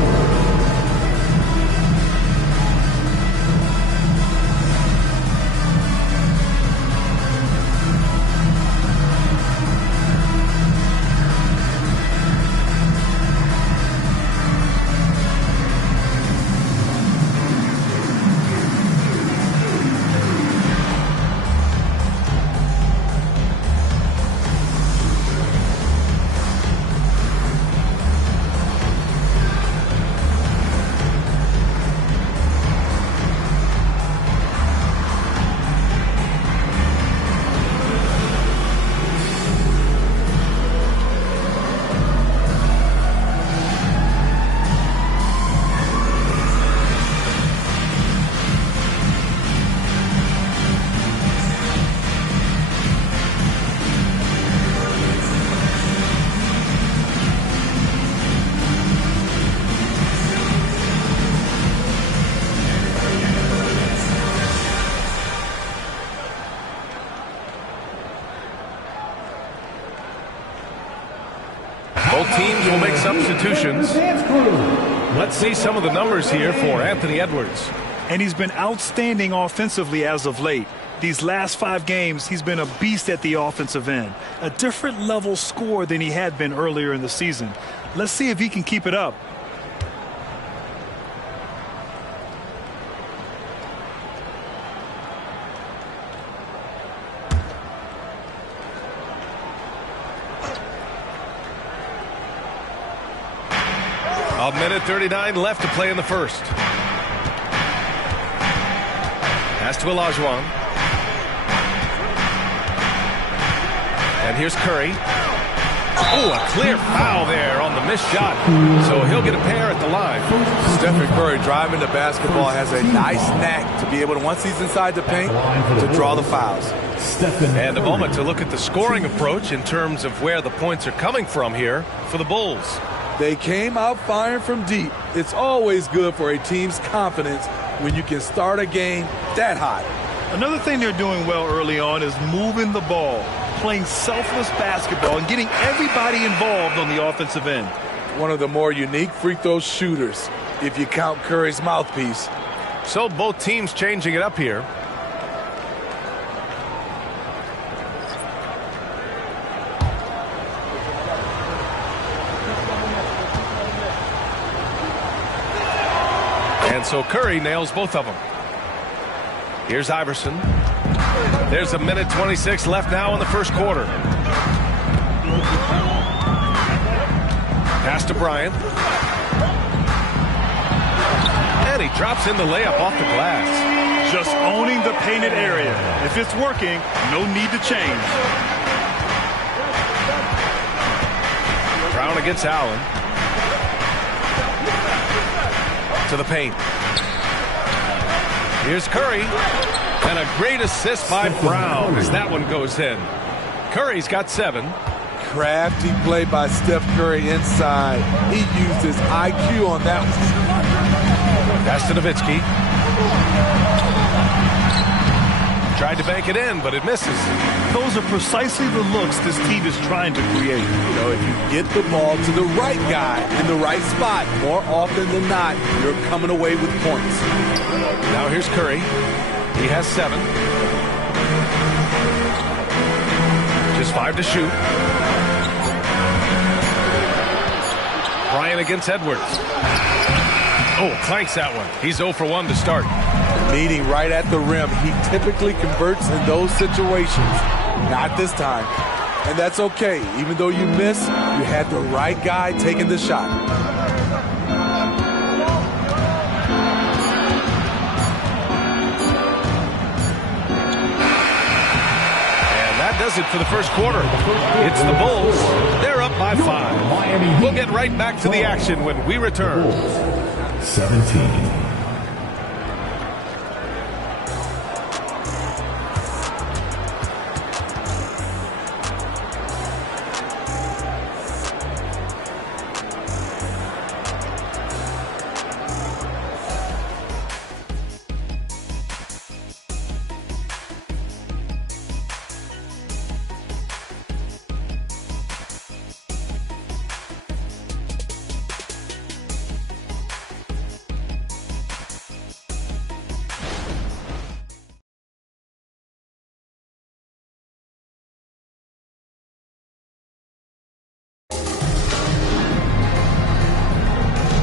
Both teams will make substitutions. Let's see some of the numbers here for Anthony Edwards. And he's been outstanding offensively as of late. These last 5 games, he's been a beast at the offensive end. A different level scorer than he had been earlier in the season. Let's see if he can keep it up. A minute 39 left to play in the first. Pass to Olajuwon. And here's Curry. Oh, a clear foul there on the missed shot. So he'll get a pair at the line. Stephen Curry driving the basketball has a nice knack to be able to, once he's inside the paint, to draw the fouls. And a moment to look at the scoring approach in terms of where the points are coming from here for the Bulls. They came out firing from deep. It's always good for a team's confidence when you can start a game that hot. Another thing they're doing well early on is moving the ball, playing selfless basketball, and getting everybody involved on the offensive end. One of the more unique free throw shooters, if you count Curry's mouthpiece. So both teams changing it up here. And so Curry nails both of them. Here's Iverson. There's a minute 26 left now in the first quarter. Pass to Bryant. And he drops in the layup off the glass. Just owning the painted area. If it's working, no need to change. Brown against Allen. To the paint. Here's Curry. And a great assist by Brown as that one goes in. Curry's got 7. Crafty play by Steph Curry inside. He used his IQ on that one. Pass to Nowitzki. Tried to bank it in, but it misses. Those are precisely the looks this team is trying to create. You know, if you get the ball to the right guy in the right spot, more often than not, you're coming away with points. Now here's Curry. He has 7. Just 5 to shoot. Bryant against Edwards. Oh, clanks that one. He's 0 for 1 to start. Meeting right at the rim. He typically converts in those situations. Not this time. And that's okay. Even though you miss, you had the right guy taking the shot. And that does it for the first quarter. It's the Bulls. They're up by 5. We'll get right back to the action when we return. 17.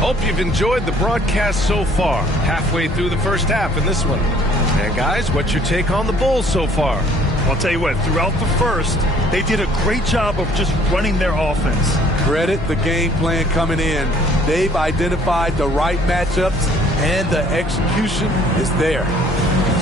Hope you've enjoyed the broadcast so far. Halfway through the first half in this one. And guys, what's your take on the Bulls so far? I'll tell you what, throughout the first, they did a great job of just running their offense. Credit the game plan coming in. They've identified the right matchups, and the execution is there.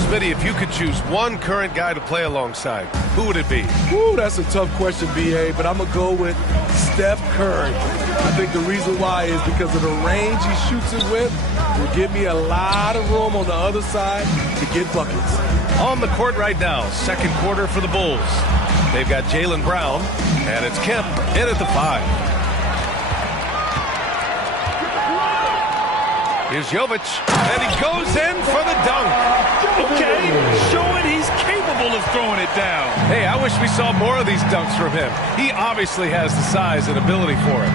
Smitty, if you could choose one current guy to play alongside, who would it be? Ooh, that's a tough question, B.A., but I'm going to go with Steph Curry. I think the reason why is because of the range he shoots it with will give me a lot of room on the other side to get buckets. On the court right now, second quarter for the Bulls. They've got Jaylen Brown, and it's Kemp in at the 5. Here's Jovic, and he goes in for the dunk. Okay, showing he's capable of throwing it down. Hey, I wish we saw more of these dunks from him. He obviously has the size and ability for it.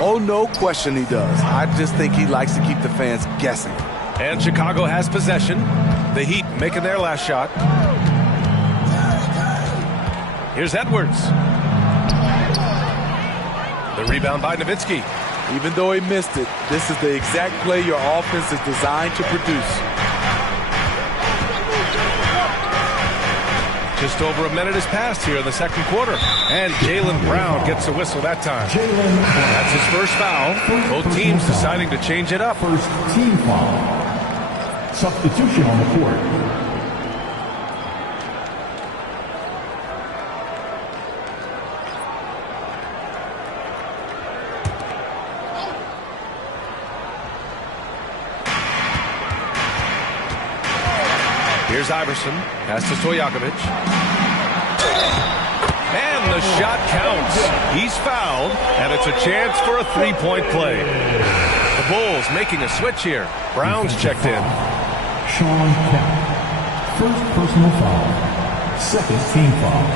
Oh, no question he does. I just think he likes to keep the fans guessing. And Chicago has possession. The Heat making their last shot. Here's Edwards. The rebound by Nowitzki. Even though he missed it, this is the exact play your offense is designed to produce. Just over a minute has passed here in the second quarter. And Jaylen Brown gets a whistle that time. That's his first foul. Both teams deciding to change it up. First team foul. Substitution on the court. Here's Iverson. Pass to Stojakovic. And the shot counts. He's fouled, and it's a chance for a three-point play. The Bulls making a switch here. Brown's checked in. Shawn Kemp. First personal foul. Second team foul.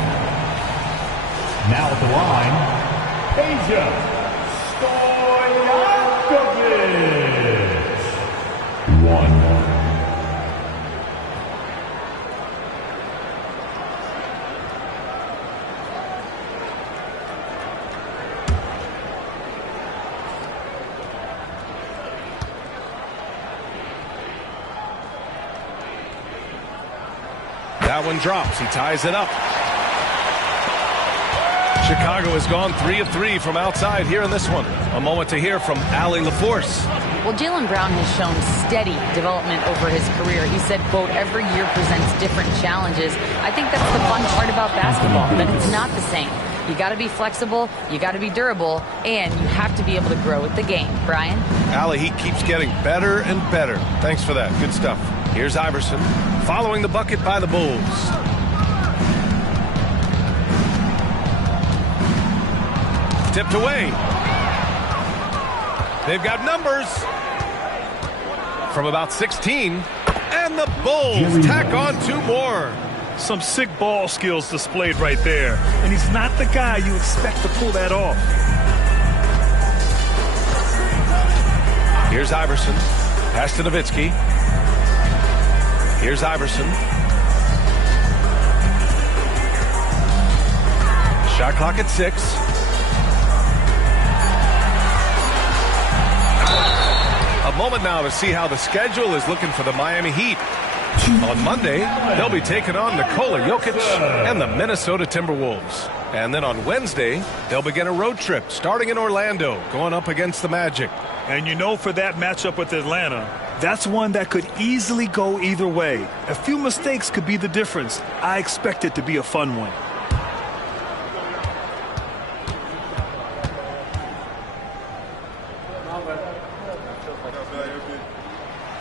Now at the line, Peja Stojakovic. 1. That one drops. He ties it up. Chicago has gone 3 of 3 from outside here in this one. A moment to hear from Allie LaForce. Well, Jaylen Brown has shown steady development over his career. He said, quote, every year presents different challenges. I think that's the fun part about basketball, that it's not the same. You got to be flexible, you got to be durable, and you have to be able to grow with the game. Brian? Allie, he keeps getting better and better. Thanks for that. Good stuff. Here's Iverson, following the bucket by the Bulls. Tipped away. They've got numbers from about 16. And the Bulls tack on 2 more. Some sick ball skills displayed right there. And he's not the guy you expect to pull that off. Here's Iverson. Pass to Nowitzki. Here's Iverson. Shot clock at 6. A moment now to see how the schedule is looking for the Miami Heat. On Monday, they'll be taking on Nikola Jokic and the Minnesota Timberwolves. And then on Wednesday, they'll begin a road trip starting in Orlando, going up against the Magic. And you know, for that matchup with Atlanta, that's one that could easily go either way. A few mistakes could be the difference. I expect it to be a fun one.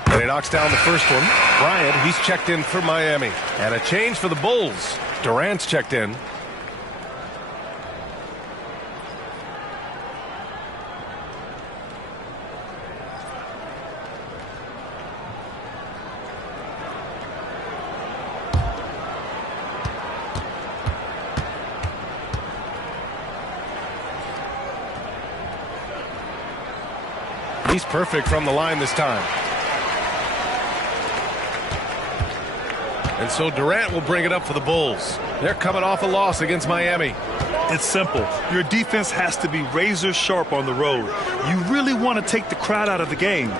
And he knocks down the first one. Bryant, he's checked in for Miami. And a change for the Bulls. Durant's checked in. He's perfect from the line this time. And so Durant will bring it up for the Bulls. They're coming off a loss against Miami. It's simple. Your defense has to be razor sharp on the road. You really want to take the crowd out of the game.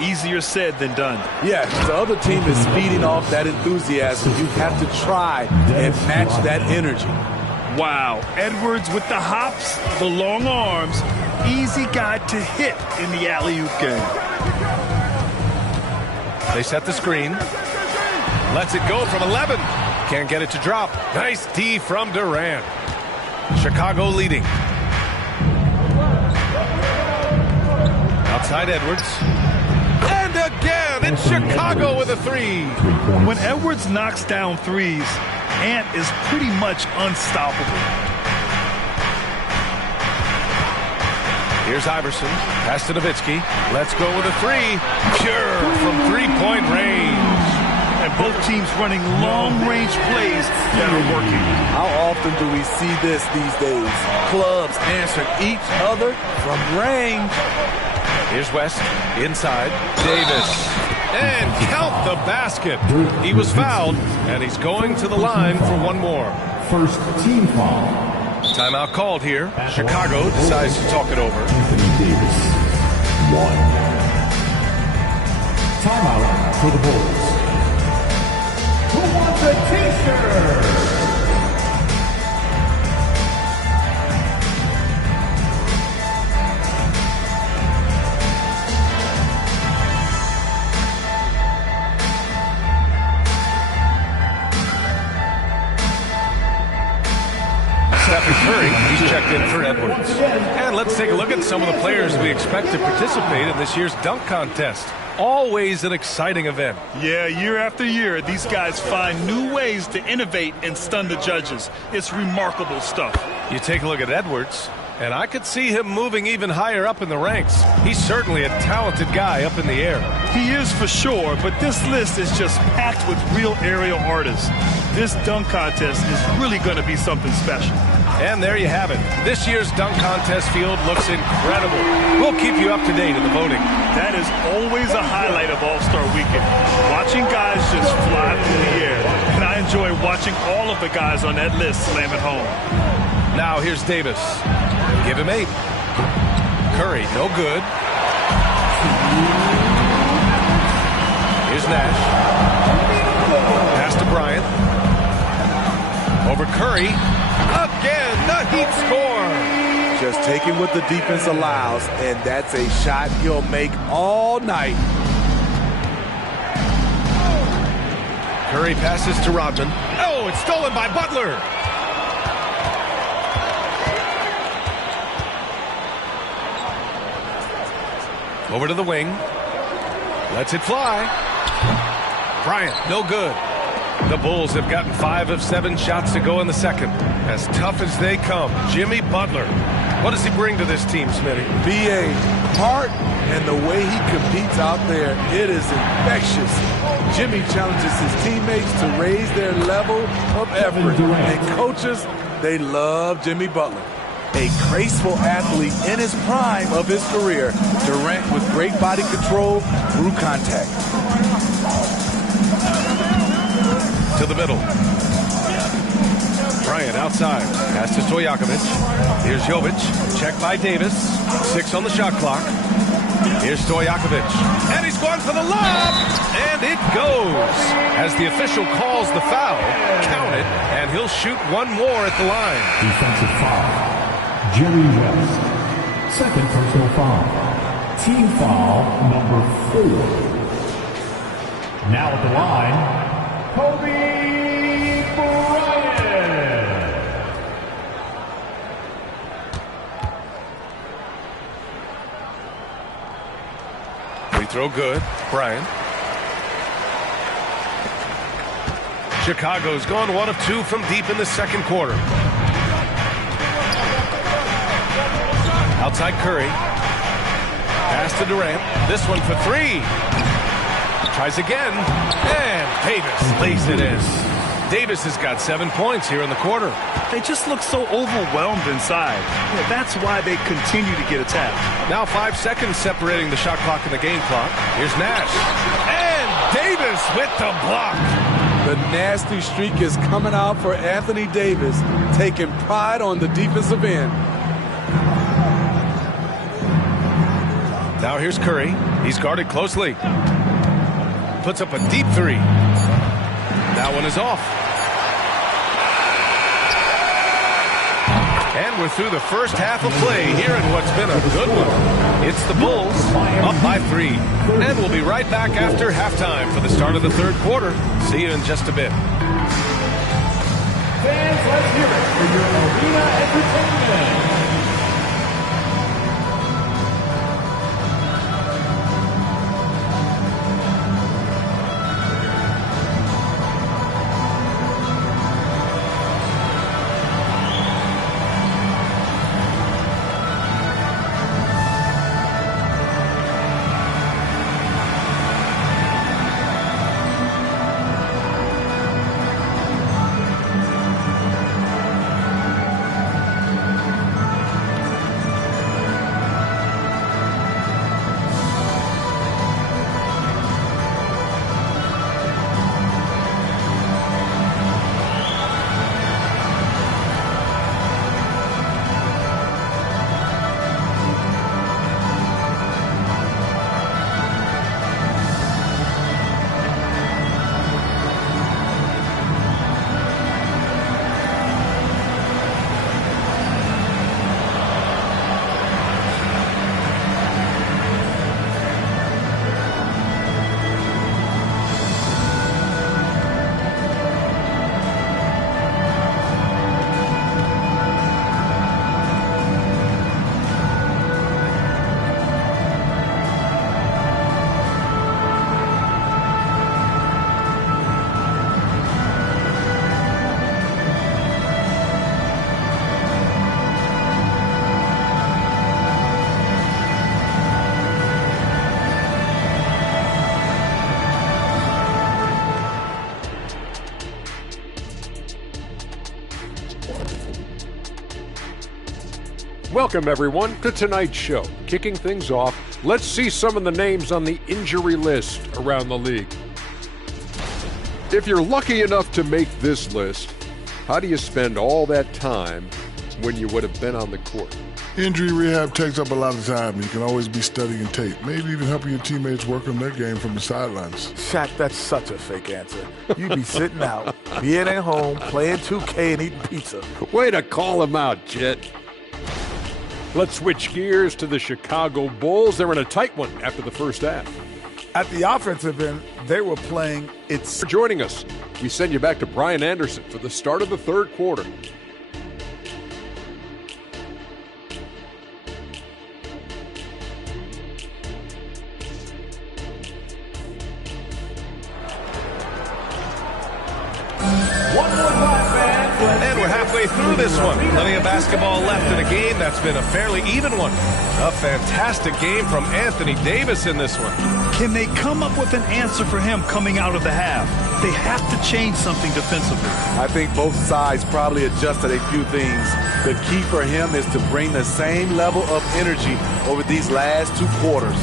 Easier said than done. Yeah, the other team is feeding off that enthusiasm. You have to try and match that energy. Wow. Edwards with the hops, the long arms. Easy guy to hit in the alley-oop game. They set the screen. Lets it go from 11. Can't get it to drop. Nice D from Durant. Chicago leading. Outside Edwards. And again, it's Chicago with a 3. When Edwards knocks down threes, Ant is pretty much unstoppable. Here's Iverson. Pass to Nowitzki. Let's go with a 3. Pure from 3-point range. And both teams running long-range plays that are working. How often do we see this these days? Clubs answering each other from range. Here's West. Inside. Davis. And count the basket. He was fouled, and he's going to the line for one more. First team foul. Timeout called here. Chicago decides to talk it over. Anthony Davis. 1. Timeout for the Bulls. Who wants a t-shirt? Stephen Curry, he's checked in for Edwards. And let's take a look at some of the players we expect to participate in this year's dunk contest. Always an exciting event. Yeah, year after year, these guys find new ways to innovate and stun the judges. It's remarkable stuff. You take a look at Edwards, and I could see him moving even higher up in the ranks. He's certainly a talented guy up in the air. He is for sure, but this list is just packed with real aerial artists. This dunk contest is really going to be something special. And there you have it. This year's dunk contest field looks incredible. We'll keep you up to date in the voting. That is always a highlight of All-Star Weekend. Watching guys just fly through the air. And I enjoy watching all of the guys on that list slam it home. Now here's Davis. Give him 8. Curry, no good. Here's Nash. Pass to Bryant. Over Curry. Again, the Heat score. Just taking what the defense allows, and that's a shot he'll make all night. Curry passes to Rodman. Oh, it's stolen by Butler. Over to the wing. Lets it fly. Bryant, no good. The Bulls have gotten 5 of 7 shots to go in the second. As tough as they come, Jimmy Butler. What does he bring to this team, Smitty? B.A. heart, And the way he competes out there, it is infectious. Jimmy challenges his teammates to raise their level of effort. And coaches, they love Jimmy Butler. A graceful athlete in his prime of his career. Durant with great body control through contact. To the middle. Bryant outside. Pass to Stojakovic. Here's Jovic. Check by Davis. 6 on the shot clock. Here's Stojakovic. And he's going for the lob. And it goes. As the official calls the foul, count it, and he'll shoot one more at the line. Defensive foul. Jerry West. Second personal foul. Team foul number 4. Now at the line, Kobe Bryant. Free throw good. Bryant. Chicago's gone 1 of 2 from deep in the second quarter. Outside Curry. Pass to Durant. This one for 3. Tries again. And Davis lays it in. Davis has got 7 points here in the quarter. They just look so overwhelmed inside. Yeah, that's why they continue to get attacked. Now 5 seconds separating the shot clock and the game clock. Here's Nash. And Davis with the block. The nasty streak is coming out for Anthony Davis, taking pride on the defensive end. Now here's Curry. He's guarded closely. Puts up a deep 3. That one is off. And we're through the first half of play here in what's been a good one. It's the Bulls up by 3. And we'll be right back after halftime for the start of the third quarter. See you in just a bit. Fans, let's hear it for your arena entertainment. Welcome, everyone, to tonight's show. Kicking things off, let's see some of the names on the injury list around the league. If you're lucky enough to make this list, how do you spend all that time when you would have been on the court? Injury rehab takes up a lot of time. You can always be studying tape, maybe even helping your teammates work on their game from the sidelines. Shaq, that's such a fake answer. You'd be sitting out, being at home, playing 2K and eating pizza. Way to call him out, Jet. Let's switch gears to the Chicago Bulls. They're in a tight one after the first half. At the offensive end, they were playing its... For joining us, we send you back to Brian Anderson for the start of the third quarter. And we're halfway halfway through this one. Plenty of basketball left in a game that's been a fairly even one. A fantastic game from Anthony Davis in this one. Can they come up with an answer for him coming out of the half? They have to change something defensively. I think both sides probably adjusted a few things. The key for him is to bring the same level of energy over these last 2 quarters.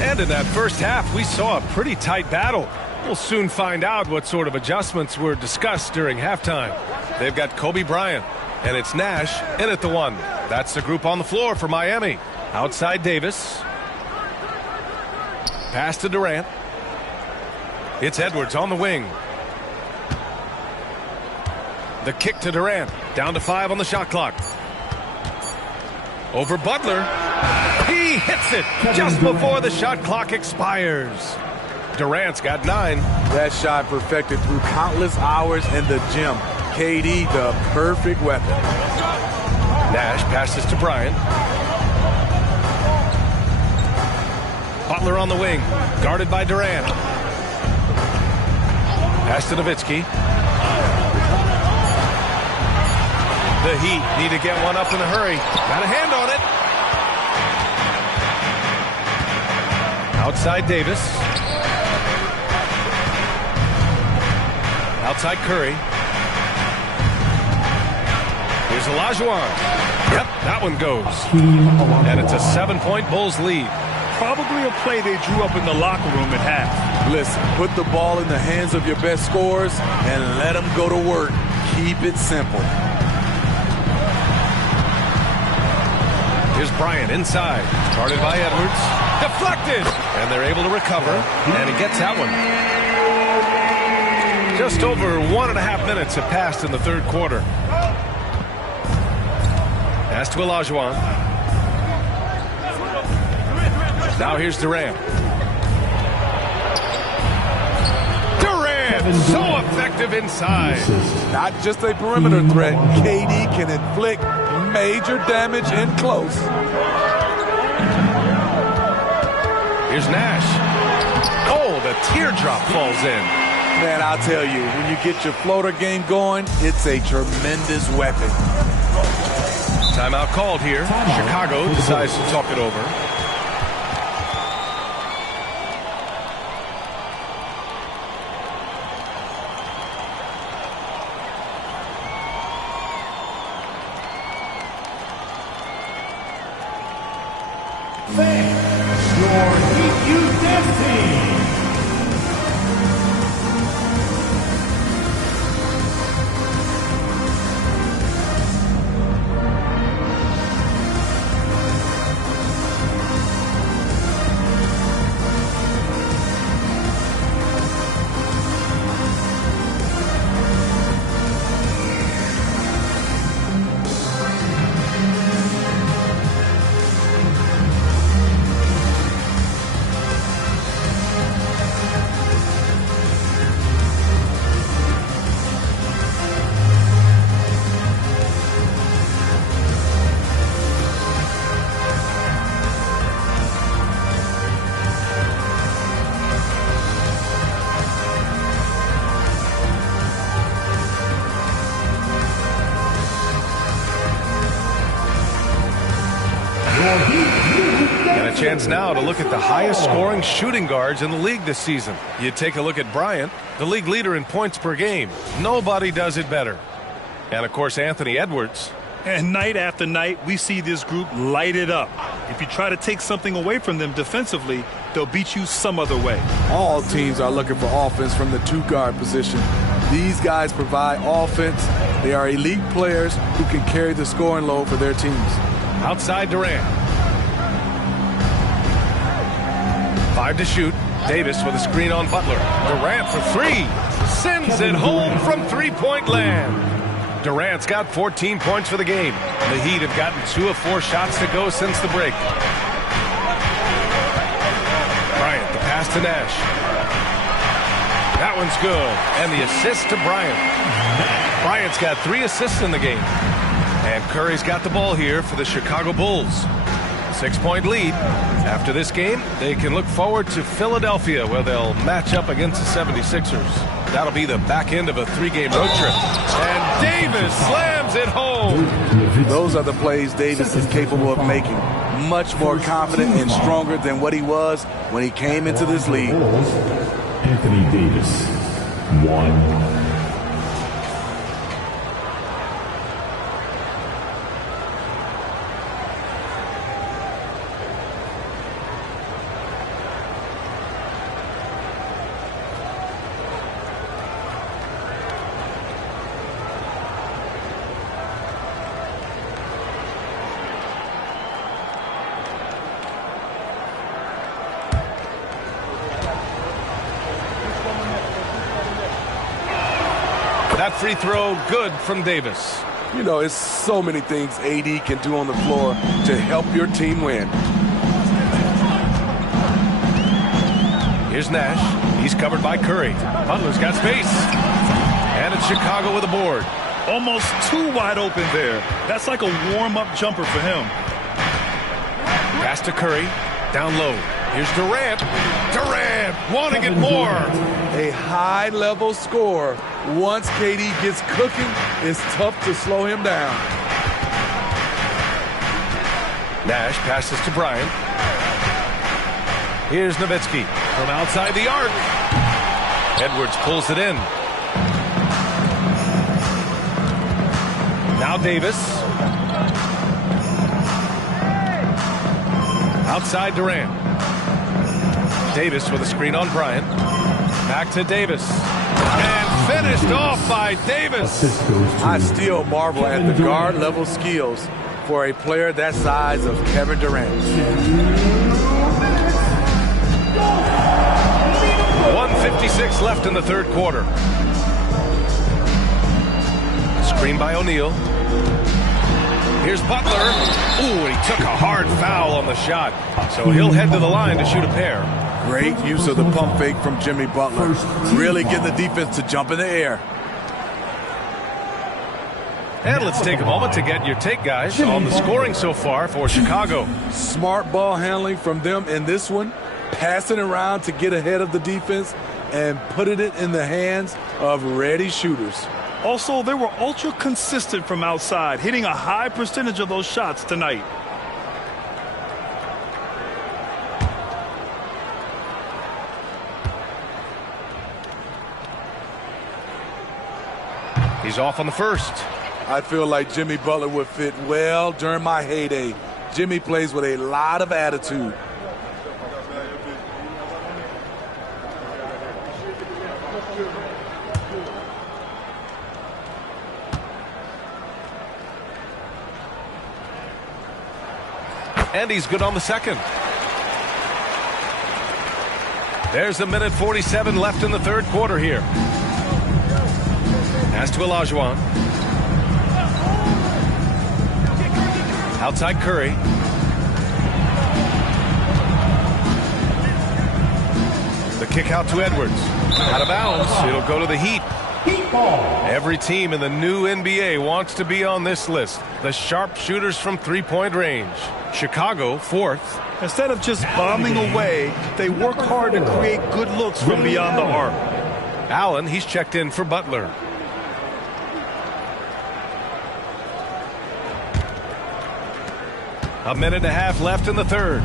And in that first half, we saw a pretty tight battle. We'll soon find out what sort of adjustments were discussed during halftime. They've got Kobe Bryant, and it's Nash in at the 1. That's the group on the floor for Miami. Outside Davis. Pass to Durant. It's Edwards on the wing. The kick to Durant. Down to 5 on the shot clock. Over Butler. He hits it just before the shot clock expires. Durant's got 9. That shot perfected through countless hours in the gym. KD, the perfect weapon. Nash passes to Bryant. Butler on the wing, guarded by Durant. Pass to Nowitzki. The Heat need to get one up in a hurry. Got a hand on it. Outside Davis. Outside Curry. Here's Olajuwon. Yep, that one goes. And it's a 7-point Bulls lead. Probably a play they drew up in the locker room at half. Listen, put the ball in the hands of your best scorers and let them go to work. Keep it simple. Here's Bryant inside. Guarded by Edwards. Deflected! And they're able to recover. And he gets that one. Just over 1.5 minutes have passed in the third quarter. Pass to Olajuwon. Now here's Durant. Durant, so effective inside. Not just a perimeter threat. KD can inflict major damage in close. Here's Nash. Oh, the teardrop falls in. Man, I'll tell you, when you get your floater game going, it's a tremendous weapon. Timeout called here. Chicago decides to talk it over. Your Heat Youth Dance Team. And a chance now to look at the highest scoring shooting guards in the league this season. You take a look at Bryant, the league leader in points per game. Nobody does it better. And of course, Anthony Edwards. And night after night, we see this group light it up. If you try to take something away from them defensively, they'll beat you some other way. All teams are looking for offense from the two-guard position. These guys provide offense. They are elite players who can carry the scoring load for their teams. Outside Durant. 5 to shoot. Davis with a screen on Butler. Durant for 3. Sends it home from three-point land. Durant's got 14 points for the game. The Heat have gotten 2 of 4 shots to go since the break. Bryant, the pass to Nash. That one's good. And the assist to Bryant. Bryant's got 3 assists in the game. And Curry's got the ball here for the Chicago Bulls. 6-point lead. After this game, they can look forward to Philadelphia, where they'll match up against the 76ers. That'll be the back end of a 3-game road trip. And Davis slams it home. Those are the plays Davis is capable of making. Much more confident and stronger than what he was when he came into this league. Anthony Davis, 1. That free throw good from Davis. You know, it's so many things AD can do on the floor to help your team win. Here's Nash. He's covered by Curry. Butler's got space. And it's Chicago with a board. Almost too wide open there. That's like a warm-up jumper for him. Pass to Curry. Down low. Here's Durant. Durant wanting it more. A high-level score. Once KD gets cooking, it's tough to slow him down. Nash passes to Bryant. Here's Nowitzki from outside the arc. Edwards pulls it in. Now Davis. Outside Durant. Davis with a screen on Bryant. Back to Davis. And finished off by Davis. I still marvel at the guard level skills for a player that size of Kevin Durant. 1:56 left in the third quarter. Screen by O'Neal. Here's Butler. Ooh, he took a hard foul on the shot. So he'll head to the line to shoot a pair. Great use of the pump fake from Jimmy Butler. Really getting the defense to jump in the air. And let's take a moment to get your take, guys, on the scoring so far for Chicago. Smart ball handling from them in this one. Passing around to get ahead of the defense and putting it in the hands of ready shooters. Also, they were ultra consistent from outside, hitting a high percentage of those shots tonight. He's off on the first. I feel like Jimmy Butler would fit well during my heyday. Jimmy plays with a lot of attitude. And he's good on the second. There's 1:47 left in the third quarter here. Pass to Olajuwon. Outside Curry. The kick out to Edwards. Out of bounds. It'll go to the Heat. Every team in the new NBA wants to be on this list. The sharpshooters from three-point range. Chicago, fourth. Instead of just bombing away, they work hard to create good looks from beyond the arc. Allen, he's checked in for Butler. A minute and a half left in the third.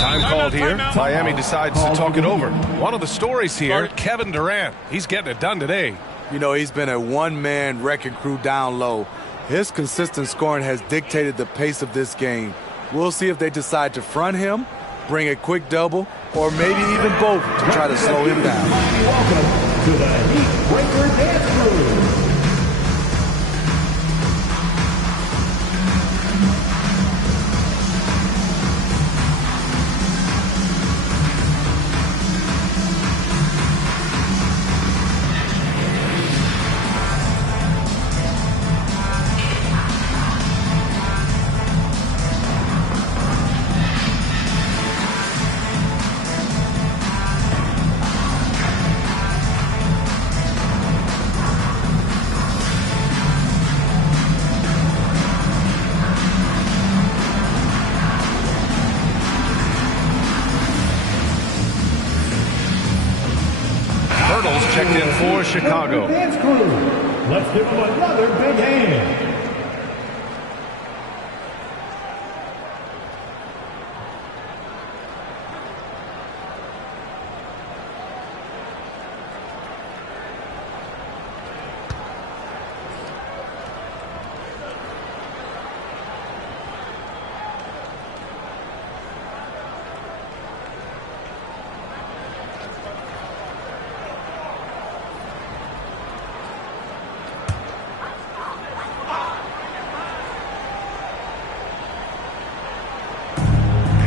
Time called here. Miami decides to talk it over. One of the stories here, Kevin Durant. He's getting it done today. You know, he's been a one-man wrecking crew down low. His consistent scoring has dictated the pace of this game. We'll see if they decide to front him, bring a quick double, or maybe even both to try to slow him down. Welcome to the Heat Breaker Dance Crew. Chicago. Dance crew, let's give them another big hand.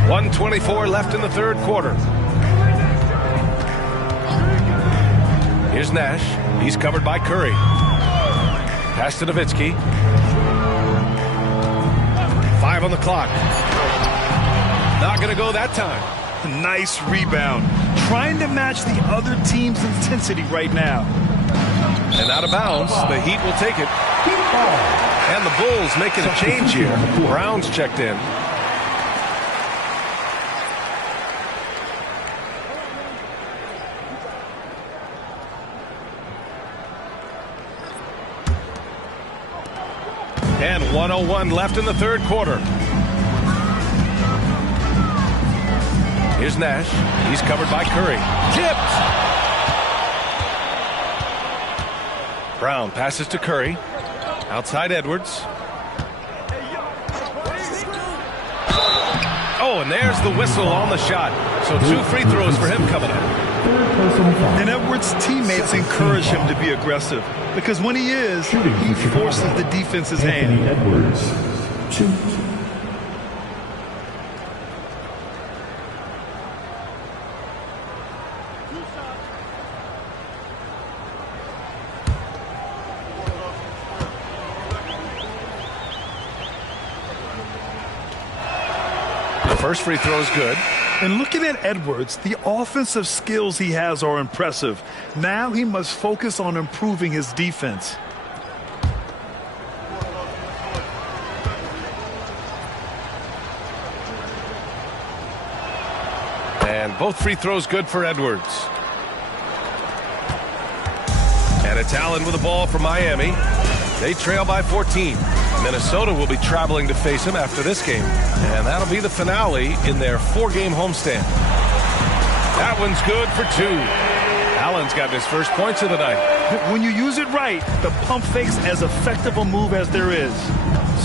.124 left in the third quarter. Here's Nash. He's covered by Curry. Pass to Nowitzki. 5 on the clock. Not going to go that time. Nice rebound. Trying to match the other team's intensity right now. And out of bounds, the Heat will take it. And the Bulls making a change here. Brown's checked in. And 1:01 left in the third quarter. Here's Nash. He's covered by Curry. Tipped! Brown passes to Curry. Outside Edwards. Oh, and there's the whistle on the shot. So 2 free throws for him coming up. And Edwards' teammates encourage him to be aggressive because when he is, he forces the defense's hand. Edwards, 2. The first free throw is good. And looking at Edwards, the offensive skills he has are impressive. Now he must focus on improving his defense. And both free throws good for Edwards. And it's Allen with the ball for Miami. They trail by 14. Minnesota will be traveling to face him after this game. And that'll be the finale in their 4-game homestand. That one's good for 2. Allen's got his first points of the night. When you use it right, the pump fake's as effective a move as there is.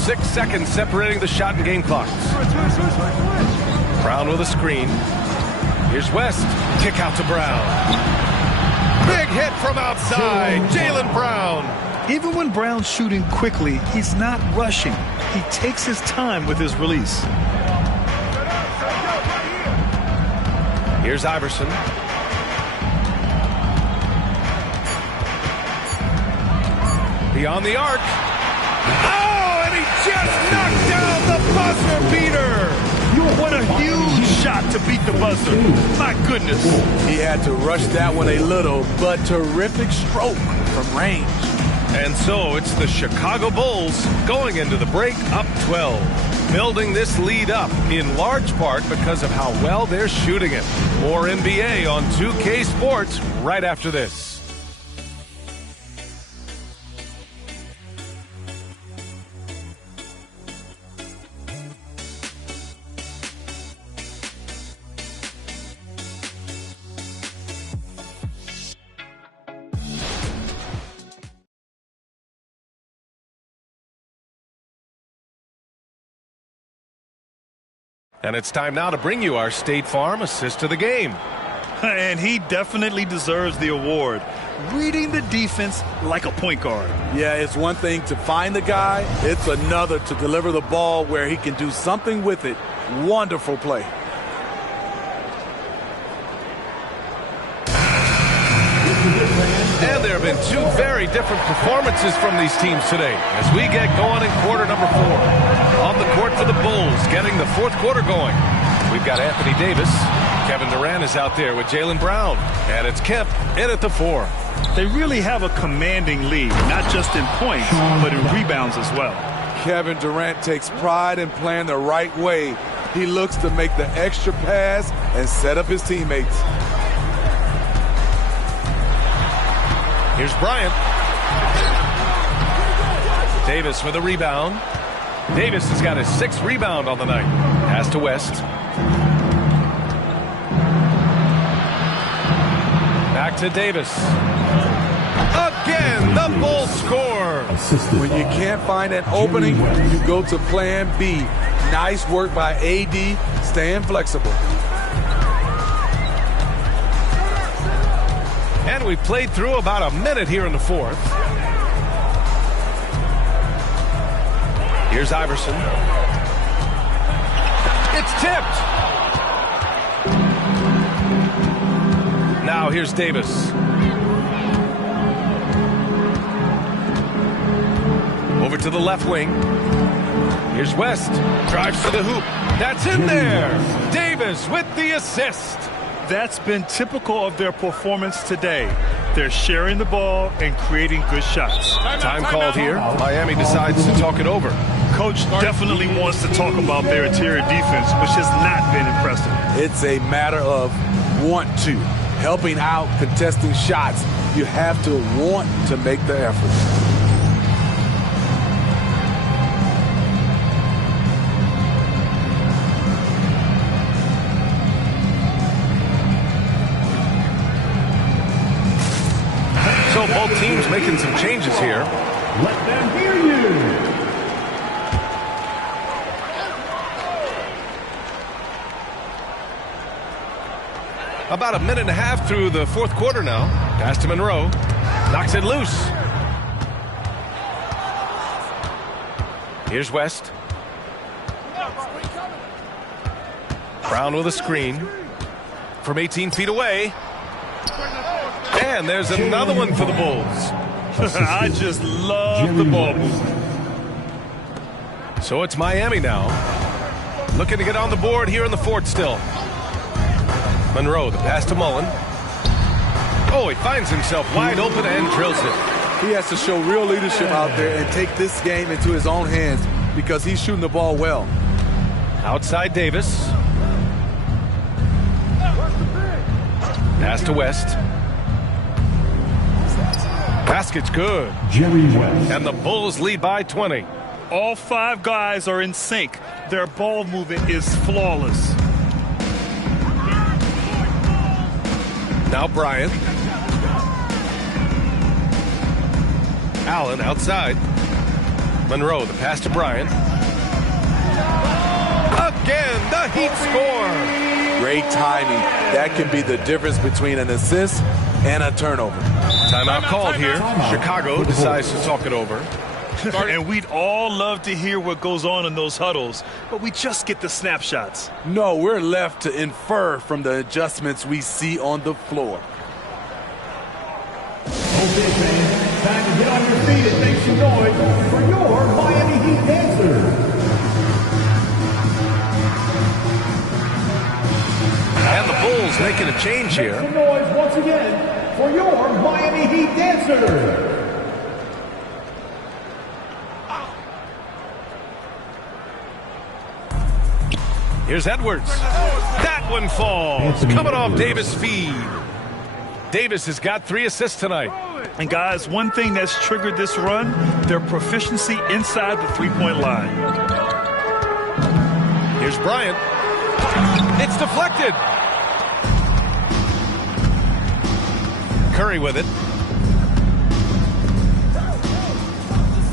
6 seconds separating the shot and game clocks. Brown with a screen. Here's West. Kick out to Brown. Big hit from outside. Jaylen Brown. Even when Brown's shooting quickly, he's not rushing. He takes his time with his release. Here's Iverson. Beyond the arc. Oh, and he just knocked down the buzzer beater. What a huge shot to beat the buzzer. My goodness. He had to rush that one a little, but terrific stroke from range. And so it's the Chicago Bulls going into the break up 12. Building this lead up in large part because of how well they're shooting it. More NBA on 2K Sports right after this. And it's time now to bring you our State Farm assist of the game. And he definitely deserves the award. Reading the defense like a point guard. Yeah, it's one thing to find the guy. It's another to deliver the ball where he can do something with it. Wonderful play. And there have been 2 very different performances from these teams today as we get going in quarter number 4. On the court for the Bulls, getting the 4th quarter going. We've got Anthony Davis. Kevin Durant is out there with Jaylen Brown. And it's Kemp in at the 4. They really have a commanding lead, not just in points, but in rebounds as well. Kevin Durant takes pride in playing the right way. He looks to make the extra pass and set up his teammates. Here's Bryant. Davis with a rebound. Davis has got his 6th rebound on the night. Pass to West. Back to Davis. Again, the Bulls score. When you can't find an opening, you go to plan B. Nice work by AD, staying flexible. And we've played through about a minute here in the 4th. Here's Iverson. It's tipped. Now here's Davis. Over to the left wing. Here's West. Drives to the hoop. That's in there. Davis with the assist. That's been typical of their performance today. They're sharing the ball and creating good shots. Time called here. Miami decides to talk it over. Coach definitely wants to talk about their interior defense, which has not been impressive. It's a matter of want to. Helping out, contesting shots. You have to want to make the effort. So both teams making some changes here. Let them hear you. About a minute and a half through the 4th quarter now. Pass to Monroe. Knocks it loose. Here's West. Brown with a screen. From 18 feet away. And there's another one for the Bulls. I just love the ball movement. So it's Miami now. Looking to get on the board here in the 4th still. Monroe, the pass to Mullen. Oh, he finds himself wide open and drills it. He has to show real leadership out there and take this game into his own hands because he's shooting the ball well. Outside Davis. Pass to West. Basket's good. Jerry West. And the Bulls lead by 20. All 5 guys are in sync. Their ball movement is flawless. Now Bryant. Allen outside. Monroe, the pass to Bryant. Again, the Heat score. Great timing. That can be the difference between an assist and a turnover. Timeout called here. Chicago decides to talk it over. And we'd all love to hear what goes on in those huddles, but we just get the snapshots. No, we're left to infer from the adjustments we see on the floor. Okay, fans, time to get on your feet and make some noise for your Miami Heat dancers. And the Bulls making a change here. Make some noise once again for your Miami Heat dancers. Here's Edwards. That one falls. Coming off Davis' feed. Davis has got 3 assists tonight. And guys, one thing that's triggered this run, their proficiency inside the three-point line. Here's Bryant. It's deflected. Curry with it.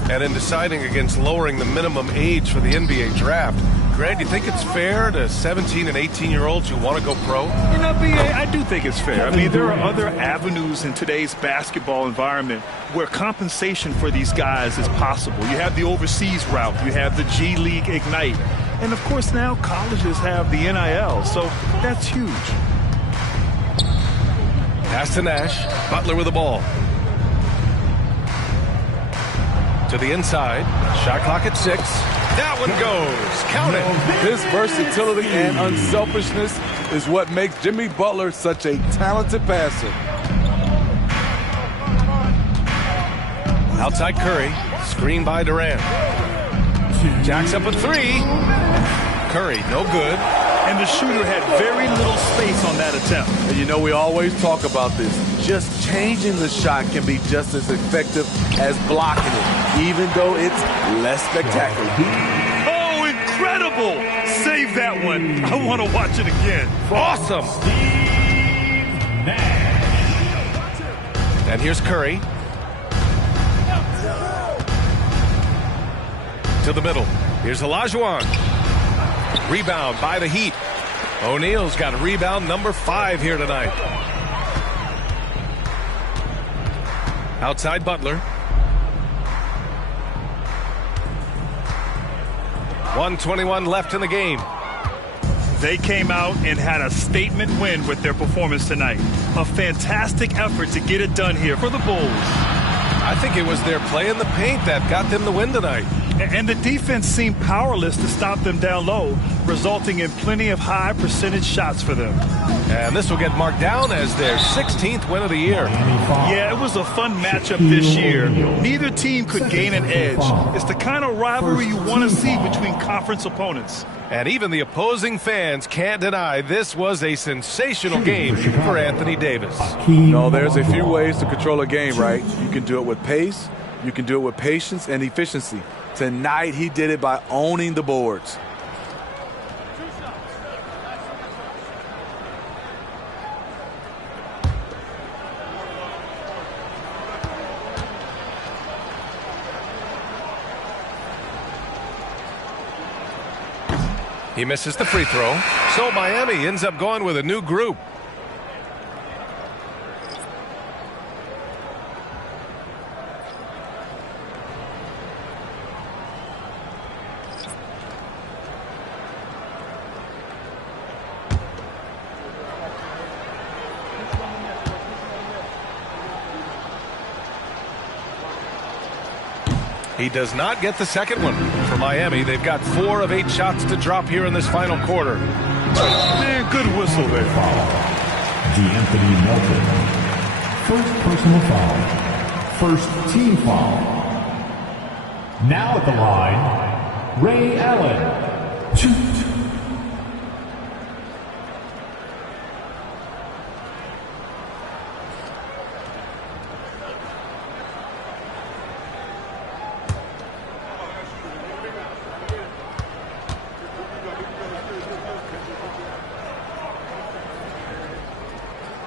And in deciding against lowering the minimum age for the NBA draft, Grant, do you think it's fair to 17 and 18-year-olds who want to go pro? You know, B.A., I do think it's fair. I mean, there are other avenues in today's basketball environment where compensation for these guys is possible. You have the overseas route. You have the G League Ignite. And, of course, now colleges have the NIL, so that's huge. Pass to Nash. Butler with the ball. To the inside. Shot clock at 6. That one goes. Count it. This versatility and unselfishness is what makes Jimmy Butler such a talented passer. Outside Curry. Screen by Durant. Jacks up a 3. Curry, no good. And the shooter had very little space on that attempt. And you know, we always talk about this. just changing the shot can be just as effective as blocking it, even though it's less spectacular. Oh, incredible! Save that one. I want to watch it again. Awesome! And here's Curry. To the middle. Here's Olajuwon. Rebound by the Heat. O'Neal's got a rebound number 5 here tonight. Outside Butler. 1:21 left in the game. They came out and had a statement win with their performance tonight. A fantastic effort to get it done here for the Bulls. I think it was their play in the paint that got them the win tonight. And the defense seemed powerless to stop them down low, resulting in plenty of high percentage shots for them. And this will get marked down as their 16th win of the year. Yeah, it was a fun matchup this year. Neither team could gain an edge. It's the kind of rivalry you want to see between conference opponents. And even the opposing fans can't deny this was a sensational game for Anthony Davis. No, there's a few ways to control a game, right? You can do it with pace, you can do it with patience and efficiency. Tonight, he did it by owning the boards. He misses the free throw. So Miami ends up going with a new group. He does not get the second one. For Miami, they've got 4 of 8 shots to drop here in this final quarter. Man, good whistle there. D'Anthony Melton. First personal foul. First team foul. Now at the line, Ray Allen.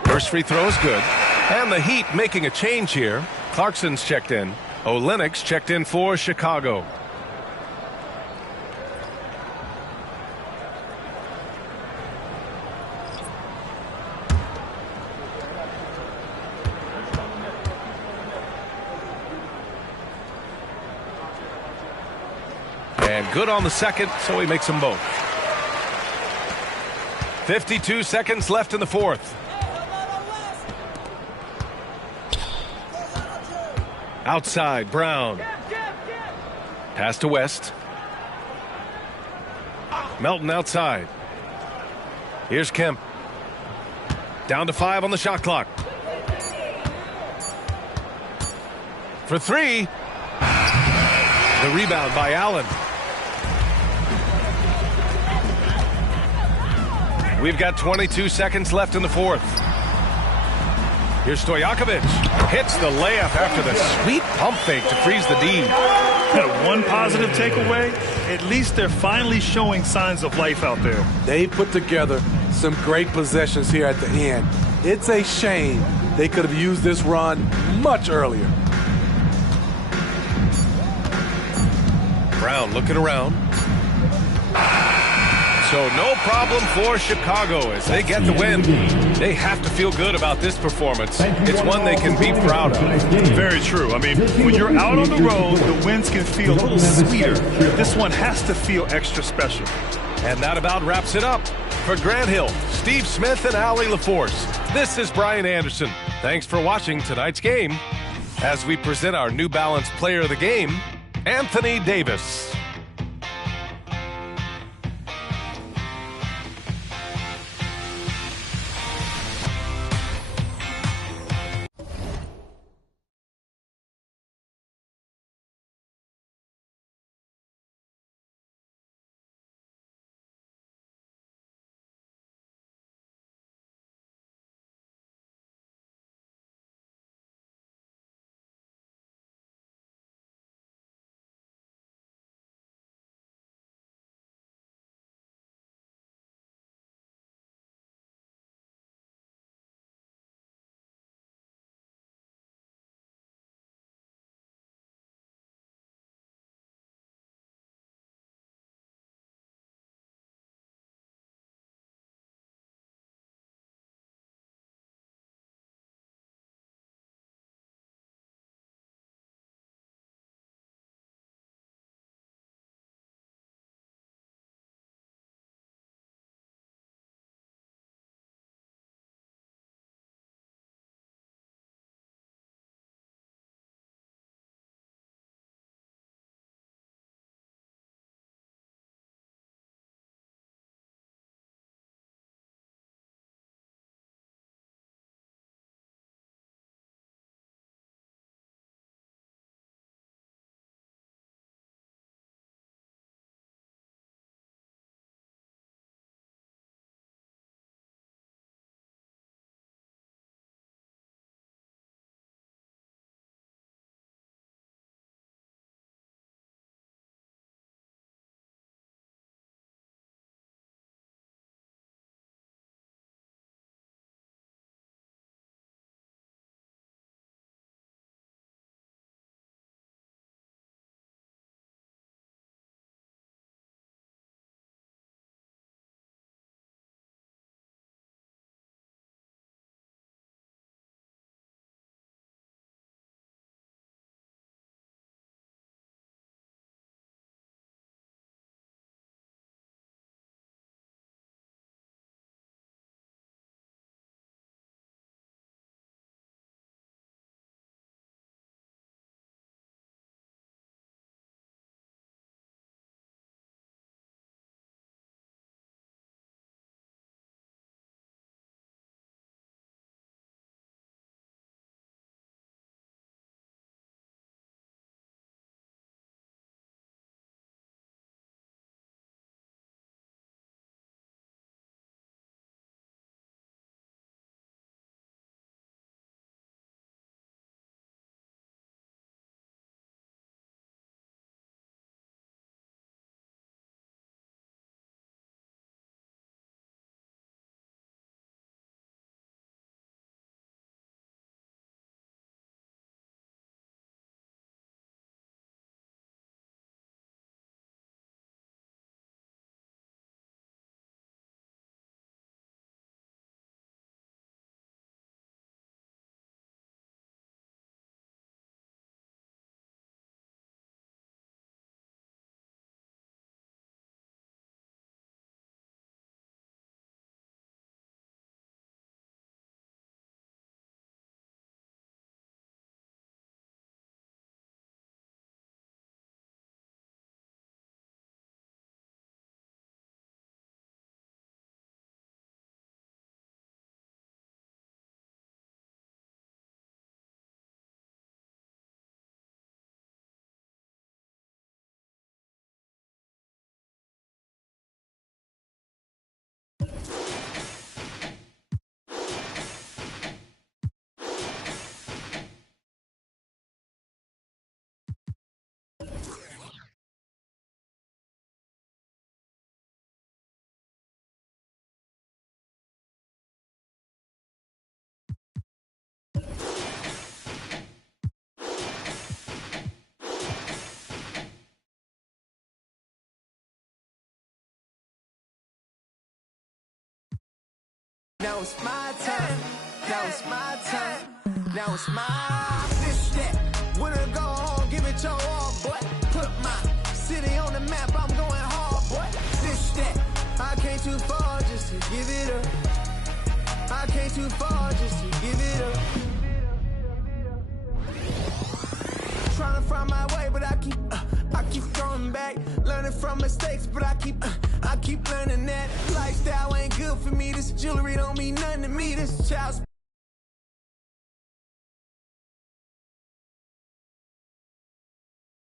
First free throw is good. And the Heat making a change here. Clarkson's checked in. Olenek's checked in for Chicago. And good on the second, so he makes them both. 52 seconds left in the fourth. Outside, Brown. Pass to West. Melton outside. Here's Kemp. Down to 5 on the shot clock. For 3. The rebound by Allen. We've got 22 seconds left in the fourth. Here's Stojakovic. Hits the layup after the sweet pump fake to freeze the D. One positive takeaway, at least they're finally showing signs of life out there. They put together some great possessions here at the end. It's a shame they could have used this run much earlier. Brown looking around. So no problem for Chicago as they get the win. They have to feel good about this performance. It's one they can be proud of. Very true. I mean, when you're out on the road, the wins can feel a little sweeter. This one has to feel extra special. And that about wraps it up. For Grant Hill, Steve Smith, and Allie LaForce, this is Brian Anderson. Thanks for watching tonight's game as we present our New Balance Player of the Game, Anthony Davis. Now it's my time. Now it's my time. Now it's my fish that. Wanna go home, give it your all, boy. Put my city on the map, I'm going hard, boy. Fish that. I came too far just to give it up. I came too far just to give it up. Trying to find my way, but I keep going back. Learning from mistakes, but I keep learning that lifestyle ain't good for me. This jewelry don't mean nothing to me. This child's